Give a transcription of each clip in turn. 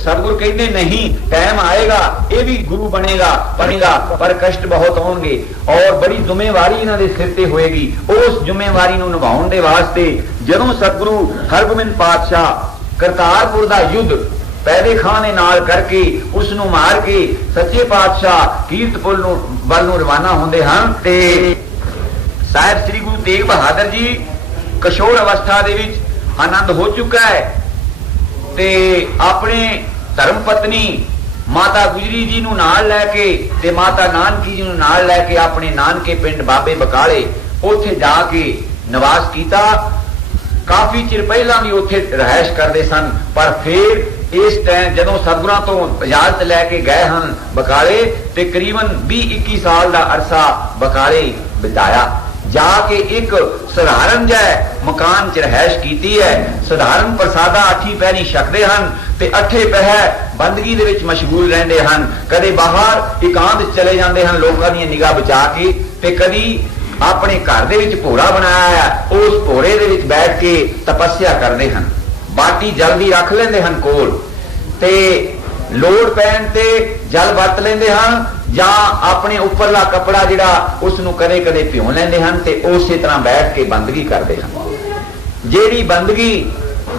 सतगुरु कहते नहीं, टाइम आएगा ये भी गुरु बनेगा पर कष्ट बहुत आउणगे और बड़ी जिम्मेवारी इन्हां दे सिर ते होएगी। उस जिम्मेवारी नूं निभाउण दे वास्ते जदों सतगुरु हरगोबिंद पातशाह करतारपुर दा युद्ध पैदे खां दे नाल करके उसनूं मार के सच्चे पातशाह कीरतपुर वल नूं रवाना होंदे हन ते साहिब श्री गुरु तेग बहादुर जी किशोर अवस्था दे विच आनंद हो चुका है ते अपने धर्म पत्नी माता गुजरी जी नूं नाल लैके ते माता नानकी जी नूं नाल लैके अपने नानके पिंड बाबे बकाले उत्थे जाके निवास कीता। काफी चिर पहला भी उत्थे रहायश करते सन, पर फिर इस टाइम जदों सतगुरां तो इजाजत लैके गए हन बकाले ते करीबन 20-21 साल का अरसा बकाले बिताया। जाके एक सधारण जै मकान च रहायश कीती है। सधारण प्रसादा 8 पैरी छकदे हन ते 8 पहर बंदगी दे विच मशगूल रहंदे हन। कदे बाहर एकांत चले जांदे हन लोकां दी निगाह बचा के ते कदी अपने घर दे विच भोरा बनाया है उस भोरे दे विच बैठ के तपस्या करते हैं। बाटी जल भी रख लेंदे हन कोल ते लोड़ पैण ते जल वरत लेंदे हन जां अपने उपरला कपड़ा जिहड़ा उसनूं कदे कदे भिओ लेंदे हन ते उसे तरह बैठ के बंदगी करते हैं। जिहड़ी बंदगी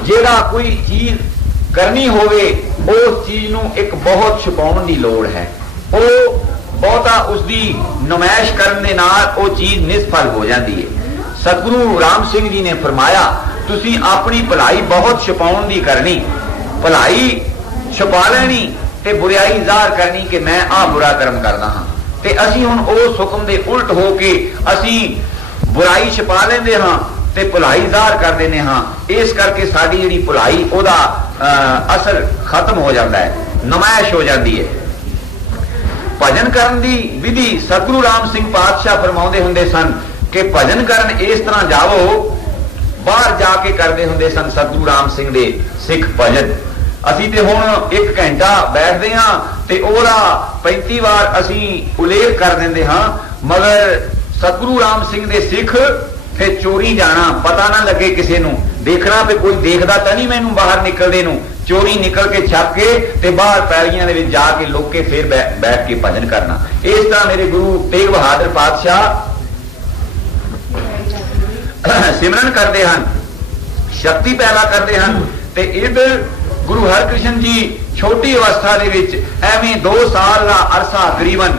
जिहड़ा कोई चीज करनी होवे उस चीज नूं एक बहुत छुपाउण दी लोड़ है। वो बहुता उसकी नुमाइश करने दे नाल वो चीज निष्फल हो जाती है। सतगुरु राम सिंह जी ने फरमाया तुसी अपनी भलाई बहुत छुपाउण दी करनी, भलाई छुपा लेनी ते बुराई ज़ाहिर करनी कि मैं आ बुरा कर्म करना हाँ। ते असी हुण उस हुक्म दे उल्ट हो के असी बुराई छुपा लेंदे हाँ ते भलाई ज़ाहिर कर देने हाँ। इस करके साडी जिहड़ी भलाई ओदा असर खत्म हो जाता है, नुमाइश हो जाती है। भजन करन दी विधि सतगुरु राम सिंह पातशाह फरमाउंदे हुंदे सन कि भजन करन इस तरह जावो, बाहर जाके करते हुंदे सन सतगुरु राम सिंह दे सिख भजन। असी ते हुण 1 घंटा बैठते हाँ ते ओहदा 35 बार असी उल्लेख कर देंदे हाँ, मगर सतगुरु राम सिंह दे सिख फिर चोरी जाना, पता ना लगे किसी नूं, देखना पे कोई देखदा तां नहीं मैनूं बाहर निकलदे नूं, चोरी निकल के छप के ते बाहर पैलियां दे विच जाके लोके फिर बैठ के भजन करना। इस तरह मेरे गुरु तेग बहादुर पातशाह सिमरन करते हैं, शक्ति पैदा करते हैं ते इधर गुरु हरकृष्ण जी छोटी अवस्था दे विच एवें 2 साल का अरसा करीबन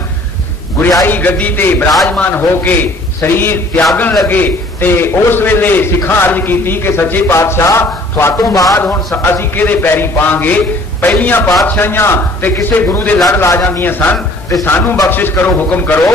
गुरियाई गद्दी ते विराजमान होके शरीर त्यागन लगे ते उस वेले सिखां अर्ज की कि सच्चे पातशाह तुहातों बाद हुण असीं किहदे पैरी पांगे। पहलियां पातशाहियां ते किसे गुरु दे लड़ ला जांदियां सन ते सानू बख्शिश करो, हुक्म करो।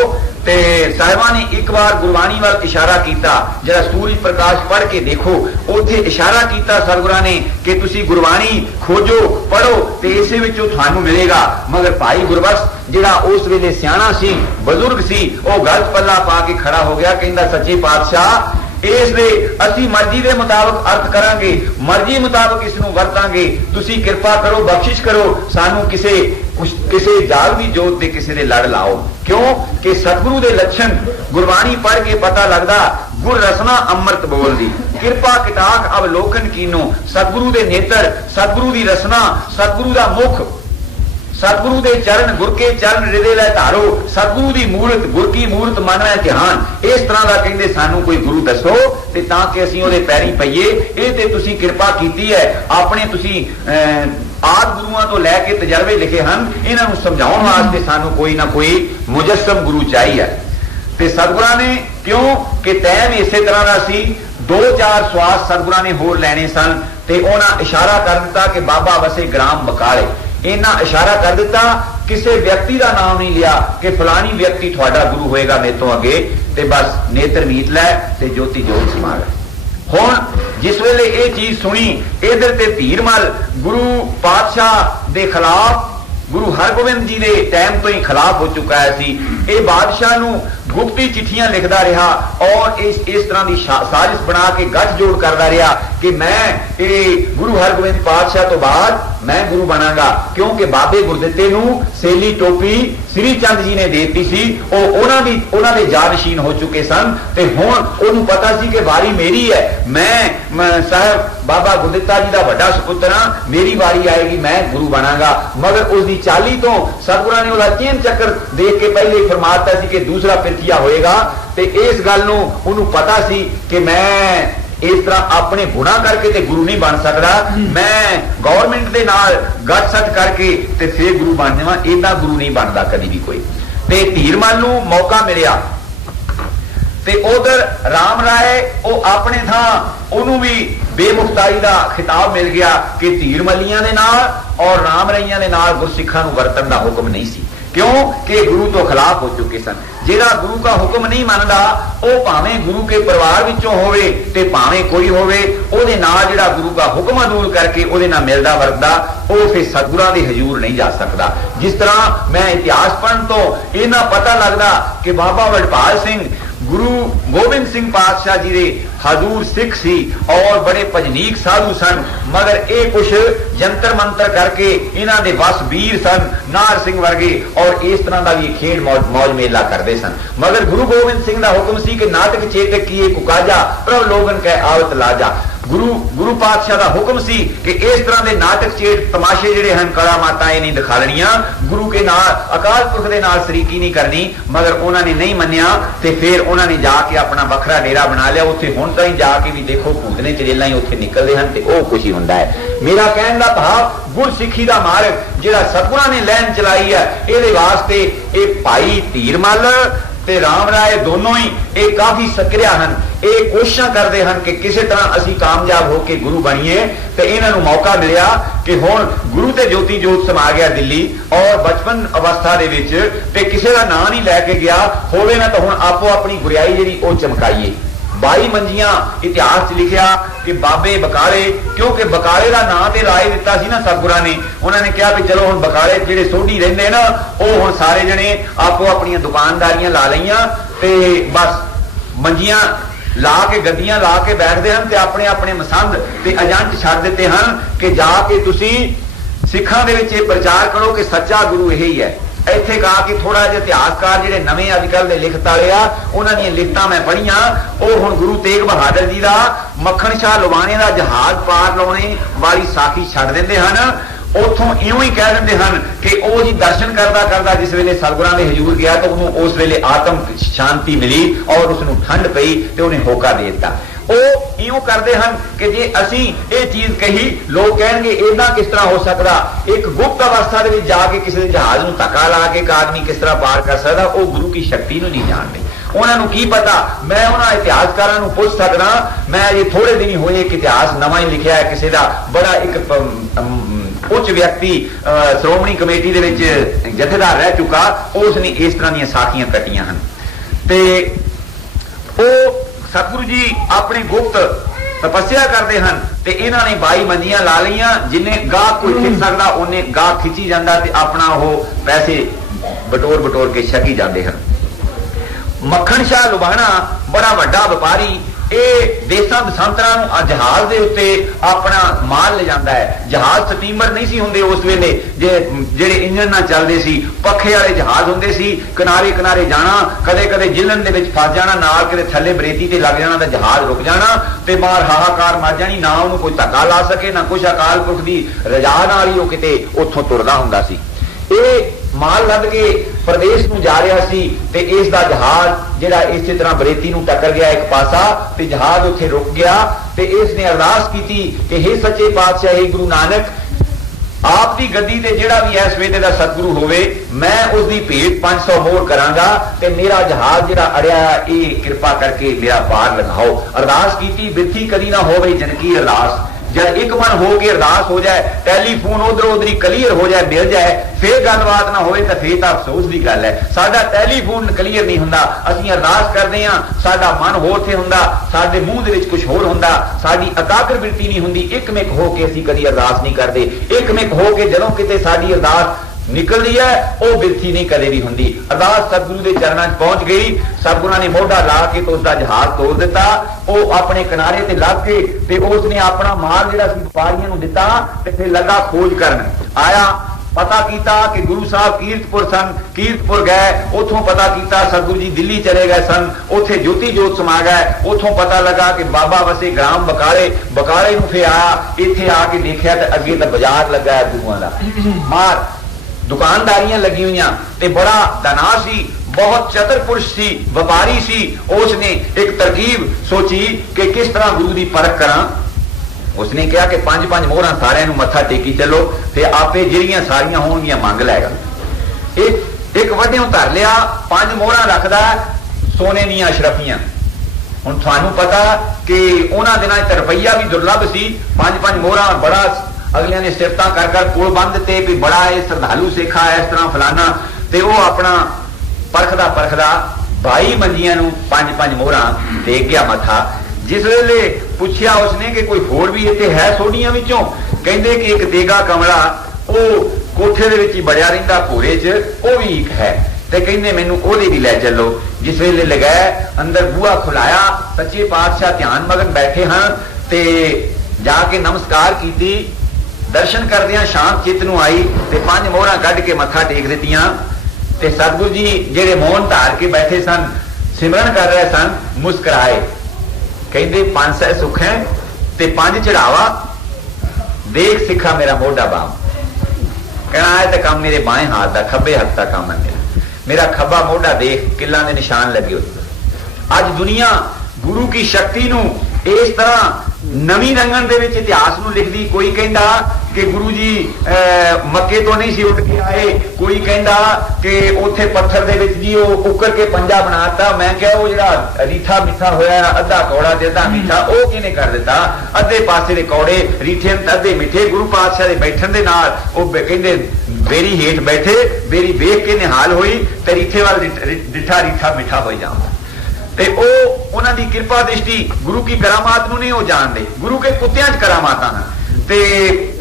ते साहिबा ने एक बार गुरबाणी वाल इशारा किया, जरा सूरज प्रकाश पढ़ के देखो, उत्थे इशारा किया सतगुरां ने कि तुसी गुरबाणी खोजो पढ़ो ते इसे विचों थानू मिलेगा। मगर भाई गुरबख्श जिहड़ा उस वेले सियाणा सी, बजुर्ग सी, वो गलत पल्ला पा के खड़ा हो गया। कहंदा सच्चे पातशाह इस दे असी मर्जी के मुताबिक अर्थ करांगे, मर्जी मुताबिक इसनूं वरतांगे, तुसी कृपा करो, बख्शिश करो, सानू किसे जालवी जोत दे किसी दे लड़ लाओ। क्यों कि सतगुरु दे लक्षण गुरबाणी पढ़ के पता लगदा, गुर रसना अमृत बोल दी, कृपा कटाख अवलोकन कीनो, सतगुरु दे नेत्र, सतगुरु दी रसना, सतगुरु दा मुख, सतगुरु दे चरण, गुर के चरण हृदय लै धारो, सतगुरु दी मूरत, गुर की मूरत मन में ध्यान। इस तरह का कहंदे सानू कोई गुरु दसो ते तां कि असीं ओहदे पैरीं पईए। इह ते तुसीं कृपा कीती है, अपने तुसीं आद गुरुआं तो लैके तजर्बे लिखे हैं, इन्हां नूं समझाउण वास्ते सानू कोई ना कोई मुजस्सम गुरु चाहिए। ते सतगुरां ने क्यों कि टाइम इसे तरह का सी, 2-4 स्वास सतगुरां ने होर लैणे सन ते उन्हां इशारा कर दिता कि बाबा वसे ग्राम बकाले। इन्ना इशारा कर दिता, किसी व्यक्ति का नाम नहीं लिया कि फलानी व्यक्ति थोड़ा गुरु होएगा मेरे तो अगे, ते बस नेत्र मीत लै ते ज्योति जोत समा गए। हुण जिस वेले ये चीज सुनी, इधर ते धीरमल गुरु पातशाह दे खिलाफ, गुरु हरगोबिंद जी के टाइम तो ही खिलाफ हो चुका है सी। ये बादशाह नूं गुप्ती चिट्ठियां लिखता रहा और इस तरह की साजिश बना के गठजोड़ करता रहा कि मैं ये गुरु हरगोबिंद पातशाह तो बाद मैं गुरु बनांगा, क्योंकि बाबे गुरदित्ते नूं सेली टोपी श्री चंद जी ने देती सी, उन्हां दे जानशीन हो चुके सन, ते हुण उहनूं पता सी कि वारी मेरी है, मैं साहब बाबा गुरदित्ता जी का वड्डा सपुत्र हां, मेरी वारी आएगी, मैं गुरु बनांगा। मगर उसकी चाली तो सतगुरां ने उसका चेन चक्कर देख के पहले ही फरमाता सी कि दूसरा पिरथिया होएगा, ते इस गल नूं उहनूं पता सी कि मैं इस तरह अपने गुणा करके ते गुरु नहीं बन सकता, मैं गवर्नमेंट के नाल गट सट करके ते फिर गुरु बन जावां, इदा गुरु नहीं बनता कभी भी कोई। ते धीरमल नूं मौका मिलिया ते उधर राम राय वो अपने था उन्होंने भी बेमुख्तारी का खिताब मिल गया कि धीरमलियां दे नाल और राम राइयां दे नाल गुरसिखां नूं वरतन का हुक्म नहीं सी, क्यों कि गुरु तो खिलाफ हो चुके सन। जिहड़ा गुरु का हुक्म नहीं मानदा वो भावें गुरु के परिवार विचों होवे ते भावें कोई होवे, उहदे नाल जिहड़ा गुरु का हुक्म अदूल करके उहदे नाल मिलदा वरतदा वो फिर सतगुरां दे हजूर नहीं जा सकता। जिस तरह मैं इतिहास पढ़न तो इन्हां पता लगदा कि बाबा वडभाल सिंह गुरु गोबिंद सिंह पातशाह जी दे हजूर सिख सी और बड़े भजनीक साधु सन, मगर ये कुछ जंतर मंतर करके इन्हां दे वस वीर सन नार सिंह वर्गे और इस तरह का भी खेड मौज मेला करते सन। मगर गुरु गोबिंद सिंह का हुक्म सी कि नाटक चेतक किए कुकाजा प्रभ लोगन कै आवत लाजा। गुरु पातशाह का हुक्म सी कि इस तरह के नाटक चेट तमाशे जिहड़े हैं कला माताएं नहीं दिखालनियां, गुरु के नाल अकाल पुरख दे नाल शरीकी नहीं करनी। मगर उन्होंने नहीं मन्निया ते फिर उन्होंने जाके अपना वखरा डेरा बना लिया। उत्थे हुण ताईं जाके भी देखो भूतने चलेलां ही उत्थे निकलदे हन ते ओह खुशी हुंदा है। मेरा कहण दा भाव गुरसिੱਖੀ दा मार्ग जिहड़ा सतगुरां ने लैन चलाई है, इहदे वास्ते ये भाई धीरमल ते राम राय दोनों ही ये काफी सक्रिय हैं, ये कोशिश करते हैं कि किसी तरह असी कामयाब होकर गुरु बनीए। तो इन्हों मौका मिलया कि हुण गुरु ते ज्योति जोत समा गया दिल्ली और बचपन अवस्था दे विच ते किसी का नाम नहीं लैके गया होवे ना, तो हुण आपो अपनी गुरियाई जिहड़ी ओह चमकाईए। 22 मंजियां इतिहास च लिखिया कि बाबे बकाले, क्योंकि बकाले का नाम तो राय दिता सी ना सतगुरां ने, उन्होंने कहा भी चलो हुण बकाले जिहड़े सोढ़ी रहिंदे ना वो हुण सारे जने आपो अपनी दुकानदारियां ला लईआं ते बस मंजियां ला के गद्दियां ला के बैठते हैं ते अपने अपने मसंद ते एजेंट छड्ड दिते हैं कि जाके तुसी सिखां दे विच प्रचार करो कि सच्चा गुरु यही है। इत्थे कहा कि थोड़ा जिहा इतिहासकार जिहड़े नवे अजकल दे लिखत वाले आ उन्हां दीयां लिखतां मैं पढ़ियां, ओह हुण गुरु तेग बहादुर जी दा मक्खण शाह लुबाणे दा जहाज पार लाउने वाली साखी छड्ड दिंदे हन। उथों इउं ही कह दिंदे हन कि ओह जी दर्शन करदा करदा जिस वेले सतगुरां दे हजूर गया तो उहनूं उस वेले आत्म शांति मिली और उसनूं ठंड पई ते उहने होका दे दित्ता। ਉਹ ਇਉਂ ਕਰਦੇ ਹਨ ਕਿ ਜੇ ਅਸੀਂ ਇਹ ਚੀਜ਼ ਕਹੀ ਲੋਕ ਕਹਿਣਗੇ ਇਦਾਂ ਕਿਸ ਤਰ੍ਹਾਂ ਹੋ ਸਕਦਾ। ਇੱਕ ਗੁਪਤ ਅਵਸਥਾ ਦੇ ਵਿੱਚ ਜਾ ਕੇ ਕਿਸੇ ਦੇ ਜਹਾਜ਼ ਨੂੰ ਧੱਕਾ ਲਾ ਕੇ ਇੱਕ ਆਦਮੀ ਕਿਸ ਤਰ੍ਹਾਂ ਪਾਰ ਕਰ ਸਕਦਾ, ਉਹ ਗੁਰੂ की शक्ति ਨੂੰ नहीं ਜਾਣਦੇ। ਉਹਨਾਂ ਨੂੰ ਕੀ ਪਤਾ। ਮੈਂ ਉਹਨਾਂ ਇਤਿਹਾਸਕਾਰਾਂ ਨੂੰ ਪੁੱਛ ਸਕਦਾ, ਮੈਂ ਅਜੇ ਥੋੜੇ ਦਿਨ ਹੀ ਹੋਏ ਇੱਕ ਇਤਿਹਾਸ ਨਵਾਂ ਹੀ ਲਿਖਿਆ ਹੈ ਕਿਸੇ ਦਾ ਬੜਾ ਇੱਕ ਉੱਚ ਵਿਅਕਤੀ ਸ਼੍ਰੋਮਣੀ ਕਮੇਟੀ ਦੇ ਵਿੱਚ ਜਥੇਦਾਰ ਰਹਿ ਚੁੱਕਾ, ਉਸ ਨੇ ਇਸ ਤਰ੍ਹਾਂ ਦੀਆਂ ਸਾਖੀਆਂ ਕੱਟੀਆਂ ਹਨ। ਤੇ ਉਹ सतगुरु जी अपने गुप्त तपस्या करते हैं ते इन्हां ने 22 मंजियां ला लिया, जिन्हें गाह कोई खिच सकता उन्हें गाह खिंची जाता ते अपना वो पैसे बटोर बटोर के छकी जाते हैं। मक्खण शाह लुबाणा बड़ा वड्डा व्यापारी, देसां दसांतरां नूं जहाज दे उत्ते अपना माल ले जांदा है। जहाज स्टीमर नहीं सी हुंदे उस वेले, जेड़े इंजन नाल चलदे सी, पखे वाले जहाज हुंदे सी। किनारे किनारे जाना, कदे कदे जिलन दे विच फस जाना, नाल किते थल्ले बरेती ते लग जाना, ते जहाज रुक जाना ते बाहर हाहाकार मच जानी, ना उहनूं कोई धक्का ला सके ना कुछ। अकाल पुरख दी रजा नाल ही ओह किते उत्थों तुरदा हुंदा सी। माल लद के प्रदेश में जा रहा सी ते इस दा जहाज जिहड़ा इस तरह बरेती नूं टक्कर गया एक पासा ते जहाज उत्थे रुक गया ते इसने अरदास की कि हे सच्चे पातशाह हे गुरु नानक, आप दी गद्दी ते जिहड़ा भी इस वेले दा सतगुरु होवे मैं उसदी भेंट 500 मोहर करांगा ते मेरा जहाज जिहड़ा अड़िया ये कृपा करके मेरा पार लगाओ। अरदास की बिरथी कदी ना होवे जनकी अरदास। जब एक मन हो के अरदास हो जाए, टैलीफोन उधर उधर क्लीयर हो जाए, मिल जाए, फिर गलबात ना होए तो फिर तो अफसोस की गल है। साडा टैलीफोन क्लीयर नहीं हुंदा, असीं अरदास करते हैं, साडा मन होर थे हुंदा, साडे मूँह दे विच कुछ होर हुंदा, साडी एकाग्र बिरती नहीं हुंदी। एकमिक हो के असीं कदी अरदास नहीं करते। एकमिक हो के जदों किते साडी अरदास निकलती है वो बिरथी नहीं कदे भी होंगी। अरदास सतगुरु के चरणों पहुंच गई, सतगुरु ने मोढ़ा ला के तो उसका जहाज तोड़ दिता, वो अपने किनारे ते लग के ते उसने अपना माल जिहड़ा सी व्यापारियों नूं दिता ते फिर लगा खोज करन। आया, पता किया कि गुरु साहब कीरतपुर सन, कीरतपुर गए, उथों पता किया सतगुरु जी दिल्ली चले गए सन, उथे ज्योति जोत समा गए, उथों पता लगा कि बाबा वसे ग्राम बकाले, बकाले नूं फिर आया, इत्थे आके देखिया तो अगे तो बाजार लगा है गुरुआं दा, मार दुकानदारियां लगी हुई ते बड़ा धना सी, बहुत चतुर पुरुष सी, व्यापारी सी। उसने एक तरकीब सोची कि किस तरह गुरु की परख करा। उसने कहा कि 5-5 मोहरा सारे मत्था टेकी चलो, फिर आपे जिहड़ियां सारियां होणगियां मंग लैगा। एक वड्डियों धर लिया, 5 मोहरा रखदा सोने दीयां अशरफियां। हुण तुहानूं पता कि उन्हां दिनां च रुपया भी दुर्लभ सी, 5-5 मोहरा बड़ा अगलियां ने सिफत कर कर पुल बंद ते भी बड़ा ये श्रद्धालु सिखा इस तरह फलाना, ते वो अपना परखदा 22 मंजियां नूं 5-5 मोहरा दे गया मथा। जिस वेले पूछया उसने कि कोई होर भी इत्थे है सोडियां विचों, कहंदे कि एक तेगा कमला वो कोठे दे विच ही बड़िया रहिंदा भोरे च, वो भी एक है, ते कहंदे मैनूं ओहदे भी लै चलो। जिस वेले लगाए अंदर बूहा खुलाया, सच्चे पातशाह ध्यान मगन बैठे हैं, ते जाके नमस्कार कीती, दर्शन करदियां शांत चित नूं आई ते 5 मोहरा कढ के मत्था टेक दित्तियां। ते सतगुरु जी जेड़े मौन धार के बैठे सन, सिमरन कर रहे सन, मुस्कुराए, कहंदे 500 सुख है ते 5 चढ़ावा, देख सिखा मेरा मोढ़ा बाम। कहना है तो काम मेरे बाएं हाथ का, खब्बे हाथ का काम है मेरा खब्बा मोढ़ा देख, किला ने निशान लगे हुए। अज दुनिया गुरु की शक्ति नूं इस तरह नवी रंगन दे विच इतिहास नूं लिखदी। कोई कहंदा कि गुरु जी मक्के तो नहीं सी उठ के आए, कोई कहंदा कि उथे पत्थर दे विच जी वो उकर के पंजा बनाता। मैं क्या वो जिहड़ा रीठा मिठा होया, अद्धा कौड़ा ते अद्धा मीठा, वो किने कर दिता? अद्धे पासे दे कौड़े रीठे अद्धे मिठे, गुरु पातशाह दे बैठण दे नाल वो कहंदे बेरी हेठ बैठे, बेरी वेख के निहाल होई ते रीठे वाल डिठा रीठा मिठा हो जांदा। ते उन्हां दी कृपा दृष्टि गुरु की करामात नूं नहीं वो जानदे, गुरु के कुत्तियां च करामातां हैं। ते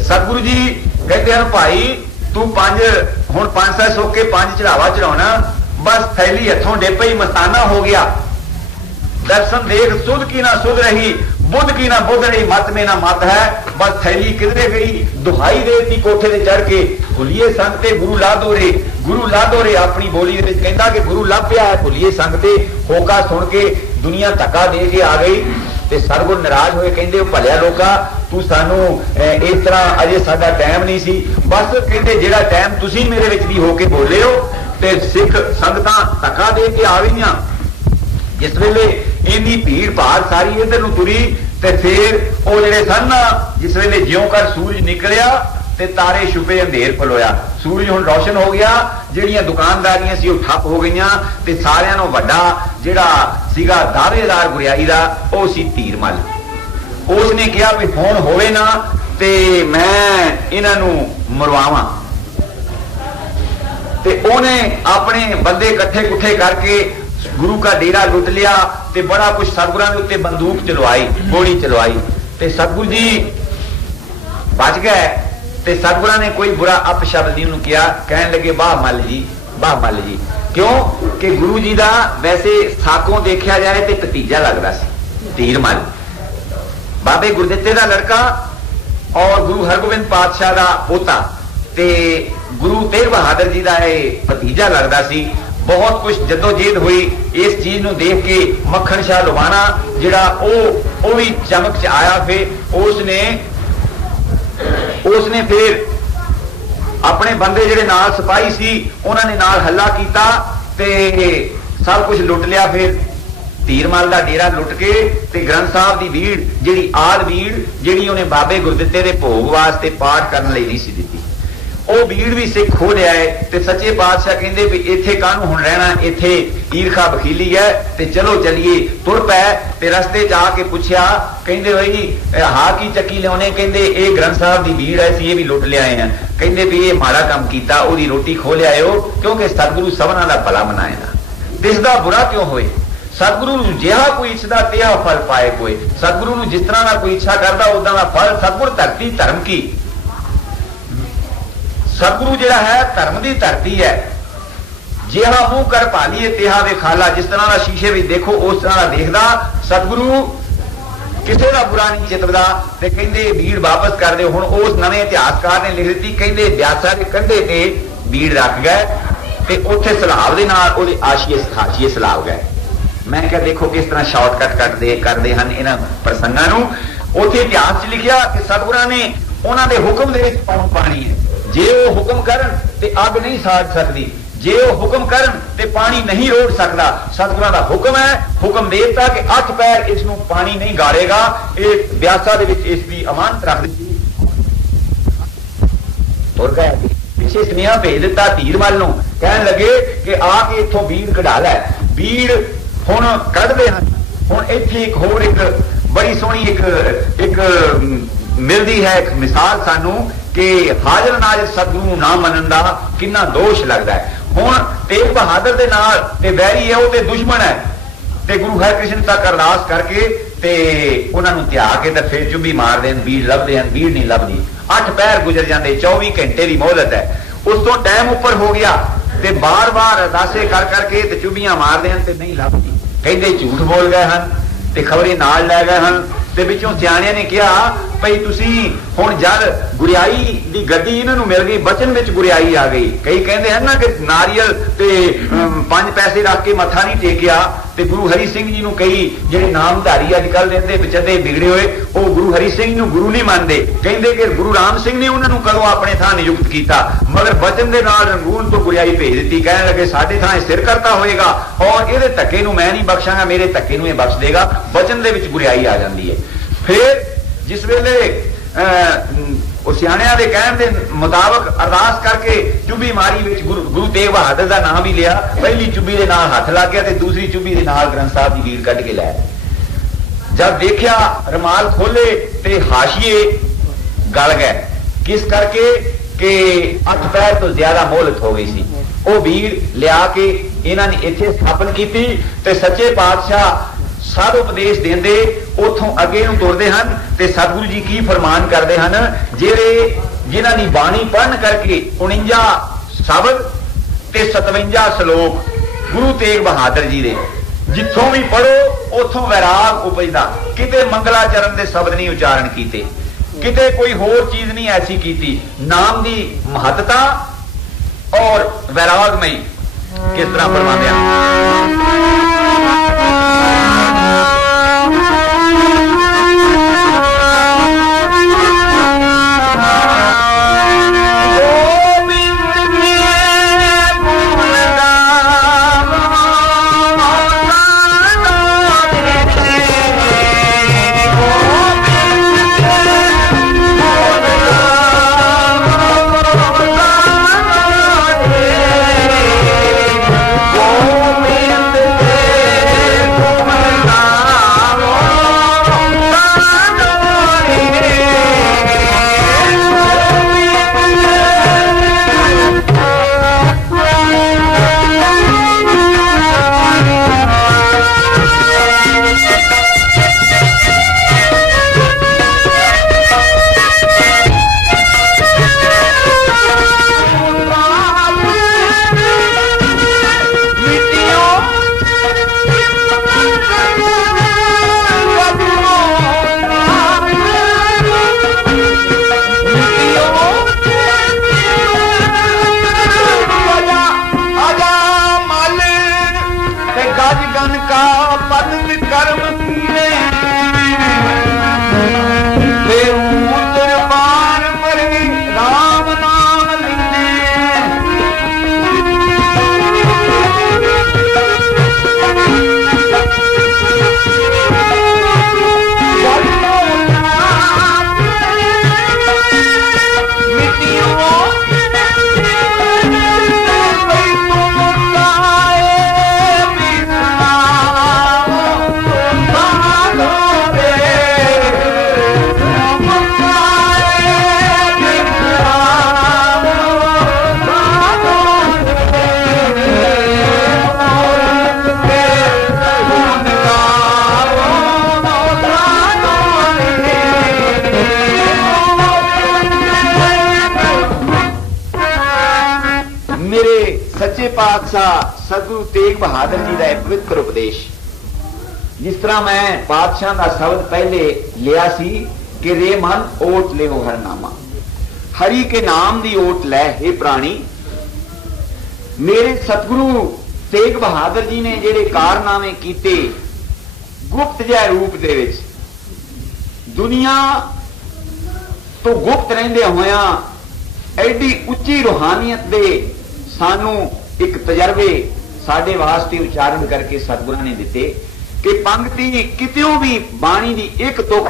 सतगुरु जी कहते हैं भाई तू 5 हुण 500 सुख के 5 चढ़ावा चढ़ाउणा, बस थैली हथों डे पई मस्ताना हो गया। दर्शन देख सुध की ना सुध रही, बुद्ध की ना बुद्ध रही, मत में ना मत है, बस थैली किधरे गई। दुहाई देती कोठे ते चढ़ के, भुलिए संगते गुरु ला दो रे, गुरु ला दो रे। अपनी बोली दे कहंदा कि गुरु लभ पिया है, भुलिए संगते। होका सुन के दुनिया धक्का दे के आ गई ते सतगुर नाराज होए, कहंदे भलिया लोका तू सानू इस तरह अजे साडा टाइम नहीं सी, बस कहंदे जेड़ा टाइम तुसी मेरे विच भी होके बोले हो ते सिख संगतां धक्का दे के आ गईयां। जिस वेले इन्नी भीड़ भाड़ सारी इधर नूं तुरी ते फिर वो जिहड़े सन जिस वेले ज्यों कर सूरज निकलिया ते तारे छुपे अंधेर खलोया, सूरज हुण रोशन हो गया, जिहड़ियां दुकानदारियां सी वो ठप हो गईयां ते सारियां नूं वड्डा जिहड़ा सीगा दावेदार गुरियाई दा वो सी धीरमल। उसने कहा भी हुण होवे ना ते मैं इन्हां नूं मरवावां, ते ओने अपने बंदे इकट्ठे कुट्ठे करके गुरु का डेरा लुट लिया ते बड़ा कुछ सतगुरां दे उत्ते बंदूक चलवाई, गोली चलवाई ते सतगुरु जी बच गए। ते सतगुरां ने कोई बुरा अपशब्द नहीं उन्होंने किया, कहने लगे वाह मल जी, वाह मल जी। क्यों कि गुरु जी का वैसे साकों देखा जाए तो भतीजा लगता सी धीरमल, बाबे गुरदित्ते का लड़का और गुरु हरगोबिंद पातशाह का पोता, ते गुरु तेग बहादुर जी का भतीजा लगता सी। बहुत कुछ जदोजहद हुई इस चीज को देख के। मक्खन शाह लुबाना जिहड़ा ओ भी चमक च आया, फिर उसने फिर अपने बंदे जिहड़े नाल सिपाही सी उन्होंने नाल हल्ला कीता ते सब कुछ लुट लिया। फिर धीरमल का डेरा लुट के ते ग्रंथ साहब की भीड़ जिहड़ी आद भीड़ जिहड़ी उन्हें बाबे गुरदित्ते दे भोग वास्ते पाठ करने लई नहीं सी दित्ती, वो भीड़ भी सिख खो लिया है। ते सच्चे पातशाह कहंदे भी इत्थे काहनूं हुण रहना, इत्थे ईरखा बखीली है ते चलो चलिए। तुर पै ते रस्ते च आके पुछया, कहंदे भाई हा की चक्की लियाउने, कहंदे ये ग्रंथ साहब की भीड़ है, ये भी लुट लिया हैं। कहंदे भी ये माड़ा काम कीता, ओदी रोटी खो लियाओ, क्योंकि सतगुरु सबना दा भला मनाएगा, दिसदा बुरा क्यों होए। सतगुरु जिहा कोई इच्छा तिहा फल पाए कोई, सतगुरु जिस तरह का कोई इच्छा करता उदा का फल। सतगुर धरती धर्म की सतगुरु जिहड़ा है धर्म की धरती है, जिहा मुंह कर भालीए तिहा विखाला, जिस तरह का शीशे में देखो उस तरह का देखदा। सतगुरु किसी का बुरा नहीं चितवदा ते कहंदे भीड़ वापस कर दो। हुण उस नवे इतिहासकार ने लिख दी, कहंदे ब्यासा के कंधे ते भीड़ रख गए ते उत्थे सलाब दे नाल ओहदे आशिए खाशिए सलाब गए। मैं क्या देखो किस तरह शॉर्टकट करते हैं इन्हां प्रसंगां नूं। उत्थे इतिहास च लिखिया कि सतगुरां ने उन्हां दे हुक्म दे विच पानी है, जे वो हुक्म करन ते अग नहीं साड़ सकदी, जे वो हुक्म करन ते पानी नहीं रोड़ सकता। सतगुरां दा हुक्म है, हुक्म देता कि 8 पैर इसनूं पानी नहीं गाड़ेगा। इस ब्यासा दे विच इसदी अमानत रख दी और कह पिछे स्नेहा भेज दिता धीर मल नूं, कहन लगे कि आके इत्थों बीड़ कढा लै। बीड़ हुण कढदे हन। हुण इत्थे एक होर एक बड़ी सोहनी एक मिलदी है एक मिसाल सानू कि हाजर नाजर सतगुरु ना मनन दा किन्ना दोष लगदा है। हुण तेग बहादुर दे नाल ते वैरी है, वो ते दुश्मन है, ते गुरु हरकृष्ण तक अरदास करके ते उन्हां नूं त्याग के ते फिर चुब्बी मारदे हन, बीड़ लभदे हन, बीड़ नहीं लभदी। 8 पैर गुजर जाते, 24 घंटे की मोहलत है। उस तो टाइम उपर हो गया ते बार बार अरदासे कर करके ते चुब्बियां मारदे हन ते नहीं लभदी। कहंदे झूठ बोल गए हन ते खबरे नाल लै गए हन। ते विचों सियाणियां ने कहा भई तुसी हुण जद गुरियाई दी गड्डी इन्हां नूं मिल गई, बचन विच गुरियाई आ गई। कई कहंदे हन ना कि नारियल ते 5 पैसे रख के मत्था नहीं टेकिया ते गुरु हरि सिंह जी नूं कई जिहड़े नामधारी अजकल देंदे विचदे बिगड़े होए वो गुरु हरि सिंह नूं गुरु नहीं मानदे। कहंदे कि गुरु राम सिंह ने उन्हां नूं कदों अपने थां नियुक्त कीता, मगर बचन दे नाल रंगून तो गुरियाई भेज दित्ती। कहण लगे साडे थां सिर करता होएगा और इहदे धक्के नूं मैं नहीं बख्शांगा, मेरे धक्के नूं बख्श देगा। बचन दे विच गुरियाई आ जांदी है। फिर जिस वेले सियाणियां दे कहण दे मुताबक अरदास करके चुब्बी मारी विच गुरु तेग बहादुर दा नाम भी लिया। पहली चुब्बी दे नाल हथ लग गया ते दूसरी चुब्बी दे नाल ग्रंथ साहब दी भीड़ कट के लै। जब देखिया रमाल खोले ते हाशिए गल गए, किस करके कि 8 पैर तो ज्यादा मोहलत हो गई सी। वो भीड़ लिया के इन्हां ने इत्थे स्थापन कीती ते सच्चे पातशाह साध उपदेश देंदे उथों अगे नूं तुरदे हन ते सतगुरु जी की फरमान करदे हन, जेरे जिन्हां दी बाणी पढ़न करके 49 शब्द ते 57 श्लोक गुरु तेग बहादुर जी दे जिथों भी पढ़ो उथों वैराग उपजदा। किते मंगलाचरण दे शब्द नहीं उच्चारण कीते, किते कोई होर चीज नहीं ऐसी कीती। नाम दी महत्ता और वैरागमई किस तरह फरमाते हैं। सच्चे पातशाह सतगुरु तेग बहादुर जी का पवित्र उपदेश। जिस तरह मैं पातशाह का शब्द पहले लिया सी कि रे मन ओट ले वो हरनामा, हरि के नाम दी ओट लै हे प्राणी। मेरे सतगुरु तेग बहादुर जी ने जेड़े कारनामे कीते गुप्त जिहा रूप दे विच, दुनिया तो गुप्त रहिंदे होया एडी उच्ची रूहानियत दे सानू एक तजर्बे साडे वास्ते उच्चारण करके सतगुरां ने दिते कि पंक्ति कित्यों भी बाणी दी एक तो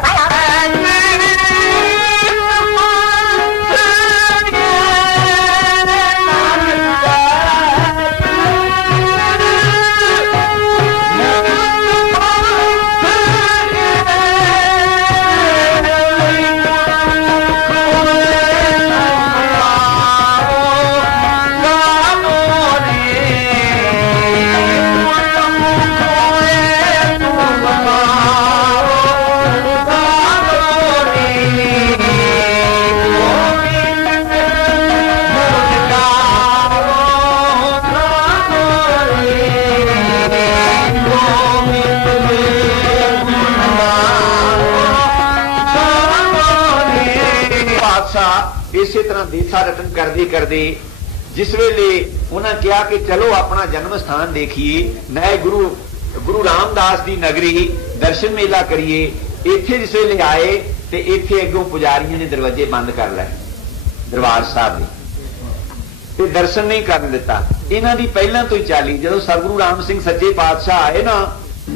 इसे तरह देसा रटन करदे करदे जिस वेले उन्हें कहा कि चलो अपना जन्म स्थान देखिए, नए गुरु रामदास की नगरी दर्शन मेला करिए। इत्थे जिस वेले आए तो इत्थे अगों पुजारियों ने दरवाजे बंद कर लाए दरबार साहब ने, दर्शन नहीं कर दिता। इन्हों की पहला तो ही चाली जो सतगुरु राम सिंह सच्चे पातशाह आए ना,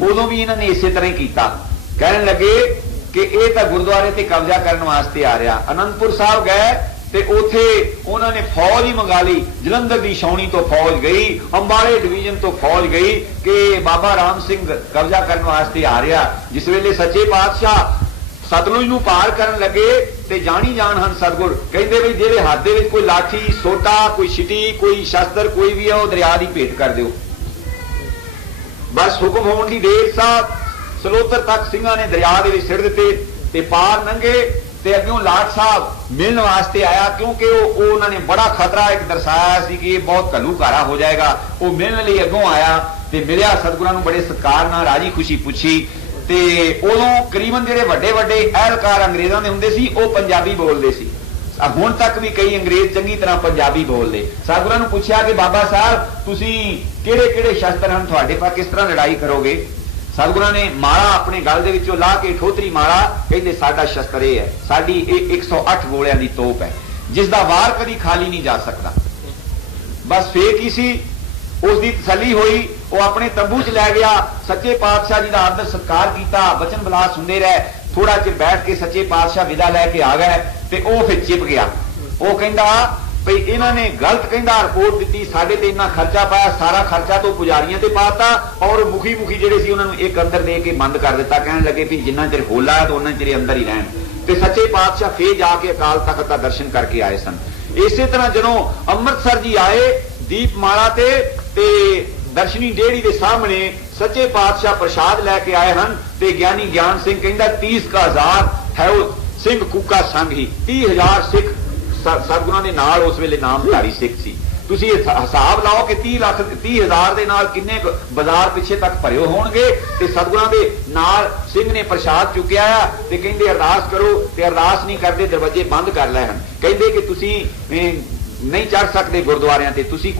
उदों भी इन्होंने इसे तरह किया। कहने लगे कि यह तो गुरुद्वारे ते कब्जा करने वास्ते आ रहा। आनंदपुर साहब गए ते उथे उन्होंने फौज ही मंगा ली, जलंधर की छावनी तो फौज गई, अंबाले डिवीजन तो फौज गई कि बाबा राम सिंह कब्जा करने वास्ते आ रहा। जिस वेले सच्चे पातशाह सतलुज नूं पार करन लगे ते जानी जान हन सतगुर कहते भी जेरे हाथ दे विच कोई लाठी सोटा कोई छिटी कोई शस्त्र कोई भी है वो दरिया की भेंट कर दिओ। बस हुक्म होने की देर साहब सलोतर तक सिंघां ने दरिया दे विच सिर दिते ते पार लंघे ते अग्यों लाट साहब मिलने वास्ते आया, क्योंकि उन्होंने बड़ा खतरा एक दर्शाया सी कि बहुत घलूकारा हो जाएगा। वो मिलने लिए अगों आया ते मिलिया सतगुरां नूं बड़े सत्कार नाल राजी खुशी पुछी। ते उदों करीबन जिहड़े वड्डे वड्डे अहलकार अंग्रेज़ां दे हुंदे सी वो पंजाबी बोलदे सी। हुण तक भी कई अंग्रेज चंगी तरह पंजाबी बोलदे। सतगुरां नूं पुछया कि बाबा साहब तुसीं किहड़े-किहड़े शस्त्र हन तुहाडे पास, किस तरह लड़ाई करोगे? सतगुरां ने माला अपने गल दे विचों ला के ठोतरी माला कहते साडा शस्त्र यह है, साडी 108 गोलियां दी तोप है जिसका वार कभी खाली नहीं जा सकता। बस फेक ही सी, उसकी तसली हुई, वो अपने तंबू च लै गया। सच्चे पातशाह जी का आदर सत्कार किया, बचन बलास सुनते रहे। थोड़ा चिर बैठ के सच्चे पातशाह विदा लैके आ गए ते वो फिर चिप गया। वो कहता भई इन्होंने गलत कहता रिपोर्ट दी, साडे ते इन्ना खर्चा पाया, सारा खर्चा तो पुजारियों ते पाता और मुखी जिहड़े सी उन्होंने एक अंदर दे के बंद कर दिता। कहने लगे भी जिन्ना चिर होला है तो उन्ना चिर अंदर ही रहन। ते सच्चे पातशाह फिर जाके अकाल तख्त का दर्शन करके आए सन। इसे तरह जदों अमृतसर जी आए दीपमाला ते दर्शनी डेहड़ी के सामने सच्चे पातशाह प्रसाद लैके आए हैं ते ज्ञानी ज्ञान सिंह कहता 30,000 है वो सिंह कूका संघ ही 30,000 सिख सतगुरां दे नाल उस वेले नामधारी सिख सी। तुसीं हिसाब लाओ कि 30,000 दे नाल किन्ने बाजार पिछे तक भरे होणगे। ते सतगुरां दे नाल सिंह ने प्रसाद चुकिया ते कहंदे अरदास करो ते अरदास नहीं करते दरवाजे बंद कर लै हन। कहंदे कि तुसीं नहीं चढ़ सकते गुरुद्वारियां ते, तुसीं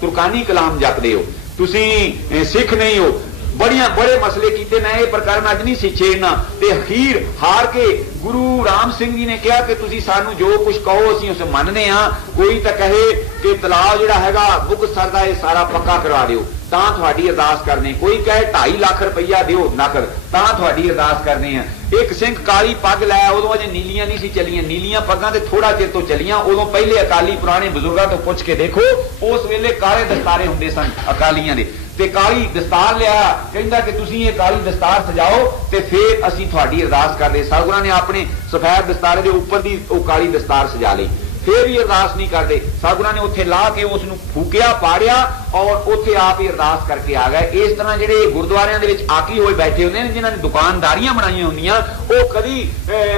तुरकानी कलाम जपदे हो, तुसीं सिख नहीं हो। बड़े मसले किए, मैं ये प्रकरण अज नहीं सी छेड़ना। ते अखीर हार के गुरु राम सिंह जी ने कहा कि तुसीं सानू जो कुछ कहो असीं उस मनने हाँ। कोई तो कहे कि तलाव जिहड़ा हैगा मुक्तसर दा इह सारा पक्का करवा दिओ तां तुहाडी अरदास करने, कोई कहे 2.5 लाख रुपया दिओ नकद तां तुहाडी अरदास करने हैं। एक सिंह काली पग लाया, उदों अजे नीलियां नहीं सी चलियां, नीलियां पग्गां ते थोड़ा चिर तो चलियां। उदों पहले अकाली पुराने बजुर्गों तो पुछ के देखो, उस वेले काले दस्तारे हुंदे सन अकालियां दे ते काली दस्तार लिया। कहंदा कि तुसीं ये काली दस्तार सजाओ ते फिर असीं तुहाडी अरदास करदे। सतगुरां ने अपने सफेद दस्तारे दे उपर दी वो काली दस्तार सजा लई। फिर भी अरदास नहीं करते। सतगुरां ने उत्थे ला के उसनूं फूकिया पाड़िया और उत्थे आप ही अरदास करके आ गए। इस तरह जिहड़े गुरुद्वारियां दे विच आकी होए बैठे हुंदे ने, जिन्हां ने दुकानदारियां बनाईयां हुंदियां, ਉਹ कदी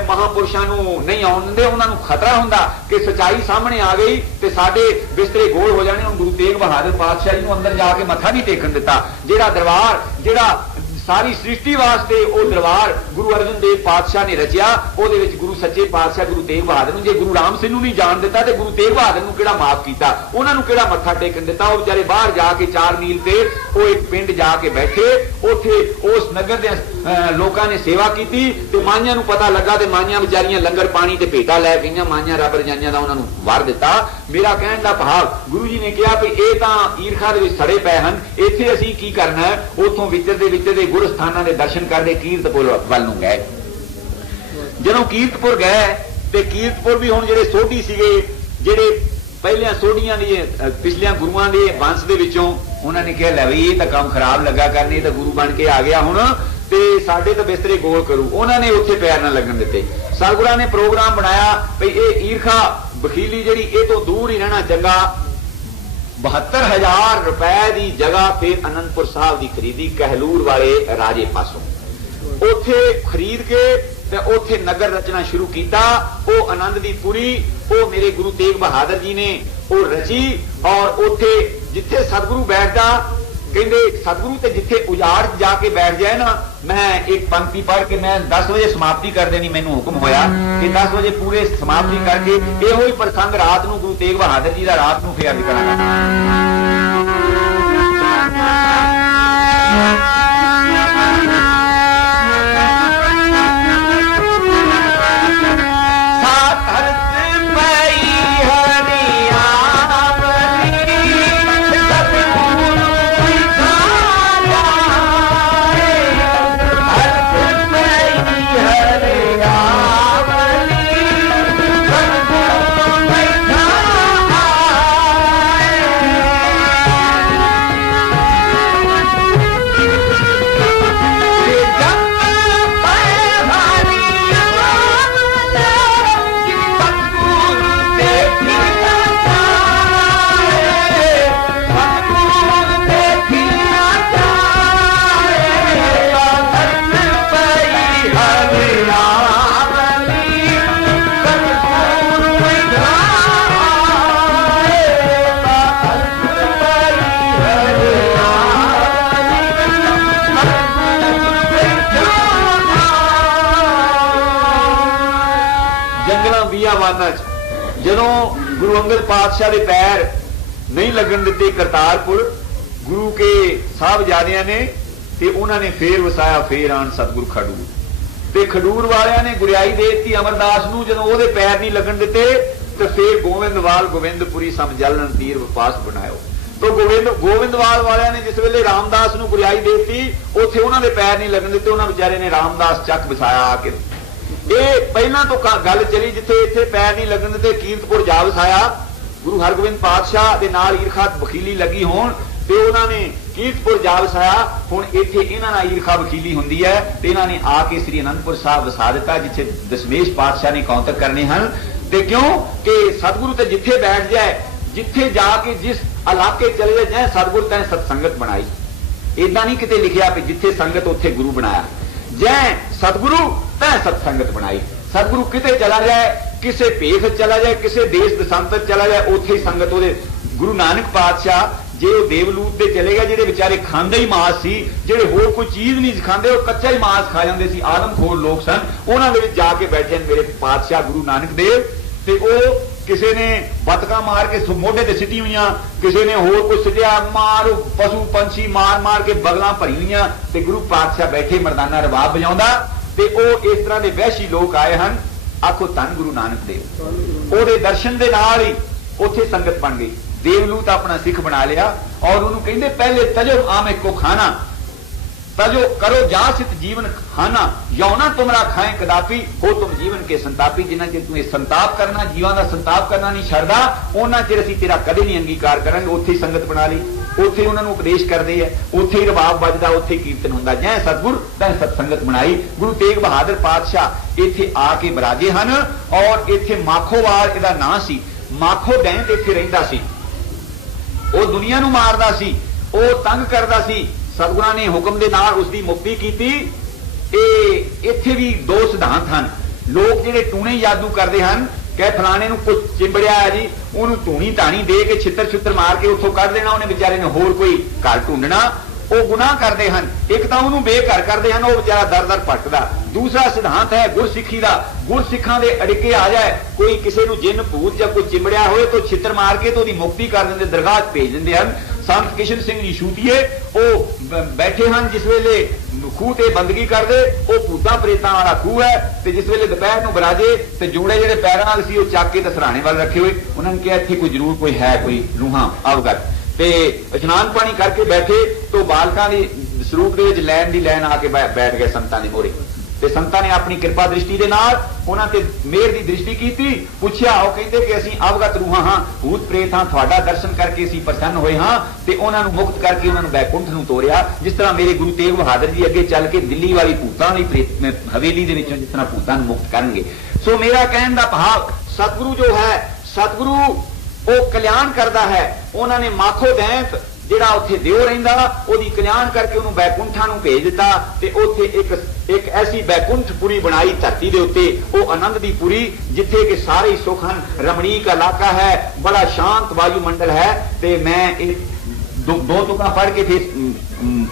महापुरुषां नूं नहीं आउण दिंदे। उन्हां नूं खतरा हुंदा कि सच्चाई सामने आ गई ते साडे बिस्तरे गोल हो जाने। गुरु तेग बहादुर पातशाह जी नूं अंदर जाके मत्था नहीं टेकण दिता। जिहड़ा दरबार जिहड़ा सारी सृष्टि वास्ते वो दरबार गुरु अर्जन देव पातशाह ने रचिया, ਉਹਦੇ ਵਿੱਚ गुरु सच्चे पातशाह गुरु तेग बहादुर ਨੂੰ, जे गुरु राम सिंह ਨੂੰ नहीं जान दिता तो गुरु तेग बहादुर ਨੂੰ ਕਿਹੜਾ माफ किया, उन्होंने ਕਿਹੜਾ मत्था टेकन दिता। वो बेचारे बाहर जाके 4 मील ते वो एक पिंड जाके बैठे, उथे उस नगर दे लोकां ने सेवा की ते माइयां नूं पता लगा ते माइयां बेचारियां लंगर पानी ते भेटा लै गईयां। माइयां रब रजाइयां दा उन्हां नूं वर दिता। मेरा कहण दा भाव, गुरु जी ने कहा भी ये तां ईरखा दे विच सड़े पए हन, इत्थे असीं की करना है। उथों विचरदे गुरु स्थानां दे दर्शन करदे कीरतपुर वल नूं गए। जदों कीरतपुर गए ते कीरतपुर भी हुण जिहड़े सोढी सीगे, जिहड़े पहलियां सोढियां दी पिछलियां गुरुआं दे वंश दे विचों, उन्हां ने कहा लै बई ये तां काम खराब लगा करने, तां गुरु बन के आ गया हुण ते साडे तां बिस्तरे गोल करू। उन्हां ने उत्थे पैर ना लगन दित्ते। सतगुरां ने प्रोग्राम बनाया भई ये ईरखा बखीली जिहड़ी ये तो दूर ही रहना चंगा। 72,000 रुपए की जगह फिर आनंदपुर साहब की खरीदी कहलूर वाले राजे पासों, उथे खरीद के ते उथे नगर रचना शुरू किया। वो आनंद दी पुरी वो मेरे गुरु तेग बहादुर जी ने वो रची। और उथे जिथे सतगुरु बैठता, कहते सतगुरु ते जिथे उजाड़ जाके बैठ जाए ना, मैं एक पंक्ति पढ़ के मैं 10 बजे समाप्ति कर देनी, मैनू हुक्म होया कि 10 बजे पूरे समाप्ति करके इहो ही प्रसंग रात नूं गुरु तेग बहादुर जी का रात नूं फेर करांगा। जदों गुरु अंगद पातशाह के पैर नहीं लगन दिते करतारपुर गुरु के साहबजादियां ने, ते उन्होंने फिर वसाया फिर आन सतगुरु खडूर। ते खडूर वालियां ने गुरियाई देती अमरदास नूं, जदों ओहदे पैर नहीं लगन दिते तो फिर गोविंदवाल गोविंदपुरी समझलन तीर वपास बनायो। तो गोविंदवाल वालियां ने जिस वेले रामदास नूं गुरियाई देती, उत्थे उन्हां दे पैर नहीं लगन दिते, उन्हां बेचारे ने रामदास चक बसाया आके। ये पहला तो गल चली जिथे इत्थे पैर नहीं लगन दिते, कीरतपुर जा वसाया। गुरु हरगोबिंद पातशाह दे नाल ईरखा वकीली लगी होण ते उन्होंने कीरतपुर जा वसाया। हुण इत्थे इन्हां नाल ईरखा वकीली हुंदी है ते इन्हां ने आके श्री आनंदपुर साहब वसा दिता, जिथे दशमेश पातशाह ने कौंतक करने हैं। ते क्यों कि सतगुरु ते जिथे बैठ जाए, जिथे जाके जिस इलाके चले जाए, सतगुरु तैं सतसंगत बनाई। इदां नहीं किते लिखिया कि जिथे संगत उत्थे गुरु बनाया, जै सतगुरु तैं सतसंगत बनाई। सतगुरु किते चला जाए, किसे भेख चला जाए, किसे देश दसांतर चला जाए, उत्थे ही संगत उहदे। गुरु नानक पातशाह जे वो देवलूत दे चले गए, जिहड़े बेचारे खांदे ही मांस सी, जिहड़े होर कोई चीज नहीं खांदे, वो कच्चा ही मांस खा जांदे सी, आदमखोर लोग सन, उन्हां दे विच जाके बैठे मेरे पातशाह गुरु नानक देव। ते वो किसी ने बतका मार के मोढे ते सिटी हुई, किसी ने होर कुछ सिटिया, मार पशु पंछी मार मार के बगलां भरी हुई, ते गुरु पातशाह बैठे मरदाना रबाब बजाउंदा। ते ओ इस तरह के वहशी लोग आए हैं। आखो धन गुरु नानक देव, ओहदे दर्शन दे नाल ही उत्थे संगत बन गई। देवलूत अपना सिख बना लिया और उन्होंने कहते पहले तजो आम को खाना, तजो करो जासित जीवन खाना, यौना तुमरा खाए कदापि, हो तुम जीवन के संतापी। जिन्ना चिर तू संताप करना, जीवन का संताप करना नहीं छड़दा, उन्ना चिर असीं तेरा कदे नहीं अंगीकार करांगे। उत्थे ही संगत बना ली, उत्थे उन्होंने उपदेश करते हैं, उत्थे ही रबाब बजदा, उत्थे ही कीर्तन हुंदा। जै सतगुर तैं सतसंगत बनाई। गुरु तेग बहादुर पातशाह इत्थे आके बराजे हन और इत्थे माखोवाल इहदा नां सी। माखो दैंत इत्थे रहिंदा सी, वो दुनिया नूं मारदा सी, वो तंग करदा सी। सतगुरां ने हुक्म दे नाल उसदी मुक्ति कीती। इत्थे भी दो सिद्धांत हन। लोग जिहड़े टूणे जादू करदे हन, कह फलाने नूं कुछ चिंबड़िया है जी, उन्होंने धूनी धानी दे के छितर छुतर मार के उतों कढ़ देना, उन्हें बेचारे ने होर कोई घर ढूंढना, वो गुनाह करते हैं। एक तो उन्होंने बेघर करते हैं, वो बेचारा दर दर भटकदा। दूसरा सिद्धांत है गुरसिखी का, गुरसिखां दे अड़िके आ जाए कोई किसी को जिन भूत या कोई चिंबड़िया होए तो छितर मार के तो मुक्ति कर देंगे, दरगाह भेज देंगे हैं। संत किशन सिंह जी शूटिए वो बैठे हैं जिस वेले खूह ते बंदगी करते, वो भूतां प्रेतां वाला खूह है, तो जिस वेले दोपहर को बराजे तो जोड़े जिहड़े पैरां नाल सी वो चक के सराणे वाल रखे हुए, उन्होंने कहा इत्थे कोई जरूर कोई है, कोई रूहां अवगत। ते इशनान पानी करके बैठे तो बालकां दी सरूप दे विच लैन दी लैन आके बैठ गए संतां दे मोहरे। ते संतां ने अपनी कृपा दृष्टि दे नाल उन्हां ते मेहर दी दृष्टि कीती। पुछया, वो कहंदे कि असीं अवगत रूहां हां, भूत प्रेत हां, तुहाडा दर्शन करके असीं प्रसन्न होए हां ते उन्हां नूं मुक्त करके उन्हां नूं बैकुंठ नूं तोरिया। जिस तरह मेरे गुरु तेग बहादुर जी अगे चल के दिल्ली वाली भूतां वाली प्रेत हवेली दे विचों जिस तरह भूतां नूं मुक्त करनगे। सो मेरा कहण दा भाव, सतगुरु जो है, सतगुरु वो कल्याण करता है। उन्होंने माखो दैंत जिहड़ा उत्थे दिओ रहिंदा ओहदी कल्याण करके उन्होंने बैकुंठा नूं भेज दिता ते उत्थे एक ऐसी बैकुंठपुरी बनाई धरती दे उत्ते, वो आनंद दी पुरी, जिथे कि सारे सुख हन, रमणीक इलाका है, बड़ा शांत वायुमंडल है। ते मैं दो तुका पढ़ के फिर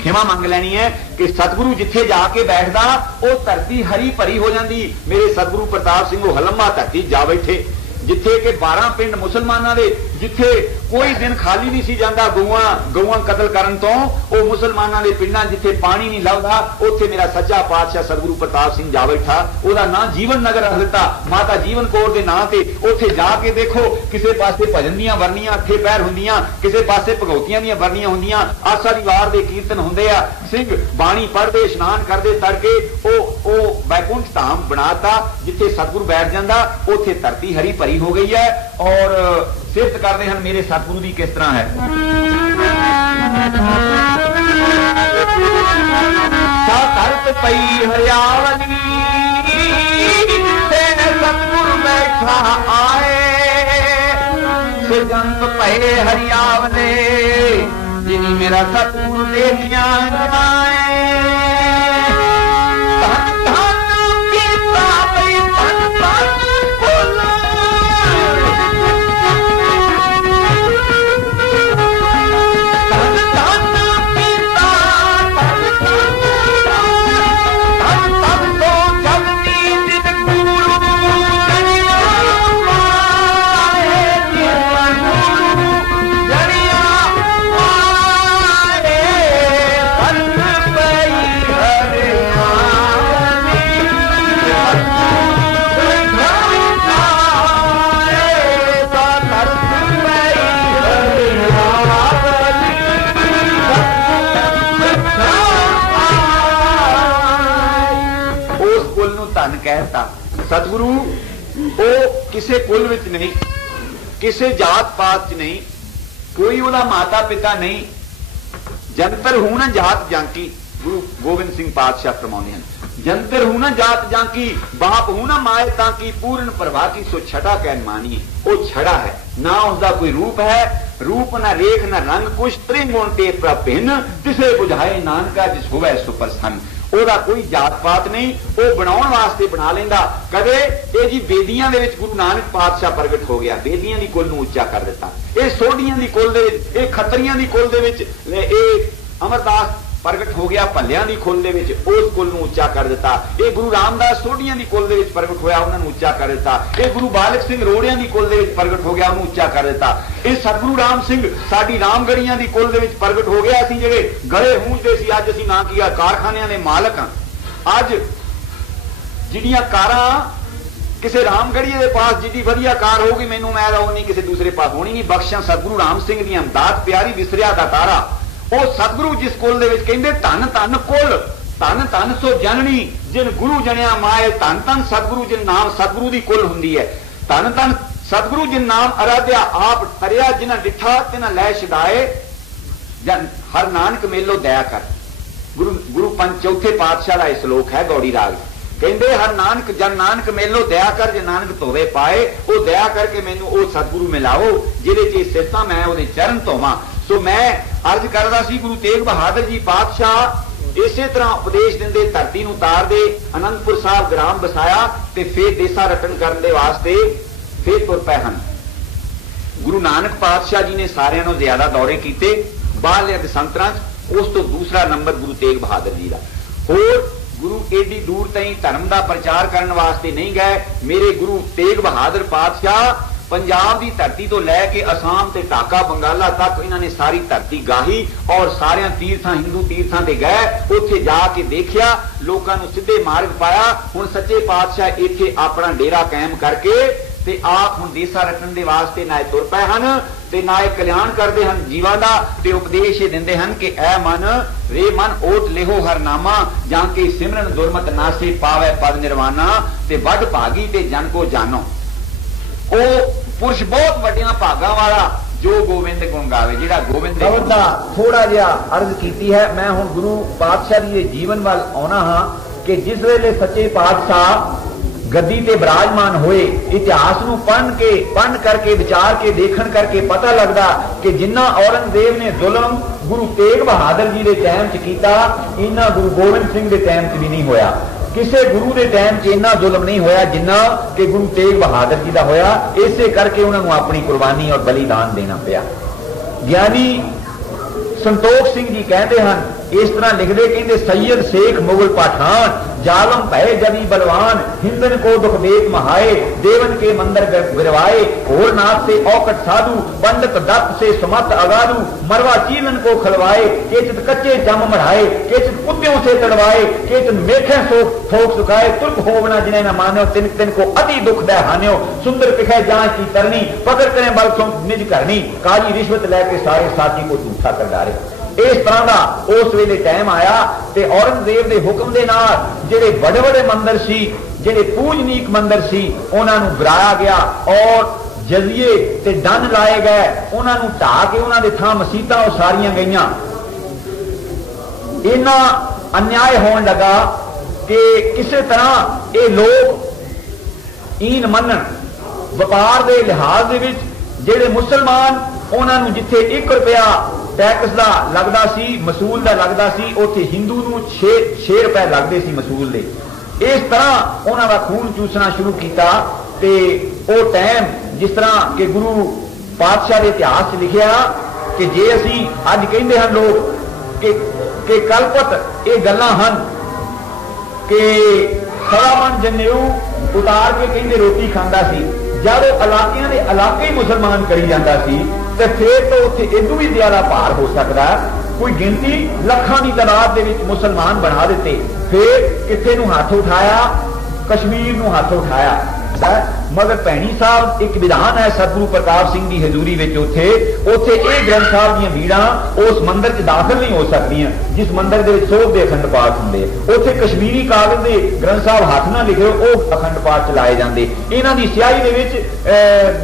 खेमा मंग लैनी है कि सतगुरु जिथे जाके बैठदा वो धरती हरी भरी हो जाती। मेरे सतगुरु प्रताप सिंह हलम्मा धरती जा बैठे, जिथे के 12 पिंड मुसलमाना दे, जिथे कोई दिन खाली नहीं सी जाता गऊआं कतल करन तो, वो मुसलमाना दे पिंडां जिथे पानी नहीं लभदा, उत्थे मेरा सच्चा पातशाह सतगुरु प्रताप सिंह जा बैठा। ओहदा नां जीवन नगर रख दिता माता जीवन कौर दे नां ते। उत्थे जाके देखो किसे पासे भजन दीयां वरनियां अठे पैर हुंदियां, किसे पासे भगवतियां दीयां वरनियां हुंदियां, आसा दी वार दे कीर्तन हुंदे आ, सिंह बाणी पढ़दे, इशनान करदे तड़के। ओ बैकुंठ धाम बनाता जिथे सतगुरु बैठ जांदा, उत्थे धरती हरी भरी हो गई है। और सिफत करते हैं मेरे सतगुरु की किस तरह है। धरत पई हरियावली सतगुरु बैठा आए, जंत पे हरियावले जिनी मेरा सतगुरु देखिया जाए। कहता सतगुरु वो किसे कुल विच नहीं, किसे जात पात च नहीं, कोई उहदा माता पिता नहीं। जंतर हूं ना जात जांकी, गुरु गोबिंद सिंह पातशाह फरमाते हैं, जंतर हूं ना जात जांकी, बाप हूं ना माए ताकी, पूर्ण प्रभा की सो छटा कैन मानिए। वो छड़ा है ना, उसका कोई रूप है, रूप ना रेख ना रंग कुछ, त्रिगुण ते प्रभिन्न, तिसे बुझाए नानका जिस होवे सो प्रसन्न। ओदा कोई जात पात नहीं, वो बनाने वास्ते बना लेंदा। कदे ये जी बेदियां दे विच गुरु नानक पातशाह प्रगट हो गया, बेदियां दी कुल नूं उच्चा कर दिता। ये सोढियां दी कुल दे विच, ये खत्रियां दी कुल दे विच, ये अमरदास प्रगट हो गया भल्लियां दी कुल दे विच, उस कुल नूं उच्चा कर दिता। ये गुरु रामदास सोढियां दी कुल दे विच प्रगट होया, उन्हां नूं उच्चा कर दिता। ये गुरु बालक सिंह रोड़ियां दी कुल दे विच प्रगट हो गया, उन्होंने उच्चा कर दिता। ये सतगुरु राम सिंह साडी रामगढ़ियां दी कुल दे विच प्रगट हो गया। असीं जिहड़े गले हूंजदे सी, अज असीं ना किया कारखानियां दे मालक हां। अज जिहड़ियां कारां किसी रामगढ़िए के पास जिद्दी वधिया कार होगी, मैनू मैं उन्नी किसी दूसरे पास होनी नहीं। बख्शां सतगुरु राम सिंह दी दात प्यारी विसरिया दा तारा। वो सतगुरु जिस कुल दे विच कहंदे धन धन कुल, धन धन सो जननी जिन गुरु जनिया माए, धन धन सतगुरु जिन नाम सतगुरु दी कुल हुंदी है। धन धन सतगुरु जिन नाम आराध्या आप तरिया, जिन्हां डिठा तिन्हां लै छडाए, जन हर नानक मेलो दया कर। गुरु पंच चौथे पातशाह का श्लोक है गौड़ी राग। कहते हर नानक जन नानक मेलो दया कर जे नानक धोवे पाए, वो दया करके मैनू वो सतगुरु मिलाओ जिहदे च सिरता मैं वो चरण धोवां। सो मैं अर्ज करदा सी गुरु तेग बहादुर जी पातशाह इसे तरह उपदेश दिंदे धरती नूं तार दे, आनंदपुर साहब ग्राम बसाया ते फिर देसा रटन करन दे वास्ते फिर तुर पए हन। गुरु नानक पातशाह जी ने सारियां नूं ज्यादा दौरे कीते बाहरले संतरां, उस तो दूसरा नंबर गुरु तेग बहादुर जी का। होर गुरु एडी दूर तई धर्म का प्रचार करने वास्ते नहीं गए। मेरे गुरु तेग बहादुर पातशाह पंजाब की धरती तो लैके असम ते ढाका बंगाला तक इन्होंने सारी धरती गाही और सारे तीर्थां हिंदू तीर्थां ते गए, उत्थे जाके देखिया, लोगों को सीधे मार्ग पाया। हुण सच्चे पातशाह इत्थे अपना डेरा कायम करके ते आप हुण देसा रटन दे वास्ते ना तुर पए हन ते ना कल्याण करते हैं जीवां दा, ते उपदेश ये दिंदे हन कि ऐ मन रे मन ओट लेहो हरनामा, जाके सिमरन दुरमत नासे पावे पद निर्वाणा, ते वड भागी ते जन को जानो। ओ पुरुष बहुत वड्डियां भागां वाला जो गोविंद गुण गावे, जिहड़ा गोविंद दा थोड़ा जिहा अर्ज कीती है। मैं हुण गुरु पातशाह दी जीवन वाल आउणा हां कि जिस वेले सच्चे पातशाह गद्दी ते विराजमान होए, इतिहास नूं पढ़ करके विचार के देखण करके पता लगदा कि जिन्ना औरंगजेब ने जुल्म गुरु तेग बहादुर जी के टाइम च कीता, इन्ना गुरु गोबिंद सिंह के टाइम च भी नहीं होया। किसी गुरु के टाइम च इन्ना जुल्म नहीं होया जिन्ना कि गुरु तेग बहादुर जी का होया। इसे करके उन्होंने अपनी कुर्बानी और बलिदान देना पिया। ज्ञानी संतोख सिंह जी कहते हैं, इस तरह लिखते कहते सैयद शेख मुगल पठान जालम भय जदी बलवान, हिंदन को दुख देख महाए, देवन के मंदिर गिरवाए, घोर नाथ से औकट साधु, पंडित दत्त से सुमत अगाधु, मरवा चीलन को खलवाए, केचित कच्चे जम मढ़ाए, केचित कुत्तियों से तड़वाए, केचित मेखे थोक सुखाए, तुर्क होवना जिन्हें न मान्यो, तिन तिन को अति दुख दे हान्यो, सुंदर पिखे जांच की तरनी, पकड़ करें बल सो निज करनी, काली रिश्वत लैके सारे साथी को झूठा कर डाले। इस तरह का उस वेले टाइम आया ते औरंगजेब के हुक्म के नाल जेडे बड़े बड़े मंदिर सी, जेडे पूजनीक मंदिर सी, उन्हां नूं गिराया गया और जजिए ते डन लाए गए। उन्हां नूं ढा के उन्हां दे थां मसीतां उसारियां गईयां। इन्ना अन्याय होने लगा कि किसी तरह ये लोग ईन मनन व्यापार के लिहाज दे विच जेडे मुसलमान उन्हां नूं जिथे 1 रुपया टैक्स का लगता सी, मसूल का लगता सी, उत्थे हिंदू नूं 6 रुपए लगते सी मसूल दे। इस तरह उन्हां दा खून चूसना शुरू किया। ते ओ टाइम जिस तरह के गुरु पातशाह के इतिहास लिखिया कि जे असी अज कहते हैं लोग कि कलपत ये गल्लां हन कि सवा मन जनेऊ उतार के कहते रोटी खांदा सी, जब इलाकियां दे इलाके ही मुसलमान करी जाता सी ते फिर तो उत्थे इदू भी ज्यादा भार हो सकता। कोई गिनती लखां की तादाद दे विच मुसलमान बना दिते। फिर किथे नूं हाथ उठाया, कश्मीर नूं हाथ उठाया। मगर भैणी साहब एक विधान है सतगुरु प्रताप सिंह की हजूरी विच उत्थे ये ग्रंथ साहब दी भीड़ां उस मंदिर च दाखिल नहीं हो सकदियां जिस मंदिर दे विच सोभ दे अखंड पाठ हुंदे। उत्थे कश्मीरी कागज दे ग्रंथ साहब हाथ ना लिखे वो अखंड पाठ चलाए जांदे। इन्हां दी स्याही दे विच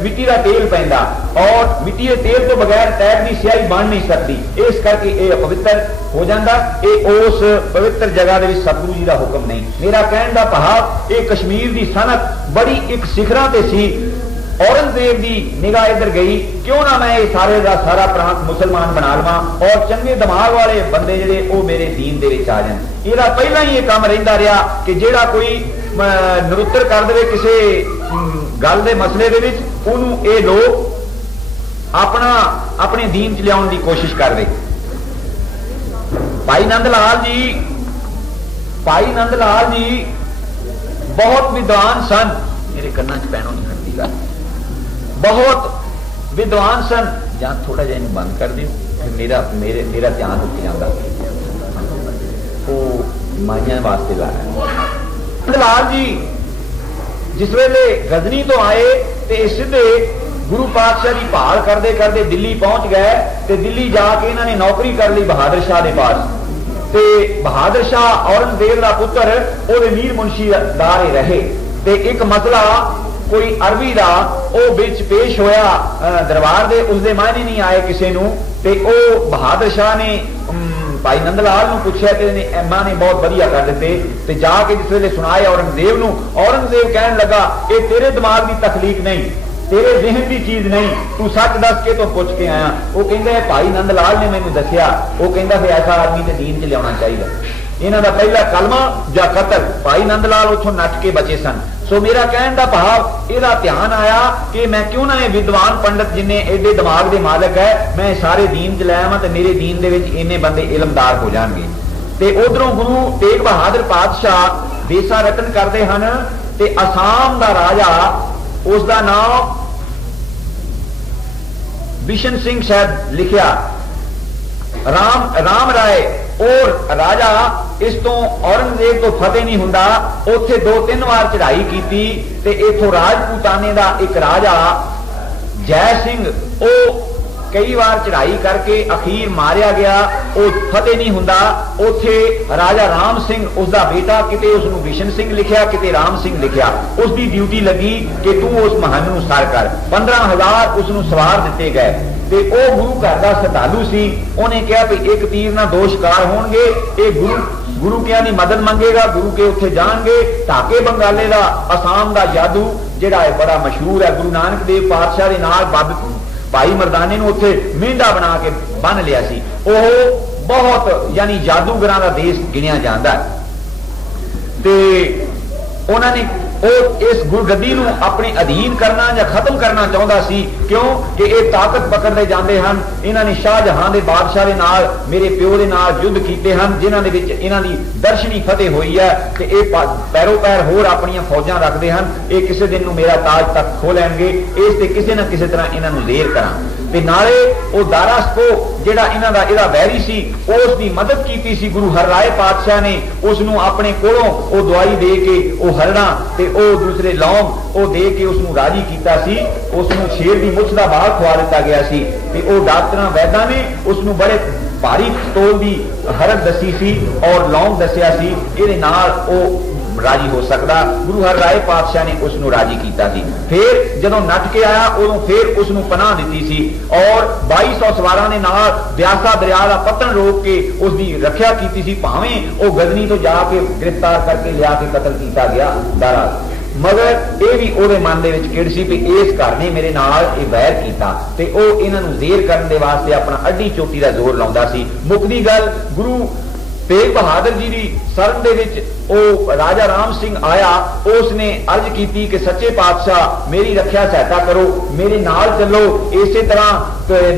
मिट्टी दा तेल पैंदा और मिट्टी दे तेल तो बगैर टैग दी स्याही बन नहीं सकती। इस करके ये अपवित्र हो जाता। ये उस पवित्र जगह दे विच सतगुरु जी का हुक्म नहीं। मेरा कहण दा भाव ये कश्मीर की सनत बड़ी एक शिखरा ते सी। औरंगजेब की निगाह इधर गई, क्यों ना मैं ये सारे का सारा प्रांत मुसलमान बना लवां और चंगे दिमाग वाले बंदे जिहड़े वो मेरे दीन दे विच आ जाण। इहदा पहला ही ये काम रहिंदा रहा कि जिहड़ा कोई निरुत्तर कर देवे किसी गल दे मसले दे विच, उहनूं ये लोग अपने दीन च लियाउण दी कोशिश कर दे। भाई नंद लाल जी बहुत विद्वान सन। मेरे कन्ना च पैनों नहीं खड़ती गल। बहुत विद्वान सन। जां थोड़ा जिहा इहनूं बंद कर दिओ, फिर मेरा ध्यान उठ जाता। वो माइयां वास्ते लाया। नंद लाल जी जिस वेले गजनी तो आए तो सीधे गुरु पातशाह की भाल करते करते दिल्ली पहुंच गए। तो दिल्ली जाके इन्होंने नौकरी कर ली बहादुर शाह के पास। ते बहादुर शाह औरंगजेब का पुत्र वो मीर मुंशी दारे रहे। ते एक मसला कोई अरबी का वो बिच पेश होया दरबार दे, उसके मायने नहीं आए किसी नूं। ते ओ बहादुर शाह ने भाई नंद लाल नूं पुछया ते मां ने बहुत वधिया कर दिते ते जाके जिस वेले सुनाए औरंगजेब नूं, औरंगजेब कहन लगा ये तेरे दिमाग की तखलीक नहीं, तेरे जहन की चीज नहीं, तू सच दस के तो पूछ के आया। वो कहंदा भाई नंद लाल ने मैनू दसिया, वो कहंदा फिर ऐसा आदमी ते दीन च लियाना चाहिए। इन्हां दा पहला कलमा या कतल। भाई नंद लाल उथों नट के बचे सन। सो मेरा कहने का भाव इहदा ध्यान आया कि मैं क्यों ना विद्वान पंडित जिन्हें एडे दिमाग के मालिक है मैं सारे दीन च लै आवां ते मेरे दीन दे विच इन्ने बंदे इलमदार हो जाणगे। ते उधरों गुरु तेग बहादुर पातशाह देसा रटन करते हैं ते असम का राजा उसका नाम बिशन सिंह शायद लिखिया राम राय और राजा इस तो औरंगजेब तो फतेह नहीं हुंदा। उत्थे 2-3 बार चढ़ाई की ते इथों राजपूताने का एक राजा जय सिंह ओ कई बार चढ़ाई करके अखीर मारिया गया, वो फतेह नहीं हुंदा। उथे राजा राम सिंह उसका बेटा किते उसनू बिशन सिंह लिखिया किते राम सिंह लिखिया। उसकी ड्यूटी लगी कि तू उस महान नू सर कर। 15,000 उसनू सवार दिते गए ते ओ गुरु घर का श्रद्धालु सी। उन्हें कहा भी एक तीर ना 2 शिकार होणगे। ये गुरु क्या नी मदद मंगेगा, गुरु के उत्थे जाणगे। ढाके बंगाले का असम का जादू जिहड़ा है बड़ा मशहूर है। गुरु नानक देव पातशाह दे नाल बाबे भाई मरदाने नूं उत्थे मेंढा बना के बन लिया सी। ओह बहुत यानी जादूगरां दा देश गिणिया जांदा है ते उन्होंने इस गुरगद्दी नूं अपने अधीन करना या खत्म करना चाहता सी। क्यों कि ये ताकत पकड़ते जाते हैं। इन्होंने शाहजहां दे बादशाह दे नाल मेरे प्यो दे नाल युद्ध कीते हैं जिन्हां दे विच इन्हां दी दर्शनी फतेह हुई है ते ये पैरों पैर होर अपनियां फौजां रखते हैं। ये किसी दिन नूं मेरा ताज तक खो लैणगे। इस ते किसी ना किसी तरह इन्हां नूं देर करां ते नाले वो दारासको जिहड़ा इन्हां दा इहदा वैरी सी उस दी मदद कीती सी। गुरु हरराय पातशाह ने उसनूं अपने कोलों वो दवाई दे के वो हरड़ा ते ओ दूसरे लौंग वो दे के उसनूं राजी कीता सी। उसनूं शेर दी मुछ दा बाग खवा दिता गया सी ते ओ डॉक्टरां वैदां ने उसनूं बड़े भारी पिस्तौल दी हरड़ दसी सी और लौंग दसिया सी। इहदे नाल ओ राजी हो सकता। गुरु हरराय पातशाह ने उसनूं राजी कीता सी। फिर जदों नट के आया उदों फिर उसनूं पनाह दिती सी और 2200 सवारां दे नाल ब्यासा दरिया दा पत्तन रोक के उसकी रखिया कीती सी। भावें वो गजनी तो जाके गिरफ्तार करके लिया के कतल किया गया दारा, मगर ये भी ਉਹਦੇ मन ਦੇ ਵਿੱਚ किड़ सी भी इस घर ने मेरे नाल ये वैर कीता ते ਉਹ ਇਹਨਾਂ ਨੂੰ ਜ਼ੇਰ ਕਰਨ ਦੇ ਵਾਸਤੇ ਆਪਣਾ ਅੱਡੀ ਚੋਟੀ ਦਾ ਜ਼ੋਰ ਲਾਉਂਦਾ ਸੀ। ਮੁੱਕਦੀ ਗੱਲ गुरु तेग बहादुर जी की शरण दे विच ओ राजा राम सिंह आया। उसने अर्ज की कि सच्चे पातशाह मेरी रखिया सहायता करो, मेरे नाल चलो। इसे तरह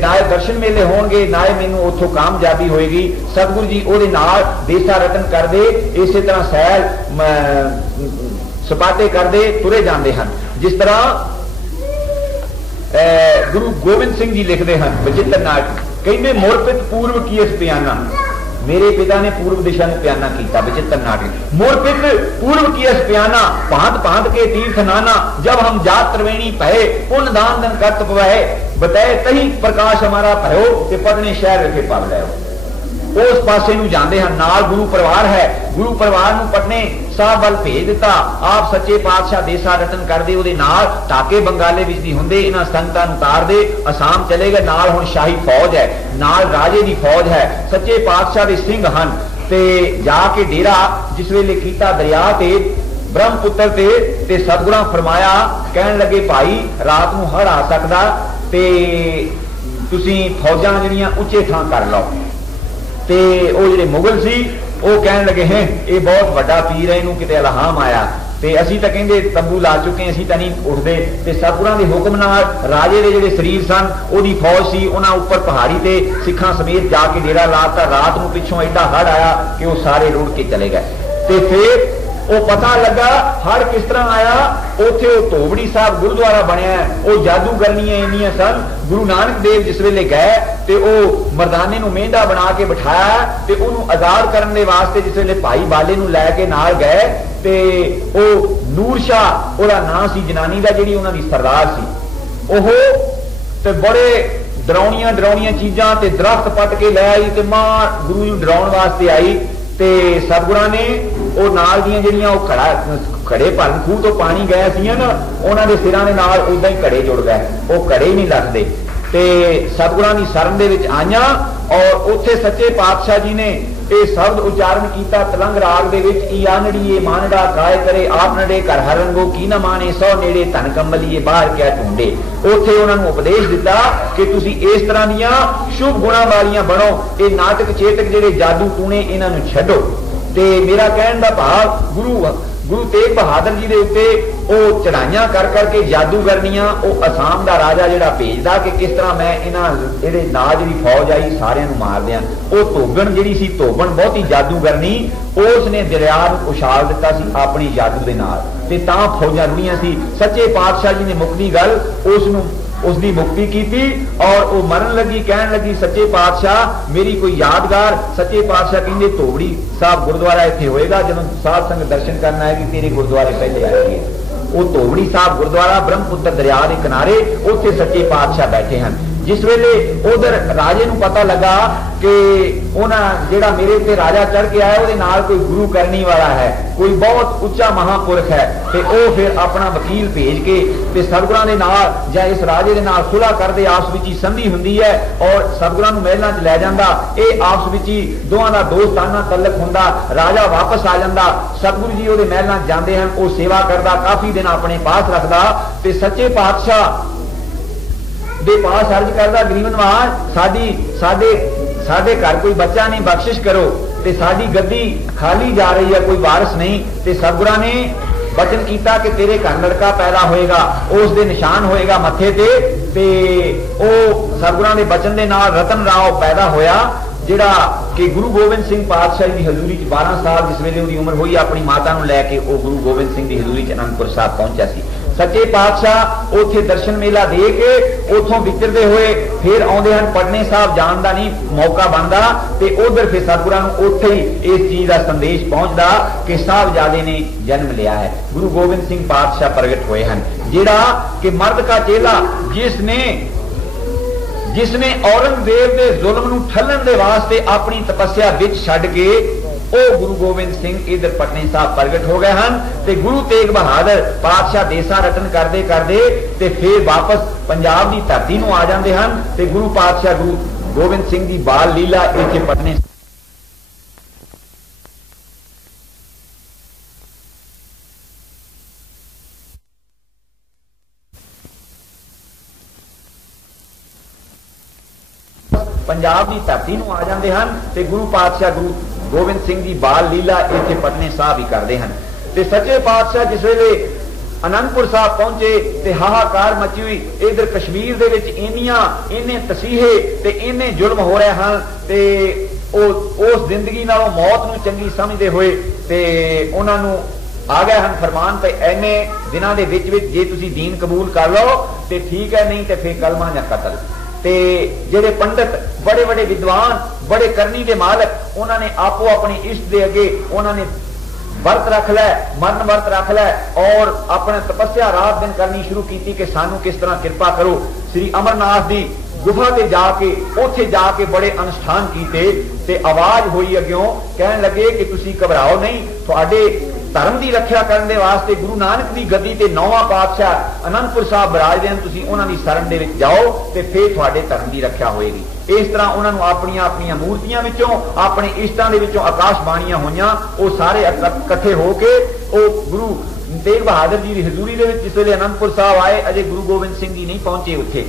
नाए दर्शन मेले होणगे नाए मैनू उथों कामयाबी होएगी। सतगुरु जी ओदे नाल देसा रटन करदे इसे तरह सैर सपाटे करदे तुरे जाते हैं। जिस तरह गुरु गोबिंद सिंह जी लिखते हैं बचित्र नाट कहते मुरपित पूर्व की इस प्याना मेरे पिता ने पूर्व दिशा में प्याना किया। विचित्र नाटक मुरपित पूर्व की अस प्याना भांत भांत के तीर्थ नाना जब हम जात त्रिवेणी पहे पुण्य दान दन करत पवै बताए तही प्रकाश हमारा भयो ते पदने शहर रखे पव लै। उस पासे नूं जांदे हैं नाल गुरु परिवार है। गुरु परिवार नूं पटने साहब वाल भेज दिता। आप सच्चे पातशाह देसा रटन करदे उहदे नाल ढाके बंगाले विच दी हुंदे इन्हां संगतां नूं तार दे असम चले गए। नाल हुण शाही फौज है, नाल राजे दी फौज है, सच्चे पातशाह दे सिंह हन ते जाके डेरा जिस वेले कीता दरिया ते ब्रह्मपुत्र ते सतगुरां फरमाया कहण लगे भाई रात नूं हड़ आ सकदा ते तुसीं फौजां जिहड़ियां उच्चे थां कर लो। ते ओ जिहड़े मुगल सी वो कहण लगे हैं ये बहुत वड्डा पीर है, इनू किते इल्हाम आया ते असीं तां कहंदे तंबू ला चुके असीं तां नहीं उठदे। ते सतगुरां दे हुक्म नाल राजे दे जिहड़े शरीर सन ओदी फौज सी उन्हां उपर पहाड़ी ते सिखां समेत जाके डेरा लाता। रात नूं पिछों एडा हड़ आया कि वो सारे रुड़ के चले गए। ते फिर वो पता लगा हड़ किस तरह आया। उत्थे वो धोबड़ी साहब गुरुद्वारा बनया वो जादूगरनियां इन्नियां सन। गुरु नानक देव जिस वेले गए ते वो मरदाने नूं मेंढा बना के बिठाया ते उहनूं आजाद करन दे वास्ते जिस वेले भाई बाले नूं लैके नाल गए ते वो नूर शाह ओहदा नाम सी जनानी दा जिहड़ी उहनां दी सरदार सी। ओह ते बड़े डराउणियां चीजां ते दरख्त पट के लै आई ते मां गुरु नूं डराउण वास्ते आई ते सतगुरां ने ਉਹ ਨਾਲ ਦੀਆਂ ਜਿਹੜੀਆਂ ਉਹ ਘੜੇ ਭਰਨ ਖੂਹ ਤੋਂ ਪਾਣੀ ਗਏ ਸੀ ਨਾ ਉਹਨਾਂ ਦੇ ਸਿਰਾਂ ਦੇ ਨਾਲ ਉਦਾਂ ਹੀ ਘੜੇ ਜੁੜ ਗਏ। ਉਹ ਘੜੇ ਹੀ ਨਹੀਂ ਲੱਗਦੇ ते सतगुरां दी शरण दे विच आईयां और उत्थे सच्चे पातशाह जी ने ये शब्द उच्चारण किया तलंग राग दे विच ई आनड़ीए मानड़ा काय करे आप नड़े कर हर रंगो की न माने सौ नेड़े धन कंबलीए बाहर क्या ढूंढे। उत्थे उन्होंने उपदेश दिता कि तुसी इस तरह दियां शुभ गुणा वालियां बनो, ये नाटक चेटक जेडे जादू टूने इन्हां नूं छड्डो। ते मेरा कहण दा भाव गुरु तेग बहादुर जी के उत्ते वो चढ़ाइयां कर करके जादूगरनियां वो असम का राजा जिहड़ा भेजदा कि किस तरह मैं इन्हां इहदे नाल जिहड़ी फौज आई सारियां नूं मार दियां। वो धोबन जिहड़ी सी धोबन बहुत ही जादूगरनी उसने दरिया नूं उछाल दिता सी अपनी जादू दे नाल ते तां फौजां रुड़ियां सी। सच्चे पातशाह जी ने मुक्ति गल उसकी मुक्ति की और वो मरन लगी कहन लगी सच्चे पातशाह मेरी कोई यादगार। सच्चे पातशाह कहंदे धोबड़ी साहब गुरुद्वारा इत्थे होएगा जदों साध संगत दर्शन करना है कि तेरे गुरुद्वारे पहले आएगी। वो धोबड़ी साहब गुरुद्वारा ब्रह्मपुत्र दरिया के किनारे उत्थे सच्चे पातशाह बैठे हैं। जिस वेले उधर राजे नूं पता लगा कि उन्हां जेड़ा मेरे उत्ते राजा चढ़ के आया उहदे नाल कोई गुरु करनी वाला है, कोई बहुत उच्चा महापुरख है, ते ओ फिर अपना वकील भेज के ते सतगुरां दे नाल जां इस राजे दे नाल सुलह करदे आपस विच ही संधि हुंदी है और सतगुरां नूं महलां च लै जांदा। ये आपस विच ही दोहां दा दोस्ताना तल्लक हुंदा। राजा वापस आ जांदा, सतगुरु जी उहदे महलां च जांदे हन, ओ सेवा करदा, काफी दिन अपने पास रखदा ते सच्चे पातशाह दे पास अर्ज करदा गरीब नवाज साडे घर कोई बच्चा नहीं, बख्शिश करो ते साडी गद्दी खाली जा रही है, कोई वारिस नहीं। ते सतगुरां ने वचन किया कि तेरे घर लड़का पैदा होएगा, उस दे निशान होएगा मथे ते ओ सतगुरां दे वचन दे नाल रतन राव पैदा होया जिहड़ा कि गुरु गोबिंद सिंह पातशाह की हजूरी च 12 साल जिस वेले उहदी उम्र हुई अपनी माता नूं लैके ओ गुरु गोबिंद सिंह की हजूरी च आनंदपुर साहब पहुंचा सी। सच्चे पातशाह उथे दर्शन मेला दे के उथों विचरदे हुए फिर आउंदे हन पटने साहब जाण दा नहीं मौका बनदा ते उधर फिर सतगुरां नूं उत्थे ही इस चीज का संदेश पहुंचदा कि साहबजादे ने जन्म लिया है। गुरु गोबिंद सिंह पातशाह प्रगट हुए हैं जिहड़ा कि मर्द का चेला जिसने औरंगजेब के जुल्म नूं ठल्लण दे वास्ते अपनी तपस्या विच छड्ड के ओ गुरु गोबिंद सिंह इधर पटने साहब प्रगट हो गए हैं ते गुरु तेग बहादुर पातशाह देसा रटन करदे करदे ते फिर वापस पंजाब की धरती नूं आ जांदे हन ते गुरु पातशाह गुरु गोबिंद सिंह की बाल लीला इत्थे पटने पंजाब की धरती नूं आ जांदे हन ते गुरु पातशाह गुरु गोबिंद सिंह की बाल लीला इत्थे पटने साहब ही करते हैं। ते सच्चे पातशाह जिस वेले आनंदपुर साहब पहुंचे ते हाहाकार मची हुई इधर कश्मीर दे विच इन्ने तसीहे ते इन्ने जुल्म हो रहे हैं ते उस जिंदगी नालों मौत नूं चंगी समझदे होए ते उन्हां नूं आ गए हैं फरमान पे इन्ने दिनां दे विच जे तुसीं दीन कबूल कर लो ते ठीक है, नहीं तो फिर कलमा या कतल। ते जेडे पंडित बड़े बड़े विद्वान बड़े करनी के मालक उन्होंने आपो अपने इष्ट दे अगे उन्होंने वर्त रख लै, मरण वर्त रख लै और अपने तपस्या रात दिन करनी शुरू की कि सानू किस तरह कृपा करो। श्री अमरनाथ की गुफा ते जाके उथे जाके बड़े अनुष्ठान किए ते आवाज हुई अग्यों कहन लगे कि तुसी घबराओ नहीं, थोड़े धर्म की रक्षा करने वास्ते गुरु नानक की गद्दी ते 9वां पातशाह आनंदपुर साहब बराजदे हैं, तुसी उन्हां दी शरण दे विच जाओ ते फिर थोड़े धर्म की रक्षा होएगी। इस तरह उन्होंने अपन मूर्तियां विचों अपने इष्टां दे विचों आकाशबाणियां होईयां, वो सारे इकट्ठे होके गुरु तेग बहादुर जी की हजूरी दे विच जिस वेले आनंदपुर साहब आए अजे गुरु गोबिंद सिंह जी नहीं पहुंचे उत्थे।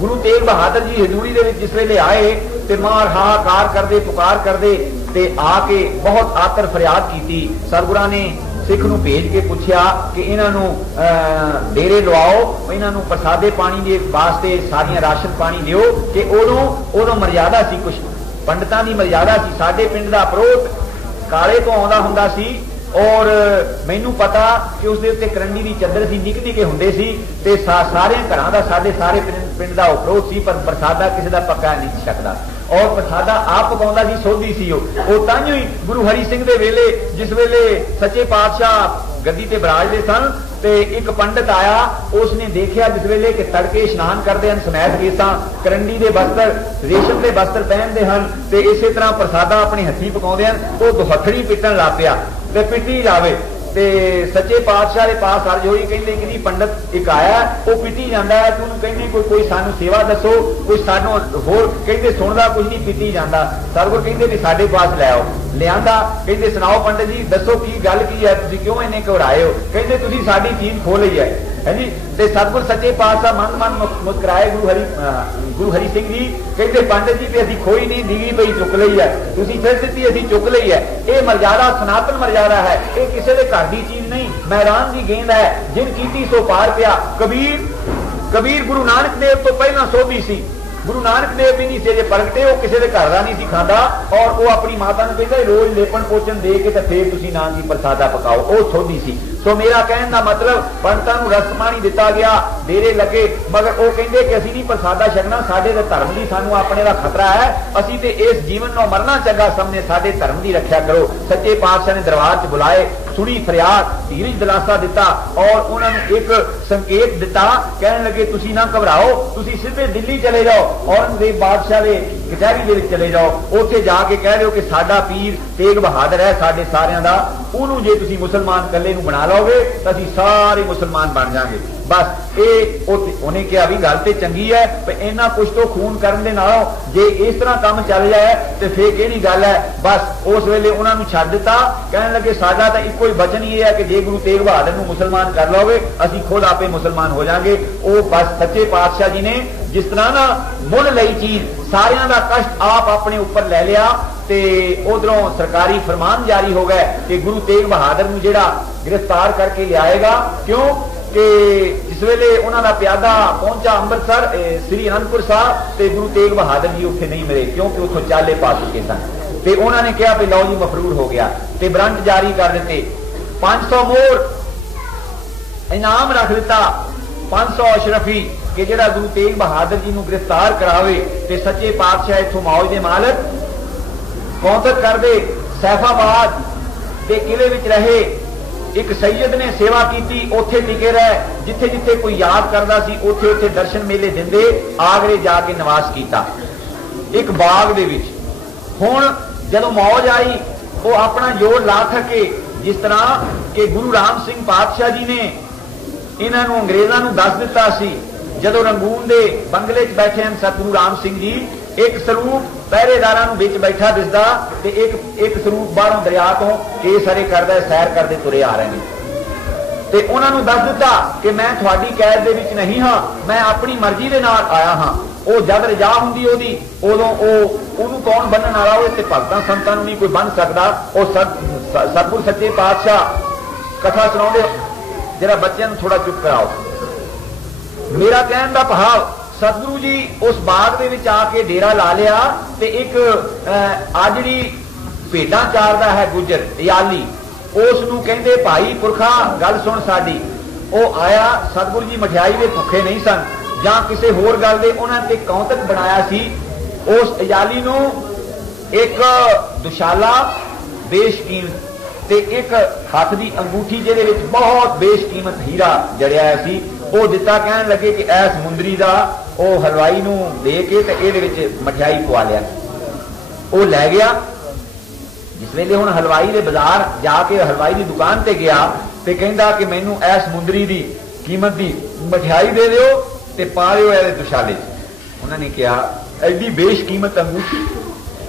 गुरु तेग बहादुर जी हजूरी दे विच जिस वेले आए ते मार हाहाकार करदे पुकार करदे ते आके बहुत आतर फरियाद की। सतगुरां ने सिख नूं भेज के पूछया कि इन्हां नूं डेरे लवाओ, इन्हां नूं प्रसादे पानी दे वास्ते सारियां राशन पानी दिओ कि उदों मर्यादा सी, कुछ पंडितां दी मर्यादा सी। साडे पिंड दा परोत काले तो आउंदा हुंदा सी और मैनू पता कि उसके उत्ते करंडी की चदर सी निक निके हुंदे सी ते सारे घरां दा साडे सारे पिंड दा उपरोध सी, पर प्रसादा किसी दा पक्का नहीं सकदा और प्रसादा आप पकाउंदा सी, सोधी सी वो तांहियों ही गुरु हरि सिंह दे वेले जिस वेले सच्चे पातशाह गद्दी ते बराजदे सन ते एक पंडित आया, उसने देखा जिस वेले कि तड़के स्नान करते हैं समैत केसां करंडी दे बस्तर रेशम के बस्तर पहनते हैं ते इसे तरह प्रसादा अपने हथी पकाउंदे हैं, वो दुहथड़ी पिटन लग पिया ते पिटी जावे ते सच्चे पातशाह के पास अर्ज हुई, कहते कि जी पंडित एक आया वो पीती जाता है, तू कहते कोई सानू सेवा दसो, कोई सानू होर कहते सुनता कुछ नहीं, पीती जाता। सतगुर कहते भी साडे पास लै आओ, लिया कहते सुनाओ पंडित जी दसो की गल की है, तुसीं क्यों इन्ने घबराए हो, कहते तुसीं साडी चीज खो ली है जी। ते सतगुर सच्चे पातशाह मन मन मुस्कुराए, गुरु हरि सिंह जी कहते पंडित जी भी असीं खोई नहीं, दिगी पई चुक ली है, तुसीं फिर दित्ती असीं चुक ली है। ये मर्यादा सनातन मर्यादा है, ये किसी के घर की चीज नहीं, मैदान की गेंद है, जिन कीती सो पार पिया। कबीर गुरु नानक देव तो पहला सोधी सी, गुरु नानक देव भी नहीं से प्रगटे, वो किसी के घर का नहीं सी खांदा, और वो अपनी माता ने कहता रोज लेपन पोचन दे के फिर तुसीं नाम की प्रसादा पकाओ, वो सोधी सी। तो मेरा कहने का मतलब पंडितां नूं रस पानी दिता गया, डेरे लगे, मगर वो कहते कि असीं नहीं प्रसादा छकना, साडे ते धर्म दी सानू अपने दा खतरा है, असीं ते इस जीवन नूं मरना चंगा समझे, साडे धर्म दी रक्षा करो। सच्चे पातशाह ने दरबार च बुलाए, सुनी फरियाद, धीरज दिलासा दिता और उन्होंने एक संकेत दिता, कहने लगे तुसीं ना घबराओ, तुसीं सीधे दिल्ली चले जाओ, औरंगजेब बादशाह दे कचहरी दे विच चले जाओ, उत्थे जाके कह दिओ कि साडा पीर तेग बहादुर है साडे सारियां दा, उहनूं जे तुसीं मुसलमान कल्ले नूं बना लोगे तां असीं सारे मुसलमान बन जाएंगे। बस उन्हें कहा भी गल तो चंगी है, इन्ना कुछ तो खून करने दे नालों जे इस तरह काम चल जाए तो फिर किहड़ी गल है। बस उस वेले उन्होंने छड्ड दिता, कहने लगे साडा तां इक्को ही वचन ये है कि जे गुरु तेग बहादुर नूं मुसलमान कर लोगे असीं खुद आपे मुसलमान हो जाएंगे। वो बस सच्चे पातशाह जी ने जिस तरह ना मुल लई चीज सारियां दा कष्ट आप अपने उपर ले लिया, ते उधरों सरकारी फरमान जारी हो गए कि गुरु तेग बहादुर नूं जिहड़ा गिरफ्तार करके लियाएगा। क्यों कि जिस वेले उन्होंने प्यादा पहुंचा अमृतसर श्री अनंदपुर साहब, ते गुरु तेग बहादुर जी उत्थे नहीं मिले, क्योंकि उथों चाले पा चुके सन। ते उन्होंने कहा भी लो जी मफरूर हो गया, ते ब्रंट जारी कर दिते, 500 मोर इनाम रख दिता, 500 अशरफी कि जिहड़ा गुरु तेग बहादुर जी नूं गिरफ्तार करावे ते सच्चे पातशाह इत्थों मौज दे मालक कौंतक कर दे। सैफाबाद के किले विच रहे, एक सैयद ने सेवा की, उथे टिके रहे, जिथे जिथे कोई याद करता सी उथे उथे दर्शन मेले दिंदे, आगरे जाके निवास किया एक बाग दे विच। हुण जदों मौज आई वो अपना जोर ला सके, जिस तरह कि गुरु राम सिंह पातशाह जी ने इन्हां नूं अंग्रेज़ां नूं दस दिता सी, जदों रंगून दे बंगले च बैठे हैं सतगुरु राम सिंह जी, एक सरूप पहरेदारां नूं विच बैठा दिसदा ते एक सरूप बाहरों दरिया तो केस हरे करदा सैर करदे तुरे आ रहे हैं। ते उन्हां नूं दस दिता कि मैं तुहाडी कैद दे विच नहीं हां, मैं अपनी मर्जी दे नाल आया हां। वो जद रजा हुंदी ओदी उदों ओनूं कौन बन्नण वाला होवे ते भगतां संतां नूं नहीं कोई बन सकदा। वो सतगुर सच्चे पातशाह कथा सुणाउंदे, जरा बच्चों नूं थोड़ा चुप कराओ। मेरा कहण दा भाव सतगुरु जी उस बाग दे विच आके डेरा ला लिया, ते एक आ जिहड़ी भेडां चारदा है गुजर याली, उस नूं कहंदे भाई पुरखा गल सुण साडी। वो आया, सतगुरु जी मठियाई दे भुखे नहीं सन जां किसी होर गल दे, उन्हां ते कौंतक बनाया सी। उस याली नूं एक दुशाला बेशकीमत ते एक हथ दी अंगूठी जिहदे विच बहुत बेशकीमत हीरा जड़िया सी, वो दिता। कहन लगे कि इस मुंदरी दा वो हलवाई नूं दे के ते इहदे विच मठियाई पवा लिया। वो लै गया। जिस वेले हुण हलवाई दे बाजार जाके हलवाई दी दुकान ते गया ते कहंदा कि मैनू इस मुंदरी दी कीमत दी मठियाई दे दिओ ते पा दिओ इहदे दुशाले च। उन्होंने कहा एडी बेशकीमत अंगूठी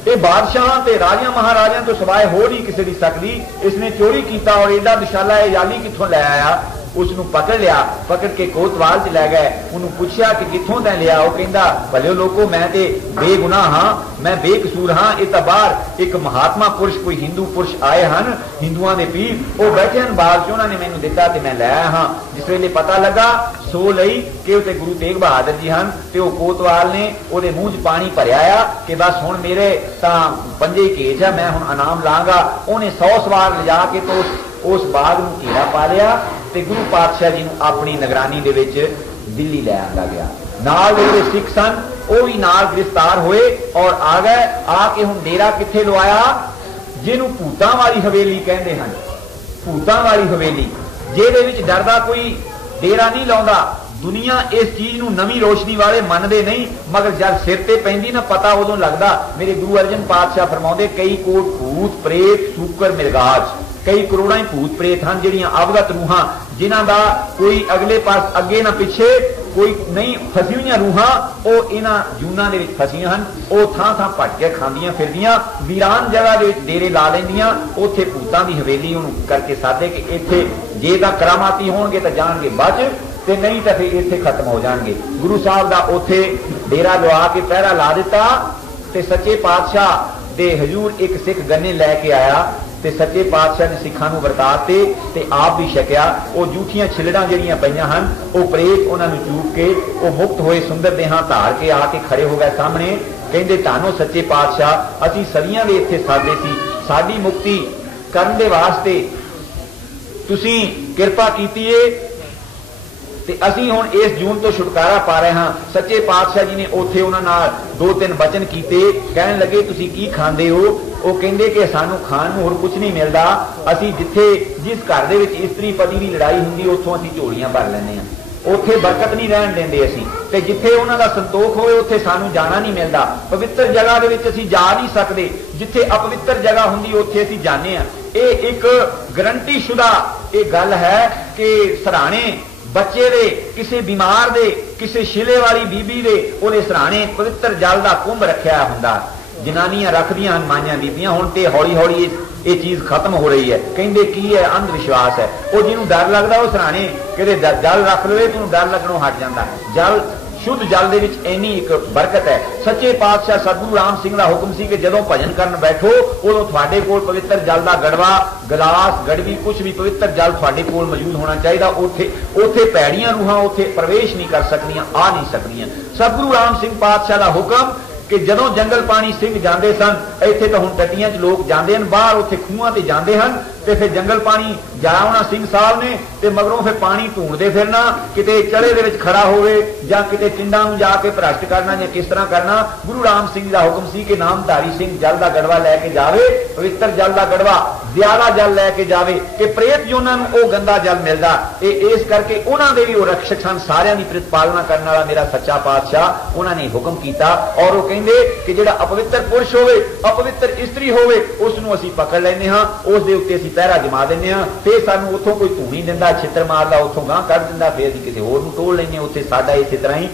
ये बादशाह ते राजा महाराजा तो सिवाय हो नहीं किसी की सकती, इसने चोरी किया और एडा दुशाला याली कित्थों लै आया। उसनूं पकड़ लिया, पकड़ के कोतवाल च लै गए। उन्होंने पूछा कि कित्थों तैं लिया? वो कहंदा भले लोगो मैं ते बेगुनाह हाँ, मैं बेकसूर हाँ। ये तो बाहर एक महात्मा पुरुष कोई हिंदू पुरुष आए हैं, हिंदुओं के पीर, वो बैठे हैं बाग च, उन्होंने मैनू दिता ते मैं लै आया हाँ। जिस वेले पता लगा सो लई कि वो गुरु तेग बहादुर जी हैं, तो वो कोतवाल ने वो मूँह च पानी भरिया आ कि बस हुण मेरे तां पंजे घेज है, मैं हुण इनाम लांगा। उन्हें 100 सवार लिजा के तो उस बाग नूं घेरा पा लिया ते गुरु पातशाह जी नूं अपनी निगरानी दे विच दिल्ली लै आंदा गया। नाल दे सिख सन वो भी नाल गिरफ्तार होए और आ गए। आके हुण डेरा कित्थे लवाया? जिहनूं भूतां वाली हवेली कहंदे हन, भूतां वाली हवेली, जिहदे विच डरदा कोई डेरा नहीं लाउंदा। दुनिया इस चीज नूं नवीं रोशनी वाले मनदे नहीं, मगर जब सिर ते पैंदी ना पता उदों लगदा। मेरे गुरु अर्जन पातशाह फरमाउंदे कई कोट भूत प्रेत सूकर मिर्गाज, कई करोड़ां भूत प्रेत हैं जिहड़ियां अवगत रूहां जिन्हां दा कोई अगले पास अगे ना पिछे कोई नहीं फसी हुई रूहां ਉਹ ਇਹਨਾਂ ਜੂਨਾਂ ਦੇ ਵਿੱਚ ਫਸੀਆਂ ਹਨ। ਉਹ ਥਾਂ ਥਾਂ ਭੱਜ ਕੇ ਖਾਂਦੀਆਂ ਫਿਰਦੀਆਂ ਵੀਰਾਨ ਜਗ੍ਹਾ ਦੇ ਵਿੱਚ ਡੇਰੇ ਲਾ ਲੈਂਦੀਆਂ। ਉੱਥੇ ਭੂਤਾਂ ਦੀ ਹਵੇਲੀ ਉਹਨੂੰ ਕਰਕੇ ਸਾਦੇ ਕਿ ਇੱਥੇ ਜੇ ਤਾਂ ਕਰਾਮਾਤੀ ਹੋਣਗੇ ਤਾਂ ਜਾਣਗੇ ਬਚ ਤੇ ਨਹੀਂ ਤਾਂ ਫਿਰ ਇੱਥੇ ਖਤਮ ਹੋ ਜਾਣਗੇ। ਗੁਰੂ ਸਾਹਿਬ ਦਾ ਉੱਥੇ ਡੇਰਾ ਲਵਾ ਕੇ ਪਹਿਰਾ ਲਾ ਦਿੱਤਾ ਤੇ ਸੱਚੇ ਪਾਤਸ਼ਾਹ ਦੇ ਹਜ਼ੂਰ ਇੱਕ ਸਿੱਖ ਗੰਨੇ ਲੈ ਕੇ ਆਇਆ ਤੇ ਸੱਚੇ ਪਾਤਸ਼ਾਹ ਨੇ ਸਿੱਖਾਂ ਨੂੰ ਵਰਤਾਤੇ ਤੇ ਆਪ ਵੀ ਛਕਿਆ। ਉਹ ਝੂਠੀਆਂ ਛਿਲੜਾਂ ਜਿਹੜੀਆਂ ਪਈਆਂ ਹਨ ਉਹ ਪ੍ਰੇਤ ਉਹਨਾਂ ਨੂੰ ਚੂਕ ਕੇ ਉਹ ਮੁਕਤ ਹੋਏ ਸੁੰਦਰ ਦੇਹਾਂ ਧਾਰ ਕੇ ਆ ਕੇ ਖੜੇ ਹੋ ਗਏ ਸਾਹਮਣੇ। ਕਹਿੰਦੇ ਤੁਹਾਨੂੰ ਸੱਚੇ ਪਾਤਸ਼ਾਹ ਅਸੀਂ ਸਦੀਆਂ ਦੇ ਇੱਥੇ ਸਾਦੇ ਸੀ, ਸਾਡੀ ਮੁਕਤੀ ਕਰਨ ਦੇ ਵਾਸਤੇ ਤੁਸੀਂ ਕਿਰਪਾ ਕੀਤੀ ਏ ਤੇ ਅਸੀਂ ਹੁਣ ਇਸ ਜੂਨ ਤੋਂ ਛੁਟਕਾਰਾ ਪਾ ਰਹੇ ਹਾਂ। ਸੱਚੇ ਪਾਤਸ਼ਾਹ ਜੀ ਨੇ ਉੱਥੇ ਉਹਨਾਂ ਨਾਲ 2-3 ਬਚਨ ਕੀਤੇ। ਕਹਿਣ ਲੱਗੇ ਤੁਸੀਂ ਕੀ ਖਾਂਦੇ ਹੋ? ਉਹ ਕਹਿੰਦੇ ਕਿ ਸਾਨੂੰ ਖਾਣ ਨੂੰ ਹੋਰ ਕੁਝ ਨਹੀਂ ਮਿਲਦਾ, ਅਸੀਂ ਜਿਸ ਘਰ ਦੇ ਵਿੱਚ ਇਸਤਰੀ ਪਤੀ ਦੀ ਲੜਾਈ ਹੁੰਦੀ ਉੱਥੋਂ ਅਸੀਂ ਝੋਲੀਆਂ ਭਰ ਲੈਂਦੇ ਹਾਂ। ਉੱਥੇ ਬਰਕਤ ਨਹੀਂ ਰਹਿਣ ਦਿੰਦੇ ਅਸੀਂ ਤੇ ਜਿੱਥੇ ਉਹਨਾਂ ਦਾ ਸੰਤੋਖ ਹੋਵੇ ਉੱਥੇ ਸਾਨੂੰ ਜਾਣਾ ਨਹੀਂ ਮਿਲਦਾ। ਪਵਿੱਤਰ ਜਗ੍ਹਾ ਦੇ ਵਿੱਚ ਅਸੀਂ ਜਾ ਨਹੀਂ ਸਕਦੇ, ਜਿੱਥੇ ਅਪਵਿੱਤਰ ਜਗ੍ਹਾ ਹੁੰਦੀ ਉੱਥੇ ਅਸੀਂ ਜਾਂਦੇ ਹਾਂ। ਇਹ ਇੱਕ ਗਰੰਟੀ ਸ਼ੁਦਾ ਇਹ ਗੱਲ ਹੈ ਕਿ ਸਰਾਣੇ ਬੱਚੇ ਦੇ ਕਿਸੇ ਬਿਮਾਰ ਦੇ ਕਿਸੇ ਸ਼ਿਲੇ ਵਾਲੀ ਬੀਬੀ ਦੇ ਉਹਦੇ ਸਰਾਣੇ ਪਵਿੱਤਰ ਜਲ ਦਾ ਕੁੰਭ ਰੱਖਿਆ ਹੁੰਦਾ। ਜਨਾਨੀਆਂ ਰੱਖਦੀਆਂ ਹਨ ਮਾਈਆਂ ਬੀਬੀਆਂ। ਹੁਣ ਤੇ ਹੌਲੀ ਹੌਲੀ ਇਹ ਚੀਜ਼ ਖਤਮ ਹੋ ਰਹੀ ਹੈ। ਕਹਿੰਦੇ ਕੀ ਹੈ? ਅੰਧ ਵਿਸ਼ਵਾਸ ਹੈ। ਉਹ ਜਿਹਨੂੰ ਡਰ ਲੱਗਦਾ ਉਹ ਸਰਾਣੇ ਕਿਤੇ ਜਲ ਰੱਖ ਲਵੇ ਤੈਨੂੰ ਡਰ ਲੱਗਣੋਂ ਹਟ ਜਾਂਦਾ। ਜਲ शुद्ध जल दे विच इन्नी एक बरकत है। सच्चे पातशाह सतगुरु राम सिंह का हुक्म सी कि जदों भजन करन बैठो उदों तुहाडे कोल पवित्र जल का गड़वा गिलास गड़वी कुछ भी पवित्र जल तुहाडे कोल मौजूद होना चाहिए। उत्थे भैड़ियां रूहां उत्थे प्रवेश नहीं कर सकदियां, आ नहीं सकदियां। सतगुरु राम सिंह पातशाह का हुक्म कि जदों जंगल पानी सिंह जाते सन, इत्थे तो हुण टट्टियां च लोग जाते हैं बाहर, उत्थे खूहां ते जाते हैं ते फिर जंगल पानी जाया होना सिंह साहब ने ते मगरों फिर पानी ढूंढते फिरना किते चढ़े दे विच खड़ा होवे जां किते टिंडां नूं जाके भ्रष्ट करना जां किस तरह करना। गुरु राम सिंह दा हुक्म सी कि नामधारी सिंह जल दा गड़वा लैके जावे, पवित्र जल दा गड़वा ज्यादा जल लैके जावे कि प्रेत जोनां नूं ओह गंदा जल मिलदा। इस करके उन्हां दे भी ओह रक्षक सन, सारियां दी प्रतिपालना करने वाला मेरा सच्चा पातशाह उन्हां ने हुक्म कीता। और वो कहंदे कि जिहड़ा अपवित्र पुरुष होवे अपवित्र इस्त्री होवे उस नूं असीं पकड़ लैंदे हां, उस दे उत्ते असीं पहरा जमा देने फिर सानू उथों कोई धूनी दिंदा छित्र मारदा उथों गां कढ दिंदा फिर असीं किसी होर नूं टोल लैंदे उत्थे साडा इसे तरह ही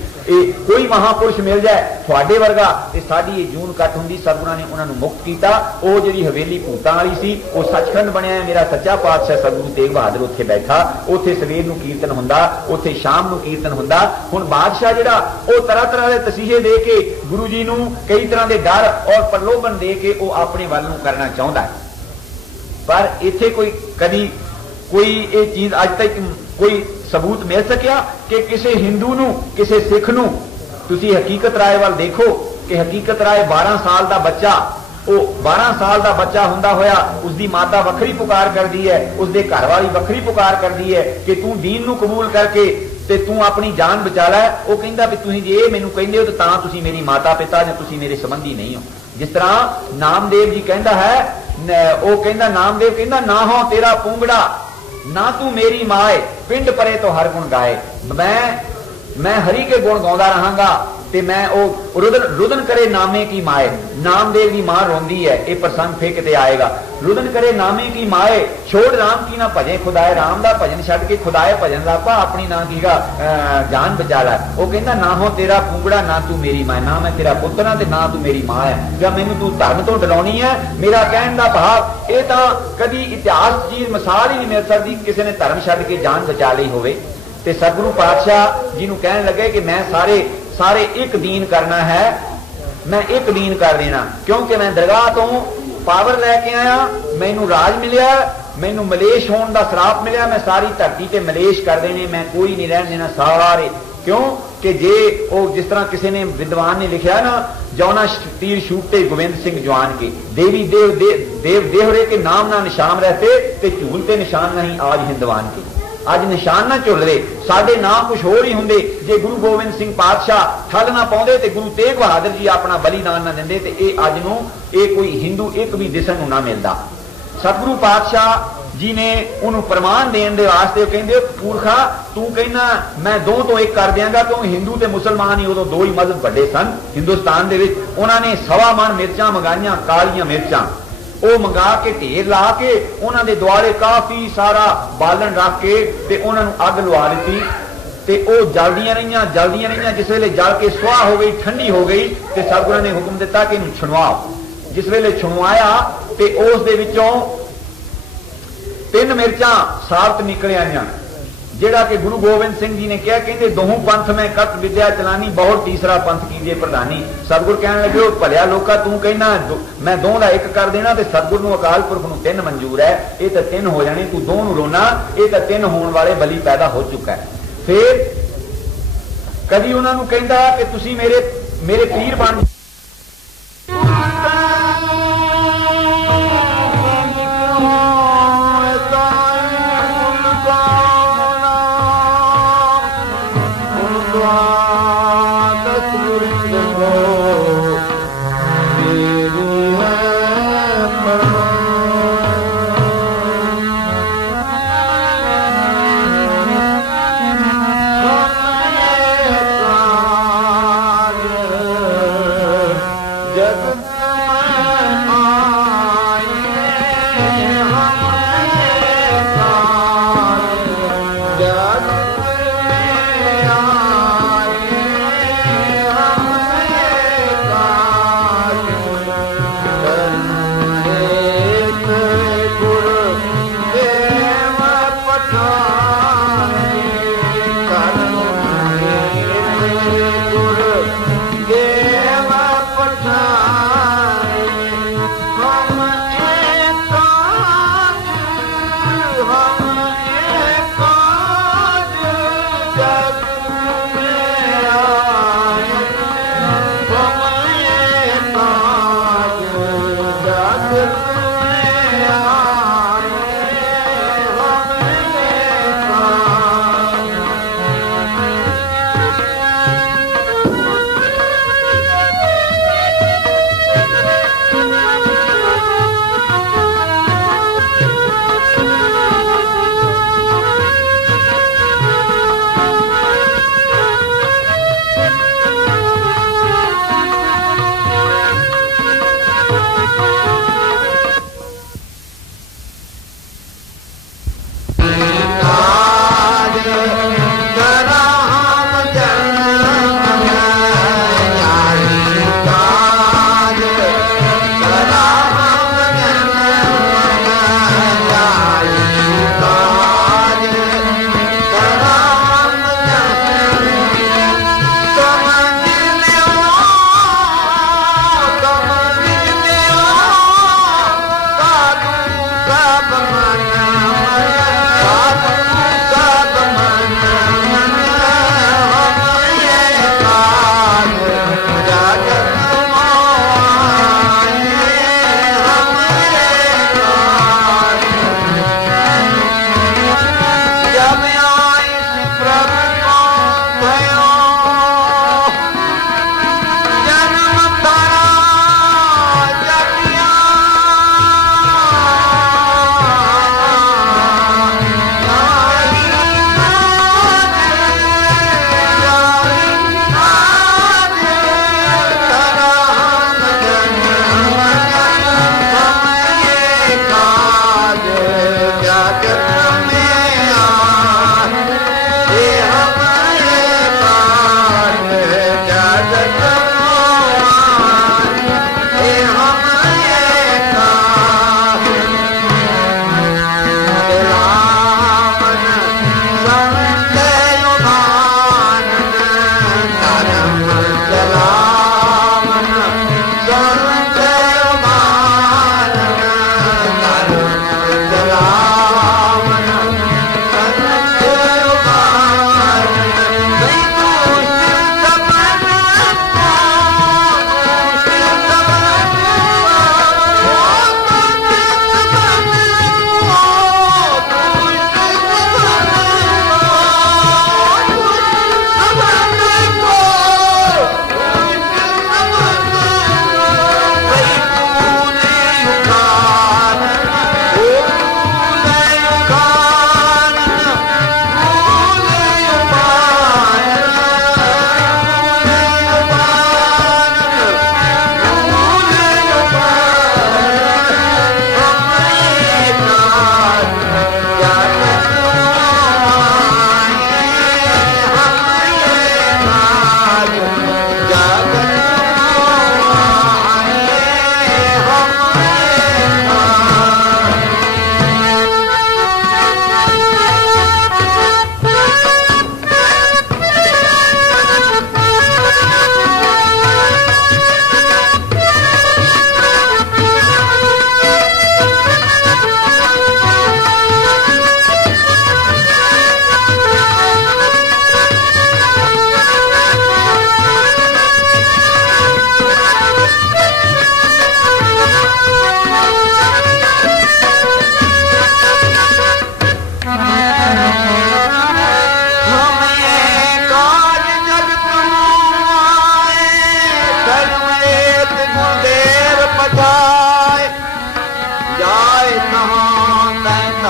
कोई महापुरुष मिल जाए तुहाडे वर्गा ते साडी ये जून कट हुंदी। सतगुरां ने उन्हां नूं मुक्त कीता। ओह जिहड़ी हवेली भूतां वाली सी ओह सचखंड बनिया है। मेरा सच्चा पातशाह सतगुरु तेग बहादुर उत्थे बैठा, उत्थे सवेर नूं कीर्तन हुंदा, उत्थे शाम नूं कीर्तन हुंदा। हुण बादशाह जिहड़ा ओह तरह तरह दे तसीहे दे के गुरु जी नूं कई तरह दे डर और प्रलोभन दे के ओह अपने वल नूं करना चाहुंदा है। पर इत्थे कोई ये चीज अज तक कोई सबूत मिल सकिया कि किसी हिंदू नूं किसी सिख नूं तुसीं हकीकत राय वाल देखो कि हकीकत राय 12 साल का बच्चा वो 12 साल का बच्चा हुंदा होया उसकी माता वखरी पुकार करती है, उसके घर वाली वखरी पुकार करती है कि तू दीन नूं कबूल करके ते तू अपनी जान बचा लै। वो कहंदा भी तुसीं जे मैनूं कहंदे हो तां तुसीं मेरी माता पिता जां तुसीं मेरे संबंधी नहीं हो। जिस तरह नामदेव जी कहंदा है, वो कहंदा नामदेव कहंदा ना हो तेरा पूंगड़ा ना तू मेरी माए पिंड परे तो हर गुण गाए। मैं हरि के गुण गाउंदा रहांगा ते मैं ओ रुदन करे नामे की माए। नामदेव की मां रोंदी है, ये प्रसंग फिर किते आएगा। रुदन करे नामे की माए छोड़ राम की ना भजे खुदाए। राम दा भजन छड्ड के खुदाए भजन लापा अपनी ना कीगा जान बचा लै। वो कहंदा ना हो तेरा पूंगड़ा ना तू मेरी मां, ना मैं तेरा पुत्र हां ते ना तू मेरी मां है। क्या मैनूं तू धर्म तो डराउणी है? मेरा कहण दा भाव ये तां कदी इतिहास चीज मिसाल ही नहीं मिल सकदी किसी ने धर्म छड्ड के जान बचा लई होवे। ते सतगुरु पातशाह जी नूं कहण लगे कि मैं सारे एक दीन करना है, मैं एक दीन कर देना क्योंकि मैं दरगाह तो पावर लैके आया, मैनू राज मिलिया, मैनू मलेश होने का श्राप मिलिया, मैं सारी धरती ते मलेश कर देने, मैं कोई नहीं रहन देना सारे। क्यों कि जे वो जिस तरह किसी ने विद्वान ने लिखा ना जौना तीर शूटते गोविंद सिंह जवान के देवी देव देहरे के नाम ना निशान रहते ते झूलते निशान नहीं आज हिंदवान के। अज निशान ना झुल रहे साडे नाम कुछ होर ही हुंदे जे गुरु गोविंद सिंह पातशाह ठग ना पाउंदे ते गुरु तेग बहादुर जी अपना बलिदान ना दिंदे ते ये अज नूं ये कोई हिंदू एक भी दिसन नूं ना मिलदा। सतगुरु पातशाह जी ने उन्होंने प्रमाण देने दे वास्ते कहंदे पुरखा तू कहना मैं दो तो एक कर देंगा क्योंकि हिंदू ते मुसलमान ही उदों दो ही मजहब बड़े सन हिंदुस्तान दे विच। उन्होंने 1.25 मन मिर्चां मंगाईयां कालियां मिर्चां ਉਹ ਮੰਗਾ ਕੇ ਢੇਰ ਲਾ ਕੇ ਉਹਨਾਂ ਦੇ ਦੁਆਲੇ ਕਾਫੀ ਸਾਰਾ ਬਾਲਣ ਰੱਖ ਕੇ ਤੇ ਉਹਨਾਂ ਨੂੰ ਅੱਗ ਲਵਾ ਦਿੱਤੀ ਤੇ ਉਹ ਜਲਦੀਆਂ ਰਹੀਆਂ ਜਿਸ ਵੇਲੇ ਜਲ ਕੇ ਸੁਆਹ ਹੋ ਗਈ ਠੰਡੀ ਹੋ ਗਈ ਤੇ ਸਤਿਗੁਰਾਂ ਨੇ ਹੁਕਮ ਦਿੱਤਾ ਕਿ ਇਹਨੂੰ ਛੁਣਵਾਓ। ਜਿਸ ਵੇਲੇ ਛੁਣਵਾਇਆ ਤੇ ਉਸ ਦੇ ਵਿੱਚੋਂ 3 ਮਿਰਚਾਂ ਸਾਬਤ ਨਿਕਲ ਆਈਆਂ ਜਿਹੜਾ ਕਿ ਗੁਰੂ ਗੋਬਿੰਦ ਸਿੰਘ ਜੀ ਨੇ ਕਿਹਾ ਕਹਿੰਦੇ ਦੋਹੂ ਪੰਥ ਮੈਂ ਕਤ ਵਿਦਿਆ ਚਲਾਨੀ ਬਹੁਤ ਤੀਸਰਾ ਪੰਥ ਕੀਜੇ ਪ੍ਰਧਾਨੀ। ਸਤਿਗੁਰ ਕਹਿਣ ਲੱਗੇ ਉਹ ਭਲਿਆ ਲੋਕਾ ਤੂੰ ਕਹਿਣਾ ਮੈਂ ਦੋ ਦਾ ਇੱਕ ਕਰ ਦੇਣਾ ਤੇ ਸਤਿਗੁਰ ਨੂੰ ਅਕਾਲ ਪੁਰਖ ਨੂੰ 3 ਮਨਜ਼ੂਰ ਹੈ, ਇਹ ਤਾਂ 3 ਹੋ ਜਾਣੇ, ਤੂੰ 2 ਨੂੰ ਰੋਣਾ, ਇਹ ਤਾਂ 3 ਹੋਣ ਵਾਲੇ ਬਲੀ ਪੈਦਾ ਹੋ ਚੁੱਕਾ ਹੈ। ਫਿਰ ਕਦੀ ਉਹਨਾਂ ਨੂੰ ਕਹਿੰਦਾ ਕਿ ਤੁਸੀਂ ਮੇਰੇ ਪੀਰ ਬਣ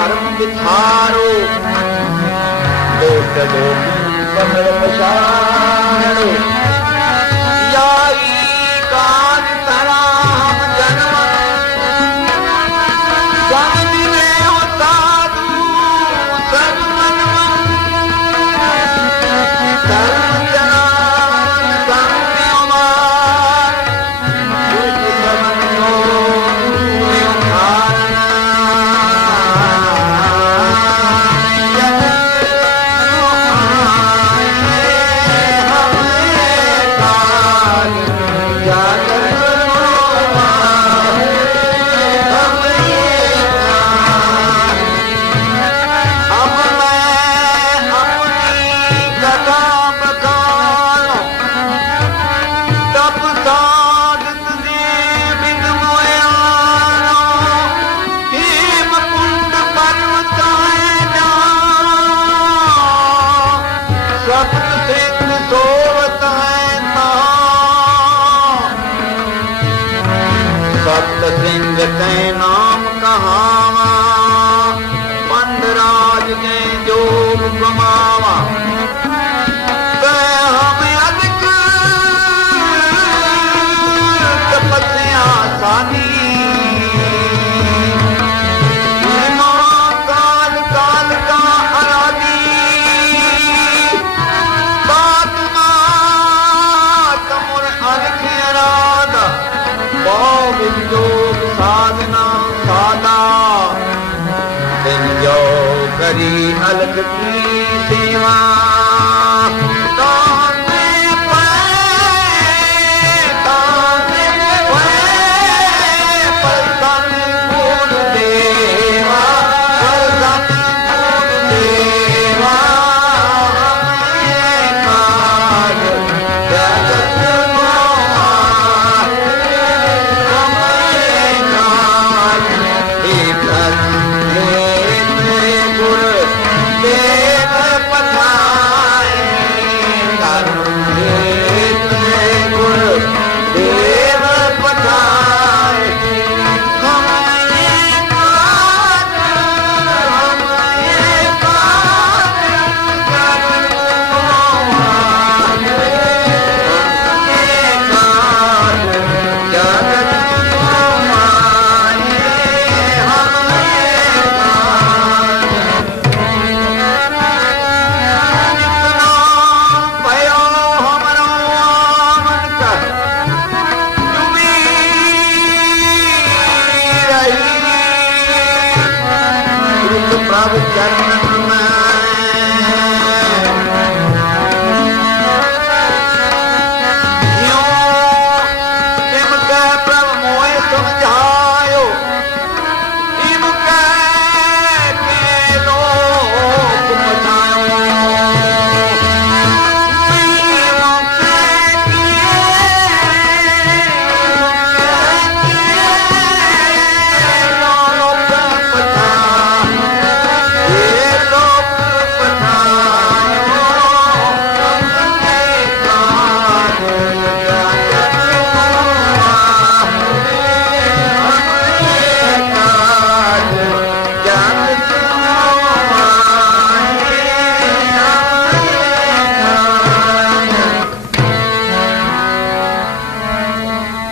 धर्म विचारो लोक पकड़ पछाड़ो याई काज तरा हम जन्म स्वामी में हो साधु सदमन धर्म जनान संति उमार दुष्ट समन्यो सिंह के नाम कहावा पंडराज के जोग गमावा हमें अधिक तपस्या सानी काल काल का अराधी बात तमुर अधिक अराधा योग साधना सादा दिन जो करी अलग की सेवा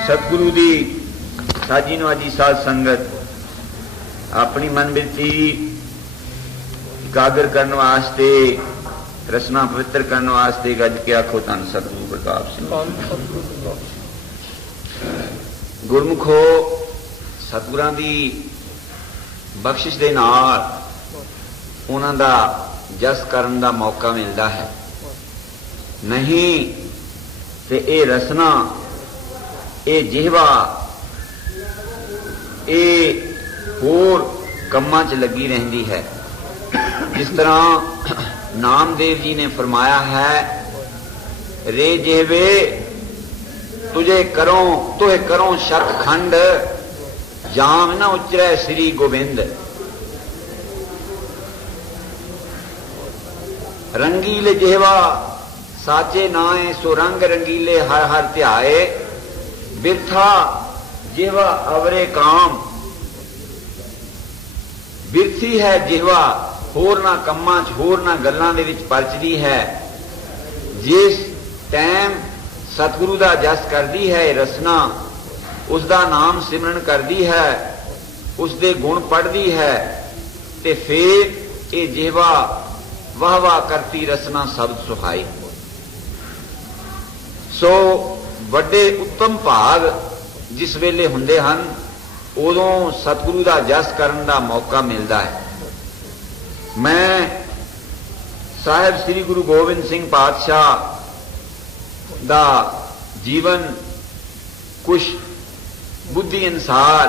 सतगुरु दी साजी नवाजी साध संगत अपनी मन बिरती एकाग्र करने वास्ते रसना पवित्र करने वास्ते गज के आखो धन सतगुरु प्रताप सिंह गुरमुखो सतगुरां दी बख्शिश दे नाल उन्हां दा जस करन दा मौका मिलता है नहीं ते ए रसना ए जिहवा ए होर कम्मां च लगी रहती है। जिस तरह नामदेव जी ने फरमाया है रे जिहवे तुझे करो शतखंड जाम न उचरै श्री गोविंद। रंगीले जिहवा साचे नाए सो रंग रंगीले हर हर ध्याए। बिरथा जिहवा अवरे काम बिरसी है जिहवा होरना कम्मां च होरना गल्लां दे विच परचदी है। जिस टाइम सतगुरु दा जस करदी है रसना, उसका नाम सिमरन करदी है, उसके गुण पढ़दी है, ते फिर ये जिहवा वाह वाह करती रसना शब्द सुहाई। सो वड्डे उत्तम भाग जिस वेले हुंदे हन उदों सतगुरु का जस करन दा मौका मिलता है। मैं साहिब श्री गुरु गोबिंद सिंह पातशाह दा जीवन कुछ बुद्धि अनुसार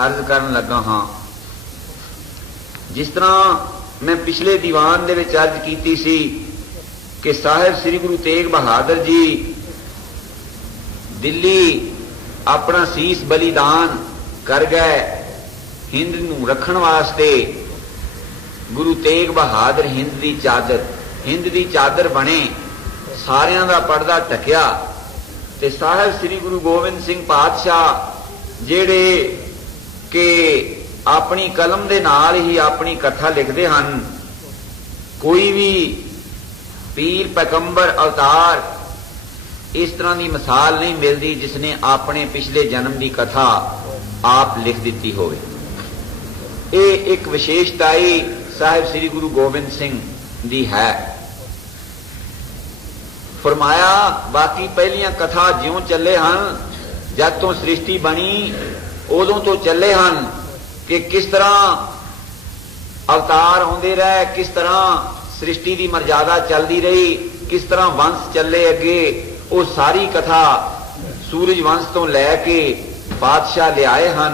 अर्ज करन लगा हाँ। जिस तरह मैं पिछले दीवान दे विच अर्ज कीती सी कि साहिब श्री गुरु तेग बहादुर जी दिल्ली अपना सीस बलिदान कर गए हिंद नूं रखण वास्ते। गुरु तेग बहादुर हिंद दी चादर बने, सारियां दा पर्दा ढकिया। ते साहिब श्री गुरु गोबिंद सिंह पातशाह जेड़े के अपनी कलम दे नाल ही अपनी कथा लिखते हैं। कोई भी पीर पैगंबर अवतार इस तरह की मिसाल नहीं मिलती जिसने अपने पिछले जन्म की कथा आप लिख दी हो। एक विशेषताई साहिब श्री गुरु गोबिंद सिंह दी है। फरमाया बाकी पहलियां कथा ज्यों चले हैं, जब तो सृष्टि बनी उदों तो चले हैं कि किस तरह अवतार आते रहे, किस तरह सृष्टि की मर्यादा चलती रही, किस तरह वंश चले अगे। वो सारी कथा सूरज वंश तो लैके पातशाह लियाए हैं।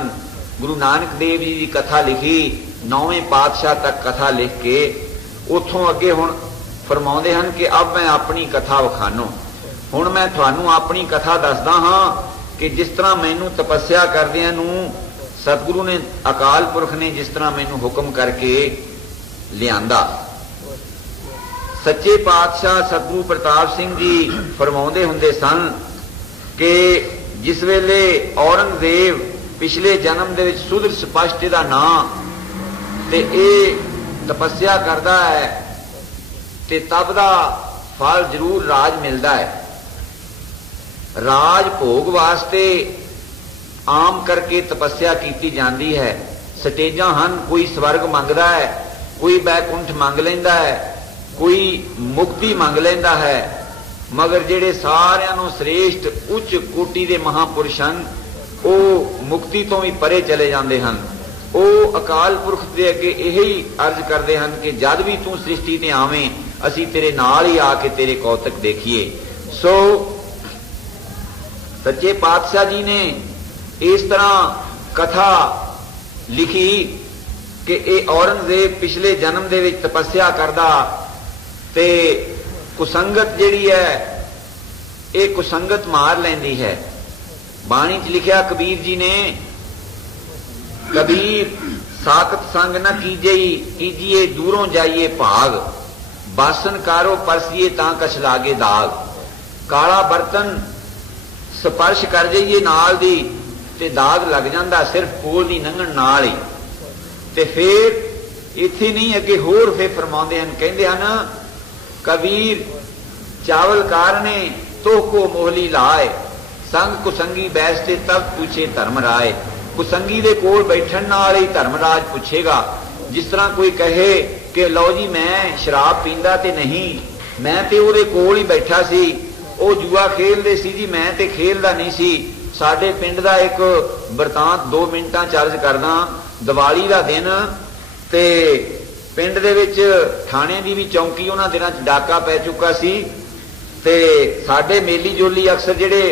गुरु नानक देव जी की कथा लिखी, 9वें पातशाह तक कथा लिख के उतों अगे हुण फरमाउंदे हैं कि अब मैं अपनी कथा विखानो। हुण मैं तुहानू अपनी कथा दसदा हाँ कि जिस तरह मैनू तपस्या करदियां नू सतगुरु ने अकाल पुरख ने जिस तरह मैनू हुक्म करके लियांदा। सच्चे पातशाह सतगुरु प्रताप सिंह जी फरमाउंदे हुंदे सन कि जिस वेले औरंगजेब पिछले जन्म दे विच सुदर स्पष्ट दा नाम ते ए तपस्या करदा है ते तब दा फल जरूर राज मिलदा है। राज भोग वास्ते आम करके तपस्या की जाती है। स्टेजां हन, कोई स्वर्ग मंगदा है, कोई बैकुंठ मंग लैंदा है, कोई मुक्ति मंग लैंदा है। मगर जेड़े सारियां नूं श्रेष्ठ उच्च कोटि के महापुरुष हन वो मुक्ति तो भी परे चले जाते हैं। वो अकाल पुरख के अगे यही अर्ज करते हैं कि जद भी तू सृष्टि ते आवें असी तेरे नाल ही आके तेरे कौतक देखिए। सो सच्चे पातशाह जी ने इस तरह कथा लिखी कि ये औरंगजेब पिछले जन्म दे विच तपस्या करदा ते कुसंगत जिहड़ी है ये कुसंगत मार लैंदी है। बाणी च लिखिया कबीर जी ने, कबीर साकत संग न कीजिए दूरों जाइए भाग, बासन कारो परसिए तां कछ लागे दाग। काला बर्तन स्पर्श कर जाइए नाल दी ते दाग लग जाता, सिर्फ कोल दी लंघण नाल ही। ते फिर इत्थे नहीं अगे होर फिर फरमाउंदे हन, कहंदे हन कबीर चावल कारने तो को मोहली लाए, संग कुसंगी बैसते तब पूछे धर्म राय। कुसंगी दे कोल बैठण नाल ही धर्मराज पूछेगा। जिस तरह कोई कहे कि लो जी मैं शराब पींदा ते नहीं, मैं ते उहदे कोल ही बैठा सी, वो जुआ खेलदे सी जी, मैं ते खेलदा नहीं सी। साडे पिंड दा एक बरतांत 2 मिनटां च अर्ज करदा। दिवाली दा दिन ते पिंड दे विच थाणे दी भी चौंकी उन्हां दिनां च डाका पै चुका सी ते साडे मेली जोली अक्सर जिहड़े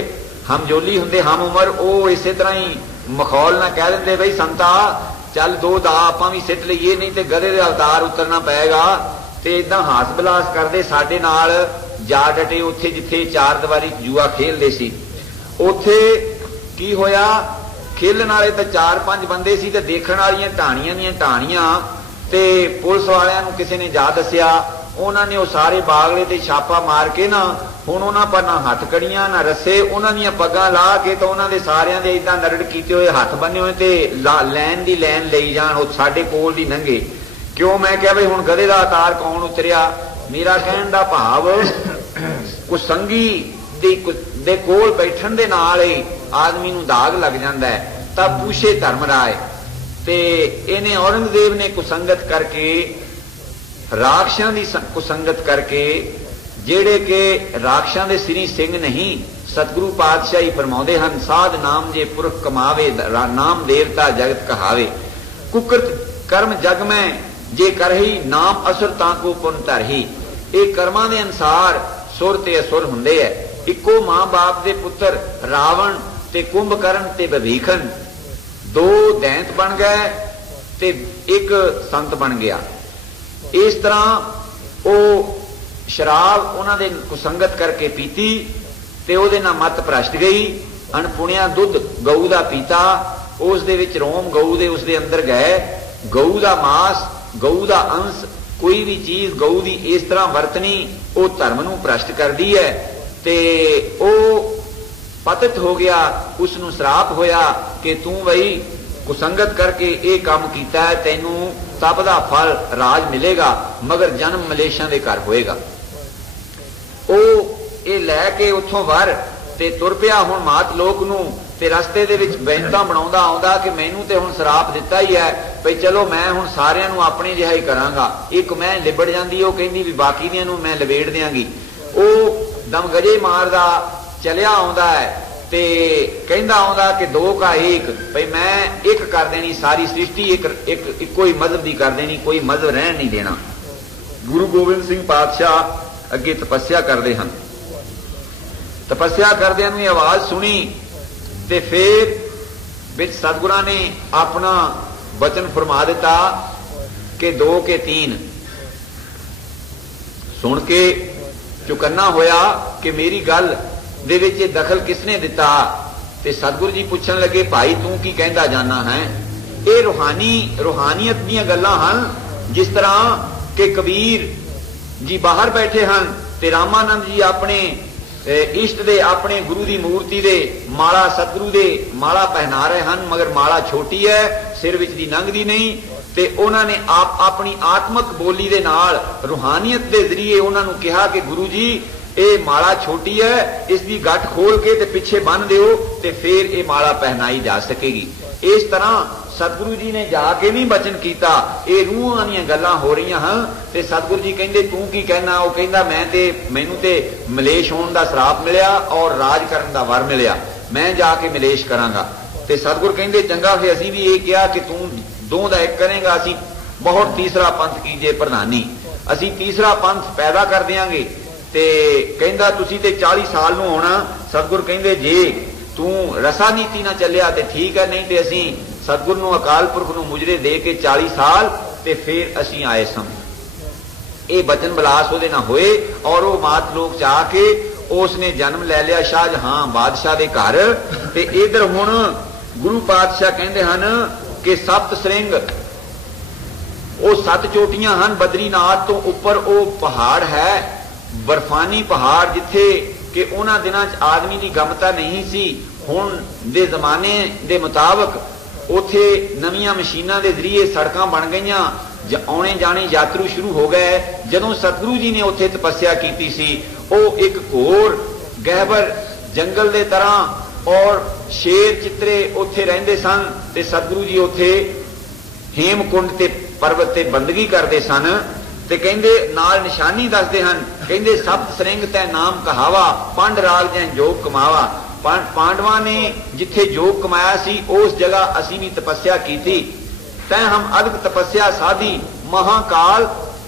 हमजोली हुंदे हम उमर वो इसे तरह ही मखौल ना कह देंदे बई संता चल 2 दा आपां भी सिੱਟ लईए नहीं ते गधे दे अवतार उतरना पएगा। ते इदां हास बिलास करदे साडे नाल जा डटे उत्थे जिथे 4 दीवारी जुआ खेलदे सी। उत्थे की होया, खेलण वाले तां 4-5 बंदे सी ते देखण वालियां ढाणियां दीयां ढाणियां ते पुलिस वालियां नूं किसी ने जा दस्सिया। उन्होंने वो सारे बागले ते छापा मार के ना हुण उन्हां पर ना हथकड़ियां ना रस्से, उन्हां दीयां पग्गां ला के तो उन्हां दे सारियां दे इदां नरड़ कीते होए हथ बन्ने होए ते लैन दी लैन लई जाण, ओ साडे कोल दी लंघे। क्यों? मैं कहा बई हुण गधे दा अवतार कौन उतरिया? मेरा कहण दा भाव कुसंगी दे कोल बैठण दे नाल ही आदमी नूं दाग लग जांदा है। तां पूछे धर्मराज ते इहने औरंगजेब ने कुसंगत करके राक्षां दी कुसंगत करके ਜਿਹੜੇ ਕਿ ਰਾਖਸ਼ਾਂ ਦੇ ਸਿਰੀ ਸਿੰਘ ਨਹੀਂ, ਸਤਿਗੁਰੂ ਪਾਤਸ਼ਾਹ ਹੀ ਫਰਮਾਉਂਦੇ ਹਨ, ਸਾਧ ਨਾਮ ਜੇ ਪੁਰਖ ਕਮਾਵੇ ਨਾਮ ਦੇਵਤਾ ਜਗਤ ਕਹਾਵੇ, ਕੁਕਰਤ ਕਰਮ ਜਗ ਮੈਂ ਜੇ ਕਰਹੀ ਨਾਮ ਅਸੁਰ ਤਾਂ ਕੋ ਪੁਨ ਧਰਹੀ। ਇਹ ਕਰਮਾਂ ਦੇ ਅਨੁਸਾਰ ਸੁਰ ਤੇ ਅਸੁਰ ਹੁੰਦੇ ਐ। ਇੱਕੋ ਮਾਂ ਬਾਪ ਦੇ ਪੁੱਤਰ ਰਾਵਣ ਤੇ ਕੁੰਭਕਰਨ ਤੇ ਬਭੀਖਨ ਦੋ ਦੈਂਤ ਬਣ ਗਏ ਤੇ ਇੱਕ ਸੰਤ ਬਣ ਗਿਆ। ਇਸ ਤਰ੍ਹਾਂ ਉਹ शराब उन्होंने कुसंगत करके पीती ते ओहदे नाल मत भ्रष्ट गई। अणपुणिया दुध गऊ का पीता, उस दे विच रोम गऊ दे उसदे अंदर गए। गऊ का मास, गऊ का अंश, कोई भी चीज गऊ की इस तरह वरतनी वो धर्म नूं भ्रष्ट करती है। ते ओ पतित हो गया, उसनूं श्राप होया कि तू बई कुसंगत करके ये काम कीता है, तैनूं तप दा फल राज मिलेगा, मगर जन्म मलेशिया के घर होएगा। ਉਹ ਇਹ ਲੈ ਕੇ ਉੱਥੋਂ ਵਰ ਤੇ ਤੁਰ ਪਿਆ ਹੁਣ ਮਾਤ ਲੋਕ ਨੂੰ, ਤੇ ਰਸਤੇ ਦੇ ਵਿੱਚ ਬੈਂਤਾਂ ਬਣਾਉਂਦਾ ਆਉਂਦਾ ਕਿ ਮੈਨੂੰ ਤੇ ਹੁਣ ਸ਼ਰਾਪ ਦਿੱਤਾ ਹੀ ਹੈ ਭਈ ਚਲੋ ਮੈਂ ਹੁਣ ਸਾਰਿਆਂ ਨੂੰ ਆਪਣੀ ਜਿਹਾ ਹੀ ਕਰਾਂਗਾ। ਇੱਕ ਮੈਂ ਲਿਬੜ ਜਾਂਦੀ, ਉਹ ਕਹਿੰਦੀ ਵੀ ਬਾਕੀ ਦੀਆਂ ਨੂੰ ਮੈਂ ਲਵੇੜ ਦਿਆਂਗੀ। ਉਹ ਦਮਗਜੇ ਮਾਰਦਾ ਚਲਿਆ ਆਉਂਦਾ ਹੈ ਤੇ ਕਹਿੰਦਾ ਆਉਂਦਾ ਕਿ ਦੋ ਕਾ ਇੱਕ, ਭਈ ਮੈਂ ਇੱਕ ਕਰ ਦੇਣੀ ਸਾਰੀ ਸ੍ਰਿਸ਼ਟੀ, ਇੱਕੋ ਹੀ ਮਜ਼ਹਬ ਦੀ ਕਰ ਦੇਣੀ, ਕੋਈ ਮਜ਼ਹਬ ਰਹਿਣ ਨਹੀਂ ਦੇਣਾ। ਗੁਰੂ ਗੋਬਿੰਦ ਸਿੰਘ ਪਾਤਸ਼ਾਹ ਅੱਗੇ ਤਪੱਸਿਆ ਕਰਦੇ ਹਨ। ਤਪੱਸਿਆ ਕਰਦਿਆਂ ਨੂੰ ਇਹ ਆਵਾਜ਼ ਸੁਣੀ ਤੇ ਫਿਰ ਵਿੱਚ ਸਤਿਗੁਰਾਂ ਨੇ ਆਪਣਾ ਵਚਨ ਫਰਮਾ ਦਿੱਤਾ ਕਿ 2 के 3। ਸੁਣ ਕੇ ਚੁਕੰਨਾ ਹੋਇਆ ਕਿ ਮੇਰੀ ਗੱਲ ਦੇ ਵਿੱਚ ਇਹ ਦਖਲ ਕਿਸਨੇ ਦਿੱਤਾ। ਤੇ ਸਤਿਗੁਰੂ ਜੀ ਪੁੱਛਣ ਲੱਗੇ ਭਾਈ ਤੂੰ ਕੀ ਕਹਿੰਦਾ ਜਾਨਾ ਹੈ? ਇਹ ਰੂਹਾਨੀਅਤ ਦੀਆਂ ਗੱਲਾਂ ਹਨ। ਜਿਸ ਤਰ੍ਹਾਂ ਕਿ ਕਬੀਰ जी बाहर बैठे हैं ते रामानंद जी अपने इष्ट दे अपने गुरु की मूर्ति दे माला सतगुरु दे माला पहना रहे हैं, मगर माला छोटी है, सिर विच दी लंघदी नहीं। ते उन्होंने आप अपनी आत्मक बोली दे नाल रूहानियत दे जरिए उन्होंने कहा कि गुरु जी ये माला छोटी है, इसकी गठ खोल के ते पिछे बन दिओ ते फिर ये माला पहनाई जा सकेगी। इस तरह सतगुरु जी ने जाके नहीं बचन किया, ये रूहां दी गल्लां हो रही हैं। ते सतगुरु जी कहंदे तू की कहना? वो कहंदा मैनू ते मलेश होने का श्राप मिलिया और राज करने का वर मिलिया, मैं जाके मलेश करांगा। ते सतगुरु कहंदे चंगा फिर असीं भी ये कहा कि तू 2 दा 1 करेगा, असीं बहुत तीसरा पंथ कीजिए प्रधानी, असीं तीसरा पंथ पैदा कर देंगे। ते कहंदा तुसीं ते 40 साल नूं होना। सतगुरु कहंदे जे तू रसा नीति ना चलिया तो ठीक है, नहीं तो असीं सतगुरु नूं अकाल पुरख नूं मुजरे दे के 40 साल ते फिर असीं आए सम। ये बचन बलास उहदे नाल होए और वो मात लोक च आके उसने जन्म ले लिया शाहजहां बादशाह दे घर। ते इधर हुण गुरु पातशाह कहंदे हन कि 7 श्रृंग वो 7 चोटियां हन। बद्रीनाथ तो उपर वो पहाड़ है, बर्फानी पहाड़, जिथे कि उन्हां दिनां च आदमी की गमता नहीं सी। हुण दे जमाने दे मुताबक उथे नवीं मशीनां दे जरिए सड़कां बन गईयां, आने जाने यात्रु शुरू हो गए। जदों सतगुरु जी ने उथे तपस्या की सी, वो एक घोर गहबर जंगल दे तरह और शेर चित्रे उथे रहिंदे सन। ते सतगुरु जी उथे हेमकुंड ते पर्वत ते बंदगी करते सन। ते कहंदे नाल निशानी दसदे हन, कहंदे 7 श्रृंग तै नाम कहावा, पंड राग जैन जोग कमावा। पांडवा ने जिथे जोग कमाया सी उस जगह असी भी तपस्या की थी। तै हम अधिक तपस्या साधी, महाकाल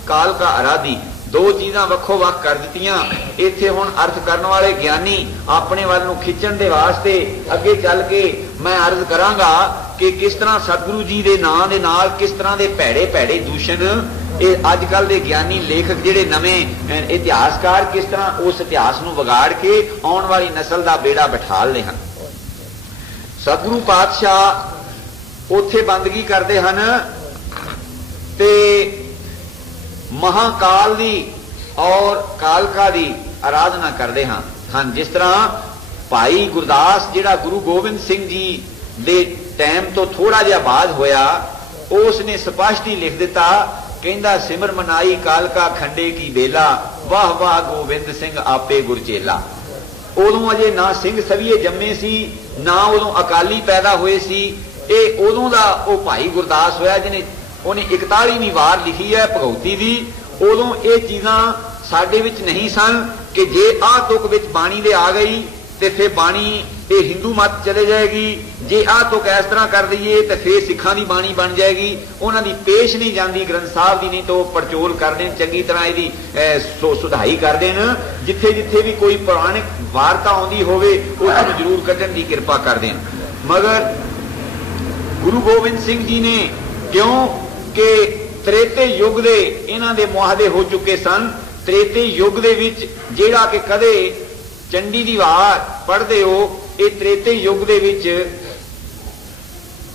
काल का आराधी। 2 चीज़ां वक्खो वक् कर दित्तियां। इत्थे हुण अर्थ करन वाले ज्ञानी अपने वाल नूं खिच्चण दे वास्ते अगे चल के मैं अर्ज करांगा कि किस तरह सतगुरु जी दे नां दे नाल किस तरह दे भैड़े भैड़े दूषण ये अजकल के ज्ञानी लेखक जिहड़े नवें इतिहासकार किस तरह उस इतिहास नूं विगाड़ के आउण वाली नस्ल का बेड़ा बिठाल रहे हैं। सतगुरु पातशाह उथे बंदगी करते हैं ते महाकाल दी और कालका दी आराधना करते हाँ। जिस तरह भाई गुरदास जिहड़ा गुरु गोबिंद सिंह जी दे टाइम तो थोड़ा जिहा बाद होया, उसने स्पष्ट ही लिख दिता, कहंदा सिमर मनाई कालका खंडे की बेला, वाह वाह गोबिंद सिंह आपे गुरचेला। उदों अजे ना सिंह सवीए जम्मे सी, ना उदों अकाली पैदा हुए सी। ये उदों दा ओ भाई गुरदास होया जिन्हें उन्हें 41वीं वार लिखी है भगवती दी। उदों ये चीज़ां साडे विच नहीं सन कि जे आ तुक विच बाणी दे आ गई तो फिर बाणी ये हिंदू मत चले जाएगी, जे आ तुक इस तरह कर दईए तो फिर सिखां दी बाणी बन जाएगी। उन्हां दी पेश नहीं जाती ग्रंथ साहब की, नहीं तो पड़चोल कर देन, चंगी तरह इहदी सुधाई कर देन। जिथे जिथे भी कोई पुराणिक वार्ता आउंदी होवे उसनूं जरूर कड्ढण दी किरपा कर देन। मगर गुरु गोबिंद सिंह जी ने क्यों कि त्रेते युग दे इन्हां दे मुआहदे हो चुके सन। त्रेते युग दे विच जिहड़ा कि कदे चंडी दी वार पढ़दे हो, ये त्रेते युग दे विच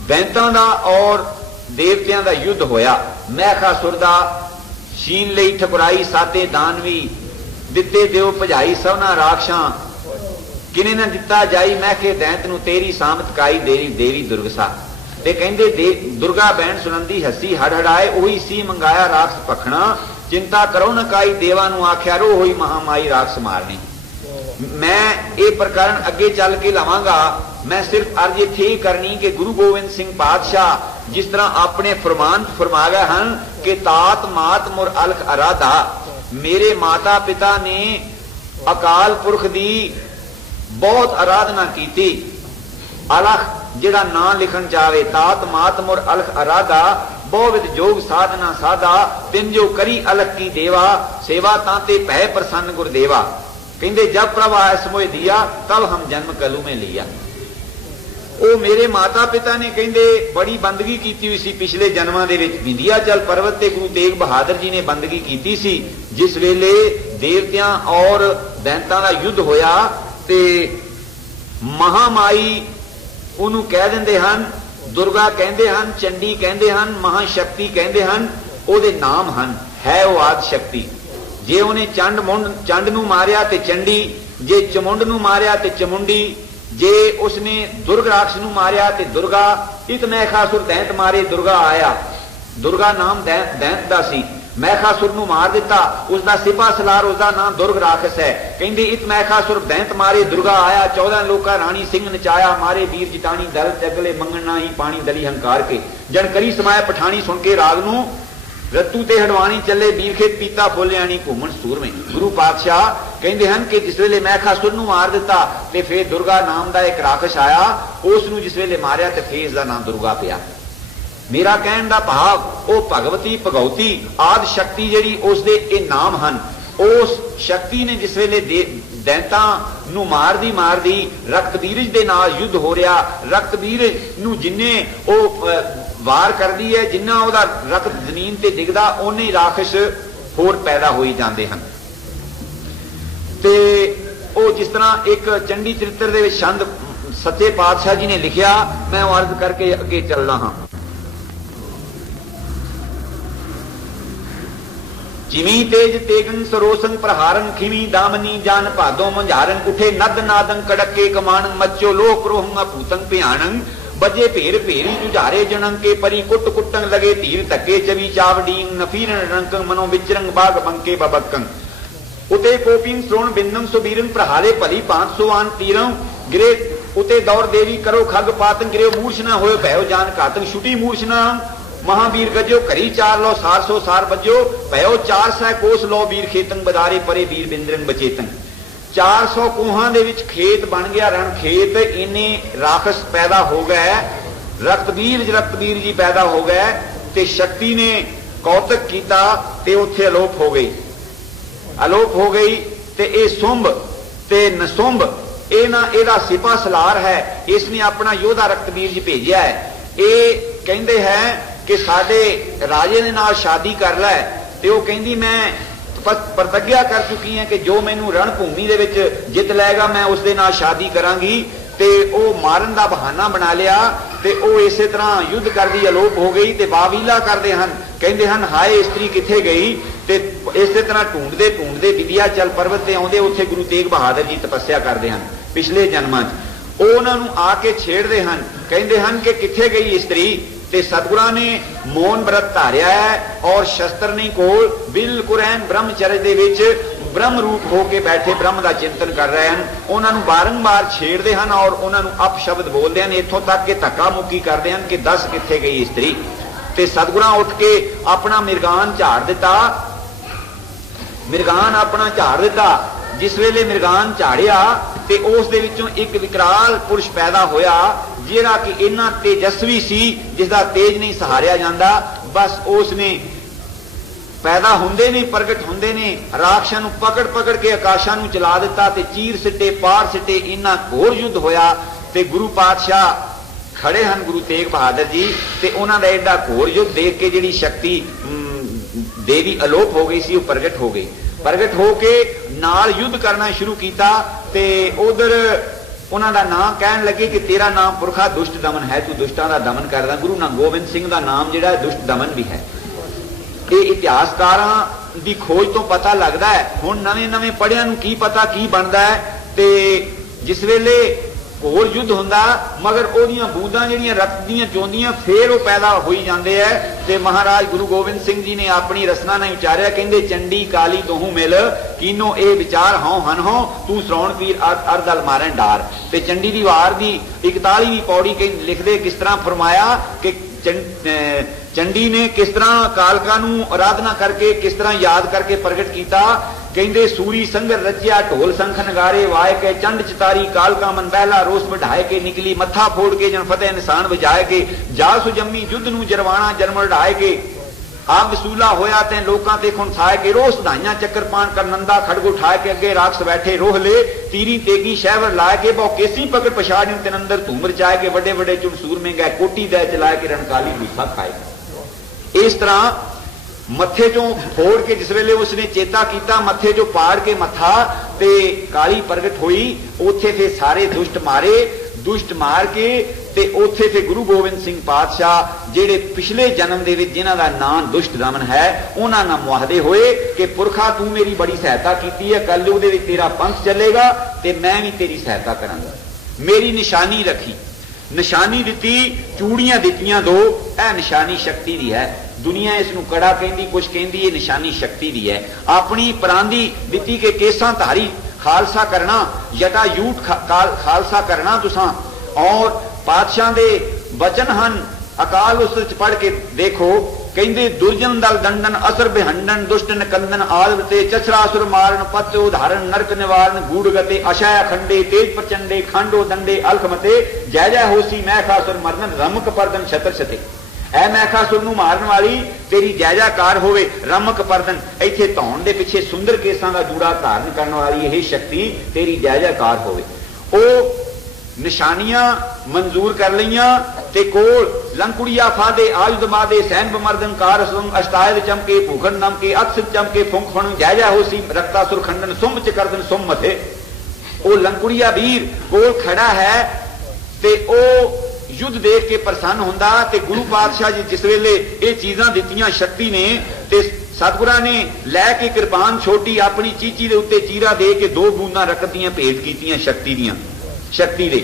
दैंतां दा और देवतियां दा युद्ध होया। मैखासुर दा शीन लई ठकुराई साते दानवी, दिते देव भजाई सबना राक्षां, किने न दिता जाई मैखे दैंत नूं तेरी सामत काई देवी देवी दुर्गसा। ते कहंदे दुर्गा बहन सुनंदी हसी हड़हड़ाए, ओही सी मंगाया राक्ष पखना, चिंता करो न काई देवा नूं आख्या रो होई महामाई राक्ष मारनी। मैं ये प्रकरण अगे चल के लवांगा, मैं सिर्फ अर्ज इत्थे करनी कि गुरु गोबिंद सिंह पातशाह जिस तरह अपने फरमान फरमा गए हैं कि तात मात मुर अलख अराधा, मेरे माता पिता ने अकाल पुरख दी बहुत आराधना की। अलख जिहड़ा ना लिखण चाहे, तात मात मुर अलख अराधा, बहुविध जोग साधना साधा, तिन जो करी अलख की देवा, सेवा तांते भय प्रसन्न गुरदेवा। कहते जब प्रभ आयस मोह दिया तब हम जन्म कलू में लिया। वो मेरे माता पिता ने कहते बड़ी बंदगी की हुई सी पिछले जन्मां दे विच। विंध्याचल पर्वत ते गुरु तेग बहादुर जी ने बंदगी की सी, जिस वेले देवतियां और दैंतां दा युद्ध होया ते महामाई उन्हों कह देंदे हन, दुर्गा कहंदे हन, चंडी कहंदे हन, महाशक्ति कहंदे हन। ओदे नाम हन, है वो आदि शक्ति। जे उन्हें चंड नूं मारिया ते चंडी, जे चमुंड नूं मारिया ते चमुंडी, जे उसने दुर्ग राक्ष नूं मारिया ते दुर्गा। इत मैखासुर दैंत मारे दुर्गा आया, दुर्गा नाम दैंत दा सी। मैखासुर नूं मार दिता, उसका सिपा सलार उसका नाम दुर्ग राक्षस है। कहंदे इत मैखासुर दैंत मारे दुर्गा आया, 14 लोका राणी सिंह नचाया, मारे वीर जितानी दल तगले मंगण ना ही पानी दली हंकार के। जन करी समाए पठानी सुन के राग नूं, रत्तू ते हडवाणी चले वीर खेत पीता फुलियाणी घूमण सूर में। गुरु पातशाह कहते हैं कि जिस वेले मैखासुर नूं मार दिता ते फिर दुर्गा नाम का एक राक्षस आया, उसनूं जिस वेले मारिया ते फिर इसदा नाम दुर्गा पिया। मेरा कहण दा भाव वो भगवती भगवती आदि शक्ति जिहड़ी उसदे ये नाम हन। उस शक्ति ने जिस वेले दैंतां नूं मारदी रक्तबीरज दे नाल युद्ध हो रहा, रक्तबीरज नूं जिन्ने ओ वार करदी है, जिन्ना उहदा रक्त जमीन ते डिगदा उन्ने ही राक्षस होर पैदा होई जांदे हन। ते ओ जिस तरह एक चंडी चरित्र दे विच छंद सच्चे पातशाह जी ने लिखिया, मैं अर्ज करके अगे चलना हाँ। जिमी तेज तेगन सरोसन प्रहारन, खिमी दामनी जान भादो मंझारन, उठे नद नादन कड़के कमानन, मच्चो लोह क्रोहंग भूतंग भयानन, बजे भेर भेरी जुझारे जनंग के परी कुट कुटंग लगे तीर धक्के, चवी चावडींग नफीरन रंकंग मनो विचरंग बाग बंके बबक्कंग, उते कोपिंग श्रोण बिंदम सुबीरन प्रहारे भली 500 आन तीरं गिरे, उते दौड़ देवी करो खग पातंग गिरे, मूर्छना होए भयो जान घातंग, छुटी मूर्छना महावीर गजो करी 4 लो 400 सार बजो, भयो 400 कोस लो वीर खेतंग बदारे परे वीर बिंदरंग बचेतंग। 400 कोहां दे विच खेत बन गया, रण खेत, इन्ने राक्षस पैदा हो गए, रक्तबीर जी पैदा हो गए, ते शक्ति ने कौतक किया ते उत्थे अलोप हो गई। ते ये सुंभ ते नसुंभ एदा सिपा सलार है, इसने अपना योधा रक्तबीर जी भेजिया है। ये कहंदे हैं कि साडे राजे दे नाल शादी कर लै, ते वो कहंदी मैं प्रतिज्ञा कर चुकी है कि जो मैनू रणभूमि दे विच जित लैगा मैं उसदे नाल शादी करांगी। ते ओ मारन दा बहाना बना लिया, ते ओ इसे तरह युद्ध करदी अलोप हो गई। ते वावीला करदे हन, कहंदे हन हाय स्त्री किथे गई, ਤੇ ਇਸੇ ਤਰ੍ਹਾਂ ਢੂੰਡਦੇ ਢੂੰਡਦੇ ਵਿੰਧਿਆਚਲ ਪਰਬਤ ਤੇ ਆਉਂਦੇ, ਉੱਥੇ ਗੁਰੂ ਤੇਗ ਬਹਾਦਰ ਜੀ ਤਪੱਸਿਆ ਕਰਦੇ ਹਨ ਪਿਛਲੇ ਜਨਮਾਂ 'ਚ। ਉਹ ਉਹਨਾਂ ਨੂੰ ਆ ਕੇ ਛੇੜਦੇ ਹਨ, ਕਹਿੰਦੇ ਹਨ ਕਿ ਕਿੱਥੇ ਗਈ ਇਸਤਰੀ, ਤੇ ਸਤਿਗੁਰਾਂ ਨੇ ਮੌਨ ਵਰਤ ਧਾਰਿਆ ਹੈ ਔਰ ਸ਼ਸਤਰ ਨਹੀਂ ਕੋਲ, ਬਿਲਕੁਲ ਐਨ ਬ੍ਰਹਮਚਰਜ ਦੇ ਵਿੱਚ ਬ੍ਰਹਮ ਰੂਪ ਹੋ ਕੇ ਬੈਠੇ ਬ੍ਰਹਮ ਦਾ ਚਿੰਤਨ ਕਰ ਰਹੇ ਹਨ। ਉਹਨਾਂ ਨੂੰ ਬਾਰੰਬਾਰ ਛੇੜਦੇ ਹਨ ਔਰ ਉਹਨਾਂ ਨੂੰ ਅਪਸ਼ਬਦ ਬੋਲਦੇ ਹਨ, ਇੱਥੋਂ ਤੱਕ ਕਿ ਧੱਕਾ ਮੁੱਕੀ ਕਰਦੇ ਹਨ ਕਿ ਦੱਸ ਕਿੱਥੇ ਗਈ ਇਸਤਰੀ। ਤੇ ਸਤਿਗੁਰਾਂ ਉੱਠ ਕੇ ਆਪਣਾ ਮਿਰਗਾਨ ਝਾੜ ਦਿੱਤਾ, ਮਿਰਗਾਨ ਆਪਣਾ ਝਾੜ ਦਿੱਤਾ। ਜਿਸ ਵੇਲੇ ਮਿਰਗਾਨ ਝਾੜਿਆ ਤੇ ਉਸ ਦੇ ਵਿੱਚੋਂ ਇੱਕ ਵਿਕਰਾਲ ਪੁਰਸ਼ ਪੈਦਾ ਹੋਇਆ, ਜਿਹੜਾ ਕਿ ਇੰਨਾ ਤੇਜਸਵੀ ਸੀ ਜਿਸ ਦਾ ਤੇਜ ਨਹੀਂ ਸਹਾਰਿਆ ਜਾਂਦਾ। ਬਸ ਉਸ ਨੇ ਪੈਦਾ ਹੁੰਦੇ ਨੇ, ਪ੍ਰਗਟ ਹੁੰਦੇ ਨੇ, ਰਾਖਸ਼ਾਂ ਨੂੰ ਪਕੜ ਪਕੜ ਕੇ ਆਕਾਸ਼ਾਂ ਨੂੰ ਚਲਾ ਦਿੱਤਾ ਤੇ ਚੀਰ ਸਿੱਟੇ, ਪਾਰ ਸਿੱਟੇ, ਇੰਨਾ ਘੋਰ ਯੁੱਧ ਹੋਇਆ। ਤੇ ਗੁਰੂ ਪਾਤਸ਼ਾਹ ਖੜੇ ਹਨ, ਗੁਰੂ ਤੇਗ ਬਹਾਦਰ ਜੀ, ਤੇ ਉਹਨਾਂ ਦਾ ਐਡਾ ਘੋਰ ਯੁੱਧ ਦੇਖ ਕੇ ਜਿਹੜੀ ਸ਼ਕਤੀ ਦੇਵੀ ਅਲੋਪ ਹੋ ਗਈ ਸੀ ਉਹ ਪ੍ਰਗਟ ਹੋ ਗਈ। ਪ੍ਰਗਟ ਹੋ ਕੇ ਨਾਲ ਯੁੱਧ ਕਰਨਾ ਸ਼ੁਰੂ ਕੀਤਾ ਤੇ ਉਧਰ ਉਹਨਾਂ ਦਾ ਨਾਮ ਕਹਿਣ ਲੱਗੇ ਕਿ ਤੇਰਾ ਨਾਮ ਪੁਰਖਾ ਦੁਸ਼ਟ ਦਮਨ ਹੈ, ਤੂੰ ਦੁਸ਼ਟਾਂ ਦਾ ਦਮਨ ਕਰਦਾ। ਗੁਰੂ ਗੋਬਿੰਦ ਸਿੰਘ ਦਾ ਨਾਮ ਜਿਹੜਾ ਦੁਸ਼ਟ ਦਮਨ ਵੀ ਹੈ। ਇਹ ਇਤਿਹਾਸਕਾਰਾਂ ਦੀ ਖੋਜ ਤੋਂ ਪਤਾ ਲੱਗਦਾ ਹੈ। ਹੁਣ ਨਵੇਂ ਨਵੇਂ ਪੜ੍ਹਿਆਂ ਨੂੰ ਕੀ ਪਤਾ ਕੀ ਬਣਦਾ ਹੈ। ਤੇ ਜਿਸ ਵੇਲੇ ਘੋਰ ਯੁੱਧ ਹੁੰਦਾ ਮਗਰ ਉਹਦੀਆਂ ਬੂੰਦਾਂ ਜਿਹੜੀਆਂ ਰਕਤ ਦੀਆਂ ਚੋਂਦੀਆਂ ਫੇਰ ਉਹ ਪੈਦਾ ਹੋਈ ਜਾਂਦੇ ਐ। ਤੇ ਮਹਾਰਾਜ ਗੁਰੂ ਗੋਬਿੰਦ ਸਿੰਘ ਜੀ ਨੇ ਆਪਣੀ ਰਸਨਾ ਨਾਲ ਉਚਾਰਿਆ, ਕਹਿੰਦੇ ਚੰਡੀ ਕਾਲੀ ਦੋਹੂ ਮਿਲ ਕੀਨੋ ਇਹ ਵਿਚਾਰ ਹਉ ਹਨ ਹੋ, ਤੂੰ ਸ੍ਰਵਣ ਪੀਰ ਅਰਦਲ ਮਾਰਨ ਡਾਰ। ਤੇ ਚੰਡੀ ਦੀ ਵਾਰ ਦੀ 41ਵੀਂ ਪੌੜੀ ਲਿਖਦੇ ਕਿਸ ਤਰ੍ਹਾਂ ਫਰਮਾਇਆ ਕਿ ਚੰਡੀ ਨੇ ਕਿਸ ਤਰ੍ਹਾਂ ਕਾਲਕਾ ਨੂੰ ਆਰਾਧਨਾ ਕਰਕੇ, ਕਿਸ ਤਰ੍ਹਾਂ ਯਾਦ ਕਰਕੇ ਪ੍ਰਗਟ ਕੀਤਾ। ਕਹਿੰਦੇ ਸੂਰੀ ਸੰਗਰ ਰਚਿਆ ਢੋਲ ਸੰਖ ਨਗਾਰੇ ਵਾਏ ਕੇ, ਚੰਡ ਚਤਾਰੀ ਕਾਲਕਾ ਮਨ ਬਹਿਲਾ ਰੋਸ ਵਢਾਏ ਕੇ, ਨਿਕਲੀ ਮੱਥਾ ਫੋੜ ਕੇ ਜਨ ਫਤਿਹ ਨਿਸ਼ਾਨ ਵਜਾਏ ਕੇ, ਜਾ ਸੁਜੰਮੀ ਯੁੱਧ ਨੂੰ ਜਰਵਾਣਾ ਜਨਮ ਢਾਏ ਕੇ, ਆਪ ਵਸੂਲਾ ਹੋਇਆ ਤੇ ਲੋਕਾਂ ਤੇ ਖੁਣਸਾਏ ਕੇ, ਰੋਸ ਧਾਈਆਂ ਚੱਕਰਪਾਨ ਕਰ ਨੰਦਾ ਖੜਗ ਉਠਾਏ ਕੇ, ਅੱਗੇ ਰਾਖਸ ਬੈਠੇ ਰੋਹ ਲੈ ਤੀਰੀ ਤੇਗੀ ਸ਼ਹਿਵਰ ਲਾਏ ਕੇ, ਬਹੁ ਕੇਸੀ ਪਕੜ ਪਛਾੜ ਤੇ ਅੰਦਰ ਧੂਮ ਰਚਾਏ ਕੇ, ਵੱਡੇ ਵੱਡੇ ਚੁਣਸੂਰ में गए कोटी दे चलाए के रणकाली भूसा खाए। इस तरह मथे चों फोड़ के जिस वेले उसने चेता किया, मथे चों पाड़ के मथा ते काली प्रगट हुई, उथे फिर सारे दुष्ट मारे, दुष्ट मार के ते उथे फिर गुरु गोबिंद सिंह पातशाह जेड़े पिछले जन्म दे विच जिन्हां दा नाम दुष्ट दमन है उन्हां नाल मुआहदे होए कि पुरखा तू मेरी बड़ी सहायता कीती है, कलयुग दे विच तेरा पंथ चलेगा ते मैं भी तेरी सहायता करांगा। मेरी निशानी रखी, निशानी दिती, चूड़ियां दित्तियां दो, यह निशानी शक्ति दी है। दुनिया इसनूं कड़ा कहंदी, कुछ कहंदी ये निशानी शक्ति दी है। अपनी परांदी दिती के केसां धारी खालसा करना, जटा यूट खालसा करना तुसां। और पातशाह दे वचन हन, अकाल उस पढ़ के देखो, कहंदे दुर्जन दल दंडन असर बेहंडन दुष्ट निकंदन आलवते चचरासुर मारन पत उदाहरण नरक निवारण गूढ़ गते अशय खंडे तेज प्रचंडे खांडो दंडे अलखमते जय जय होसी मैखासुर मरन रमक परदन छतर छते। ऐ मैखासुर नूं मारन वाली तेरी जय जयकार होवे, रमक परदन इत्थे धौण दे पिछे सुंदर केसां दा जूड़ा धारण करन वाली यह शक्ति तेरी जय जयकार होवे। ओ निशानियां मंजूर कर लईयां ते कोल लंकुड़िया फादे आयुध मादे सैन बमर्दन कार सुम अष्टायद चमके भूखंड नमके अक्ष चमके फुंक फण जय जय होसी रक्तासुर खंडन सुम च करदन सुम मथे। ओ लंकुड़िया वीर कोल खड़ा है ते ओ युद्ध देख के प्रसन्न हुंदा ते गुरु पातशाह जी जिस वेले ये चीजां दित्तियां शक्ति ने ते सतगुरां ने लैके कृपान छोटी अपनी चीची दे उत्ते चीरा दे के दो बूंदां रकत दियां भेंट कीतियां शक्ति दियां शक्ति दे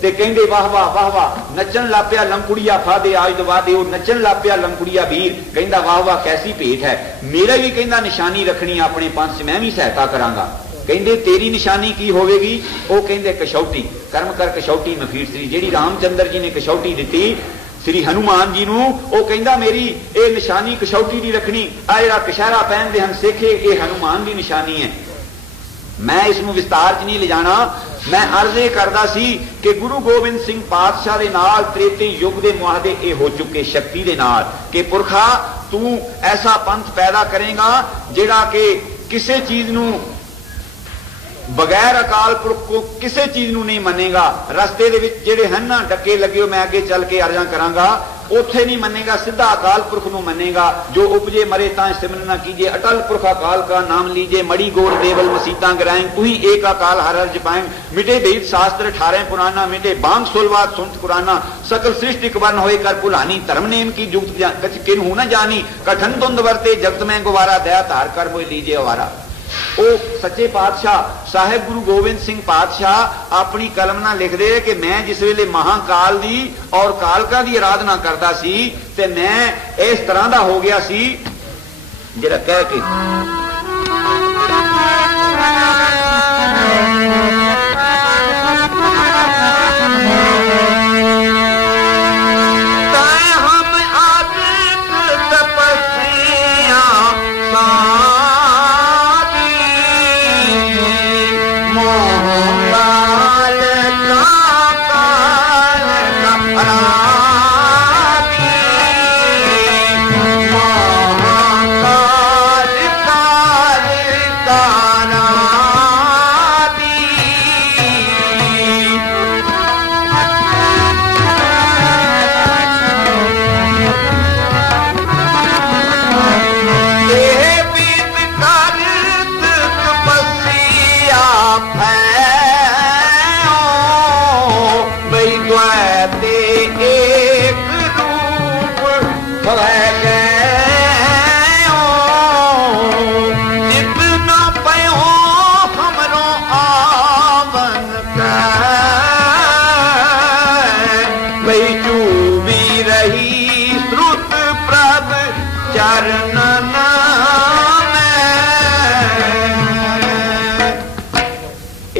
ते कहंदे वाह वाह वाह वाह नचन लापिया लंकुड़िया फादे आयुध वादे। वो नचन लापिया लंकुड़िया वीर कहंदा वाह वाह कैसी भेंट है, मेरा भी कहंदा निशानी रखनी अपने पंथ च मैं भी सहायता करांगा। कहंदे तेरी निशानी की होवेगी, वो कहंदे कशौटी कर्म कर कशौटी मफीर श्री, जेड़ी रामचंद्र जी ने कशौटी दिती श्री हनुमान जी नूं, वो कहंदा मेरी ये निशानी कशौटी दी रखनी, आ जिहड़ा कशहरा पहनदे हन सिखे ये हनुमान दी निशानी है। मैं इसनूं विस्तार च नहीं ले जाना, मैं अर्ज ये करदा सी कि गुरु गोबिंद सिंह पातशाह दे नाल त्रेते युग दे मुआहदे ये हो चुके शक्ति दे नाल कि पुरखा तू ऐसा पंथ पैदा करेगा जिहड़ा कि किसी चीज नूं बगैर अकाल पुरख को किसी चीज नूं नहीं मनेगा। रस्ते दे विच जिहड़े हन ना डके लगे मैं अगे चल के अर्जां करांगा, ਉੱਥੇ ਨਹੀਂ ਮੰਨੇਗਾ, ਸਿੱਧਾ ਅਕਾਲ ਪੁਰਖ ਨੂੰ ਮੰਨੇਗਾ। ਜੋ ਉਪਜੇ ਮਰੇ ਤਾਂ ਸਿਮਰਨ ਨਾ ਕੀਜੇ, ਅਟਲ ਪੁਰਖ ਅਕਾਲ ਕਾ ਨਾਮ ਲੀਜੇ, ਮੜੀ ਗੋੜ ਦੇਵਲ ਮਸੀਤਾਂ ਗਰਾएं, तुही एक अकाल हर हर जपाएं, मिटे वेद शास्त्र 18 पुराना, मिटे बांग सोलवाद सुनत कुराना, सकल सृष्टि कवन होए कर भुलानी, धर्म नेम की जुगत कछ किन्हू न जानी, कठन धुंध वरते जगत में गुवारा, दया धार कर मोय लीजे अवारा। वो सच्चे पातशाह साहिब गुरु गोबिंद सिंह पातशाह अपनी कलम नाल लिखदे कि मैं जिस वेले महाकाल दी और कालका दी आराधना करदा सी ते मैं इस तरह दा हो गया सी जिहड़ा कह के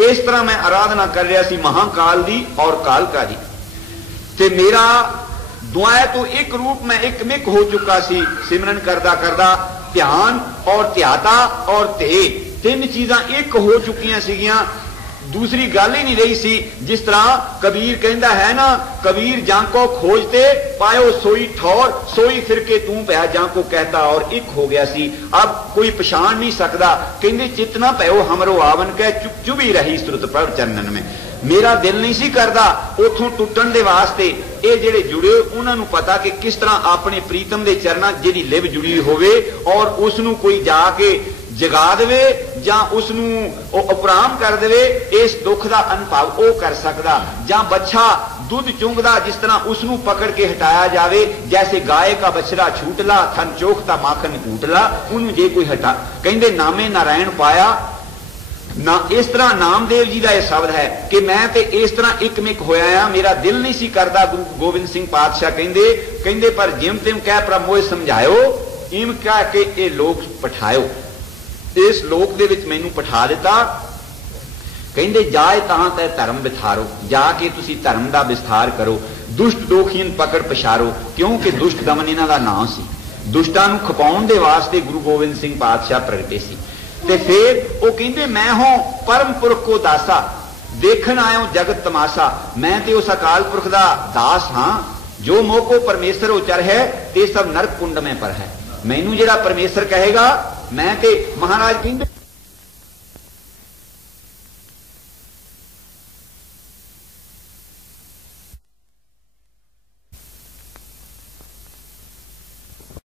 इस तरह मैं आराधना कर रहा सी महाकाल दी और कालका दी ते मेरा दुआए तो एक रूप में एक मिक हो चुका सी। सिमरन करदा करदा ध्यान और ध्याता और ते तीन चीजां एक हो चुकियां सीगियां, दूसरी गल ही नहीं रही सी। जिस तरह कबीर कहता है ना, कबीर जांको खोजते पायो सोई ठौर, सोई फिर के तू पया जांको कहता, और एक हो गया सी। अब कोई पछाण नहीं सकता। कहते चित ना पयो हमरो आवन कह, चुप चुभी रही सुरत प्रभ चरणन में। मेरा दिल नहीं सी करदा उथों टुटण दे वास्ते। ये जेड़े जुड़े उन्होंने पता कि किस तरह अपने प्रीतम दे चरणां जिहदी लिव जुड़ी होवे और उसनूं कोई जाके जगा देवे जां उसनूं उपराम कर देवे, इस दुख का अनुभव वो कर सकदा। जां बच्चा दुध चुंगदा जिस तरह उसनूं पकड़ के हटाया जावे, जैसे गाय का बछड़ा छूटला थन चोखता माखन कूटला, उन्होंने जे कोई हटा। कहंदे नामे नारायण पाया ना। इस तरह नामदेव जी का यह शब्द है कि मैं ते इस तरह एकमिक होया, मेरा दिल नहीं सी करदा। गुरु गोबिंद सिंह पातशाह कहंदे पर जिम तिम कह प्रभ मोए समझायो, इम कह के ये लोक पठायो, इस लोक दे विच मैनू पठा दिता। कहंदे जाए तां तै धर्म विथारो, जाके तुसी धर्म का विस्तार करो, दुष्ट दोखीन पकड़ पछारो, क्योंकि दुष्ट दमन इन्हां दा नाम सी। दुष्टां नूं खपाउण दे वास्ते गुरु गोबिंद सिंह पातशाह प्रगटे सी। ते फिर वो कहंदे मैं हों परम पुरख को दासा, देखण आयो जगत तमाशा, मैं ते उस अकाल पुरख दा दास हां, जो मोह को परमेश्वर उचर है ते सब नरक कुंड में पर है। मैनू जेड़ा परमेश्वर कहेगा, मैं ते महाराज कहंदे